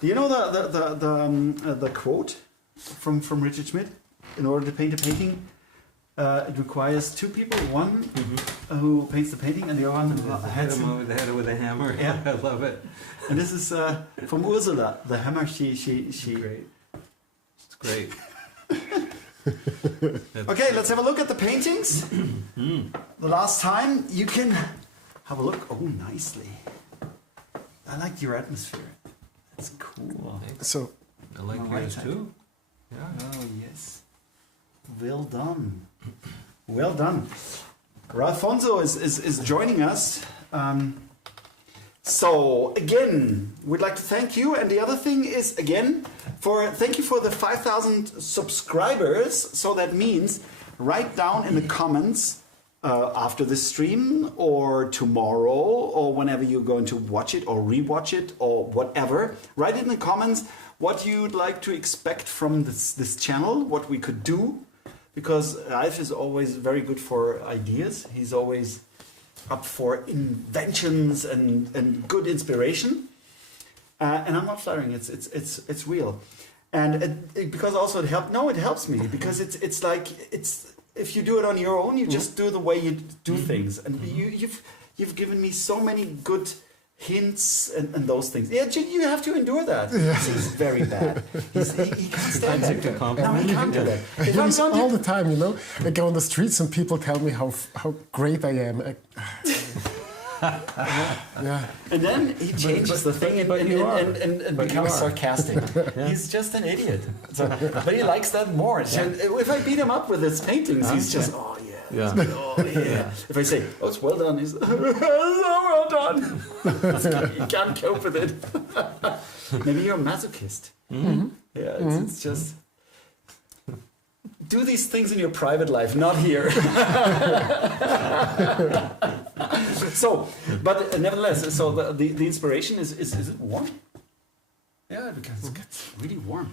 Do you know the quote from Richard Schmidt? In order to paint a painting, it requires 2 people. One who paints the painting, and the other one who hits him over the head with a hammer. Yeah, I love it. And this is from Ursula. The hammer she. Great. It's great. Okay, let's have a look at the paintings. The last time you can have a look. Oh, nicely. I like your atmosphere. That's cool. Thanks. So, I like yours too. Yeah. Oh yes. Well done. Well done. Ralfonso is joining us. So again, we'd like to thank you. And the other thing is again thank you for the 5,000 subscribers. So that means write down in the comments after the stream or tomorrow or whenever you're going to watch it or rewatch it or whatever. Write it in the comments what you'd like to expect from this channel, what we could do. Because Ralf is always very good for ideas. He's always up for inventions and good inspiration. And I'm not flattering. It's real. And because also it helped. No, it helps me because it's like if you do it on your own, you just do the way you do things. And you've given me so many good hints and those things. Yeah, you have to endure that. He's very bad. He can't stand that. No, he can't do that. If I'm going all the time, you know. I go on the streets and people tell me how great I am. Yeah. And then he changes the thing and becomes sarcastic. He's just an idiot. So, but he likes that more. So if I beat him up with his paintings, he's just, oh yeah. Yeah. Oh yeah. If I say, oh, it's well done, he's so well done. You can't cope with it. Maybe you're a masochist. Yeah, it's just... Do these things in your private life, not here. So, but nevertheless, so the inspiration is it warm? Yeah, because it gets really warm.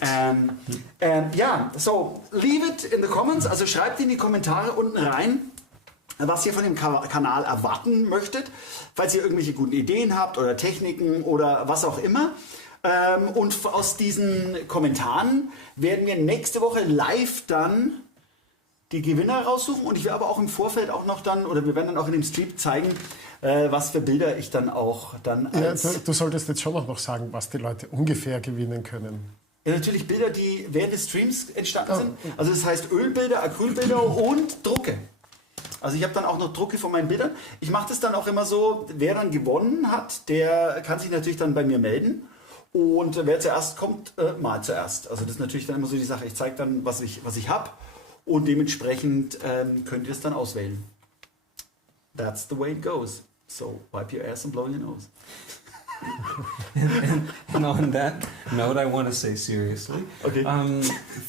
And yeah, so leave it in the comments. Also schreibt in die Kommentare unten rein, was ihr von dem Kanal erwarten möchtet, falls ihr irgendwelche guten Ideen habt oder Techniken oder was auch immer. Und aus diesen Kommentaren werden wir nächste Woche live dann die Gewinner raussuchen und ich werde aber auch im Vorfeld auch noch dann, oder wir werden dann auch in dem Stream zeigen, was für Bilder ich dann auch dann als... Ja, du solltest jetzt schon noch sagen, was die Leute ungefähr gewinnen können. Ja, natürlich Bilder, die während des Streams entstanden sind. Also das heißt Ölbilder, Acrylbilder und Drucke. Also ich habe dann auch noch Drucke von meinen Bildern. Ich mache das dann auch immer so, wer dann gewonnen hat, der kann sich natürlich dann bei mir melden. Und wer zuerst kommt, mal zuerst. Also das ist natürlich dann immer so die Sache. Ich zeige dann, was ich habe und dementsprechend könnt ihr es dann auswählen. That's the way it goes. So wipe your ass and blow your nose. And on that note, I want to say seriously, Okay.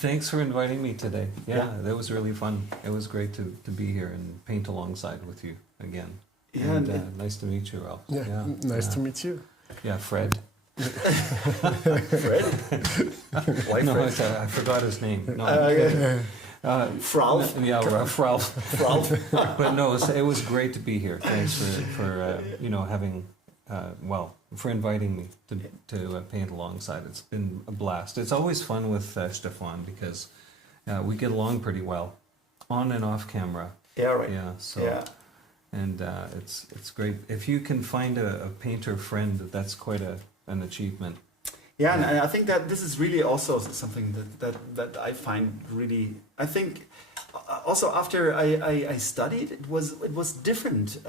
thanks for inviting me today. Yeah, that was really fun. It was great to be here and paint alongside with you again. Yeah, and nice to meet you, Ralf. Yeah, nice to meet you. Yeah, Fred. Fred? Why No, Fred? I forgot his name. No, Ralf? yeah, Ralf. Ralf? But no, it was great to be here. Thanks for having for inviting me to paint alongside. It's been a blast. It's always fun with Stefan because we get along pretty well, on and off camera. Yeah, right. Yeah. So. Yeah. And it's great if you can find a painter friend. That's quite an achievement. Yeah, and I think that this is really also something that I find really. I think also after I studied, it was different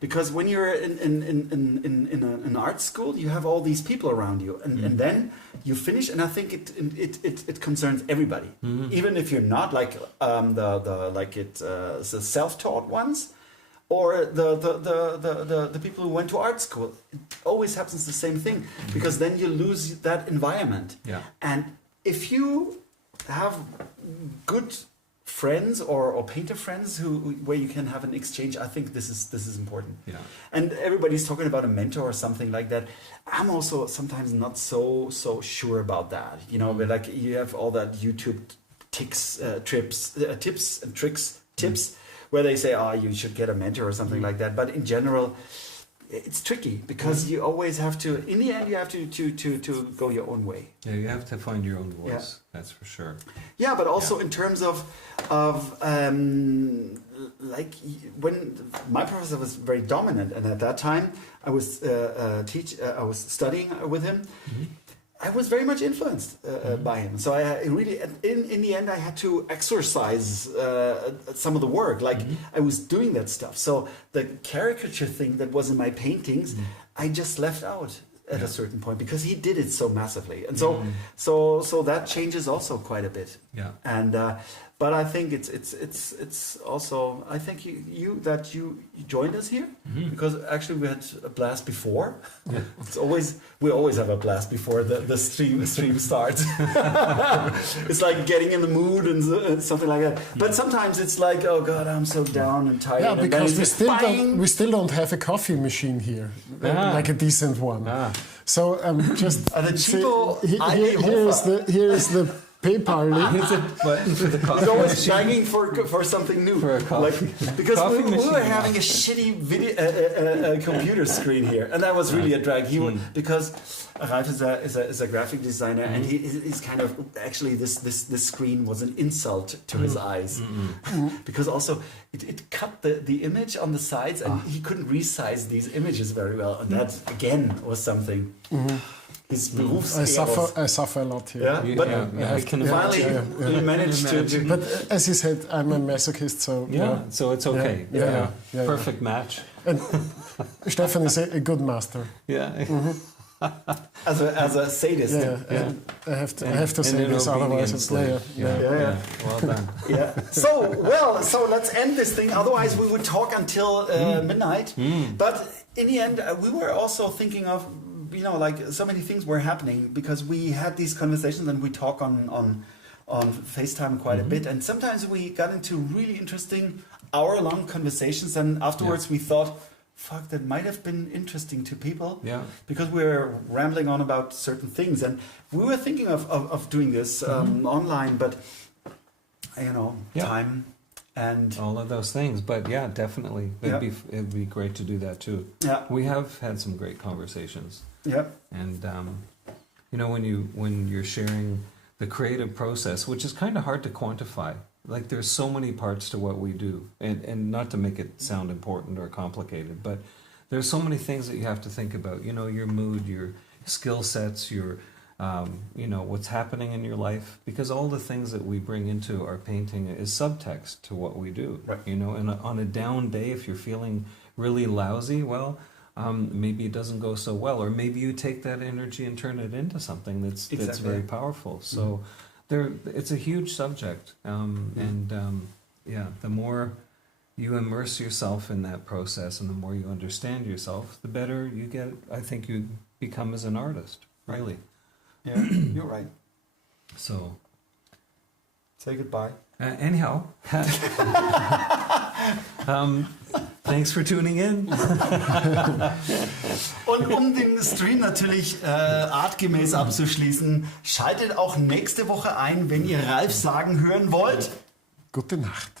because when you're in an art school, you have all these people around you, and then you finish, and I think it concerns everybody, even if you're not like the self-taught ones. Or the people who went to art school. It always happens the same thing because then you lose that environment. Yeah. And if you have good friends or painter friends where you can have an exchange, I think this is important. Yeah. And everybody's talking about a mentor or something like that. I'm also sometimes not so sure about that. You know, but like you have all that YouTube tips and tricks tips. Where they say, you should get a mentor or something like that. But in general, it's tricky because you always have to, in the end, you have to go your own way. Yeah, you have to find your own voice. Yeah. That's for sure. Yeah, but also in terms of like when my professor was very dominant, and at that time I was I was studying with him. I was very much influenced by him. So I really, in the end, I had to exercise some of the work. Like I was doing that stuff. So the caricature thing that was in my paintings, I just left out at a certain point because he did it so massively. And so that changes also quite a bit. Yeah. And but I think it's also, I think you joined us here because actually we had a blast before. Yeah. We always have a blast before the stream starts. It's like getting in the mood and something like that. But sometimes it's like, oh God, I'm so down and tired. Yeah, because we still don't have a coffee machine here, like a decent one. So just here is the PayPal link. He's always begging for something new. For a coffee. Because we were having a shitty video computer screen here, and that was really a drag. Because Ralf is a graphic designer, and he's kind of actually this screen was an insult to his eyes, because also it cut the image on the sides, and he couldn't resize these images very well, and that again was something. His I suffer a lot here. Yeah, but I can finally we managed to. But as you said, I'm a masochist, so so it's okay. Yeah. Perfect match. And Stefan is a good master. Yeah. as a sadist. I have to say in this, otherwise it's obedience, yeah. Well done. Yeah. So let's end this thing. Otherwise, we would talk until midnight. But in the end, we were also thinking of, like so many things were happening because we had these conversations and we talk on FaceTime quite a bit. And sometimes we got into really interesting hour-long conversations. And afterwards, we thought, fuck, that might have been interesting to people. Yeah. Because we're rambling on about certain things. And we were thinking of doing this online, but time and all of those things. But yeah, definitely, it'd be great to do that too. Yeah. We have had some great conversations. Yeah. And when you're sharing the creative process, which is kind of hard to quantify. Like there's so many parts to what we do, and not to make it sound important or complicated, but there's so many things that you have to think about. Your mood, your skill sets, your what's happening in your life, because all the things that we bring into our painting is subtext to what we do. Right. And on a down day, if you're feeling really lousy, well, maybe it doesn't go so well, or maybe you take that energy and turn it into something that's very powerful. So it's a huge subject, the more you immerse yourself in that process and the more you understand yourself, the better you get. I think you become as an artist, really. Yeah, you're right. So say goodbye. Anyhow, thanks for tuning in. Und um den Stream natürlich artgemäß abzuschließen, schaltet auch nächste Woche ein, wenn ihr Ralf sagen hören wollt. Gute Nacht.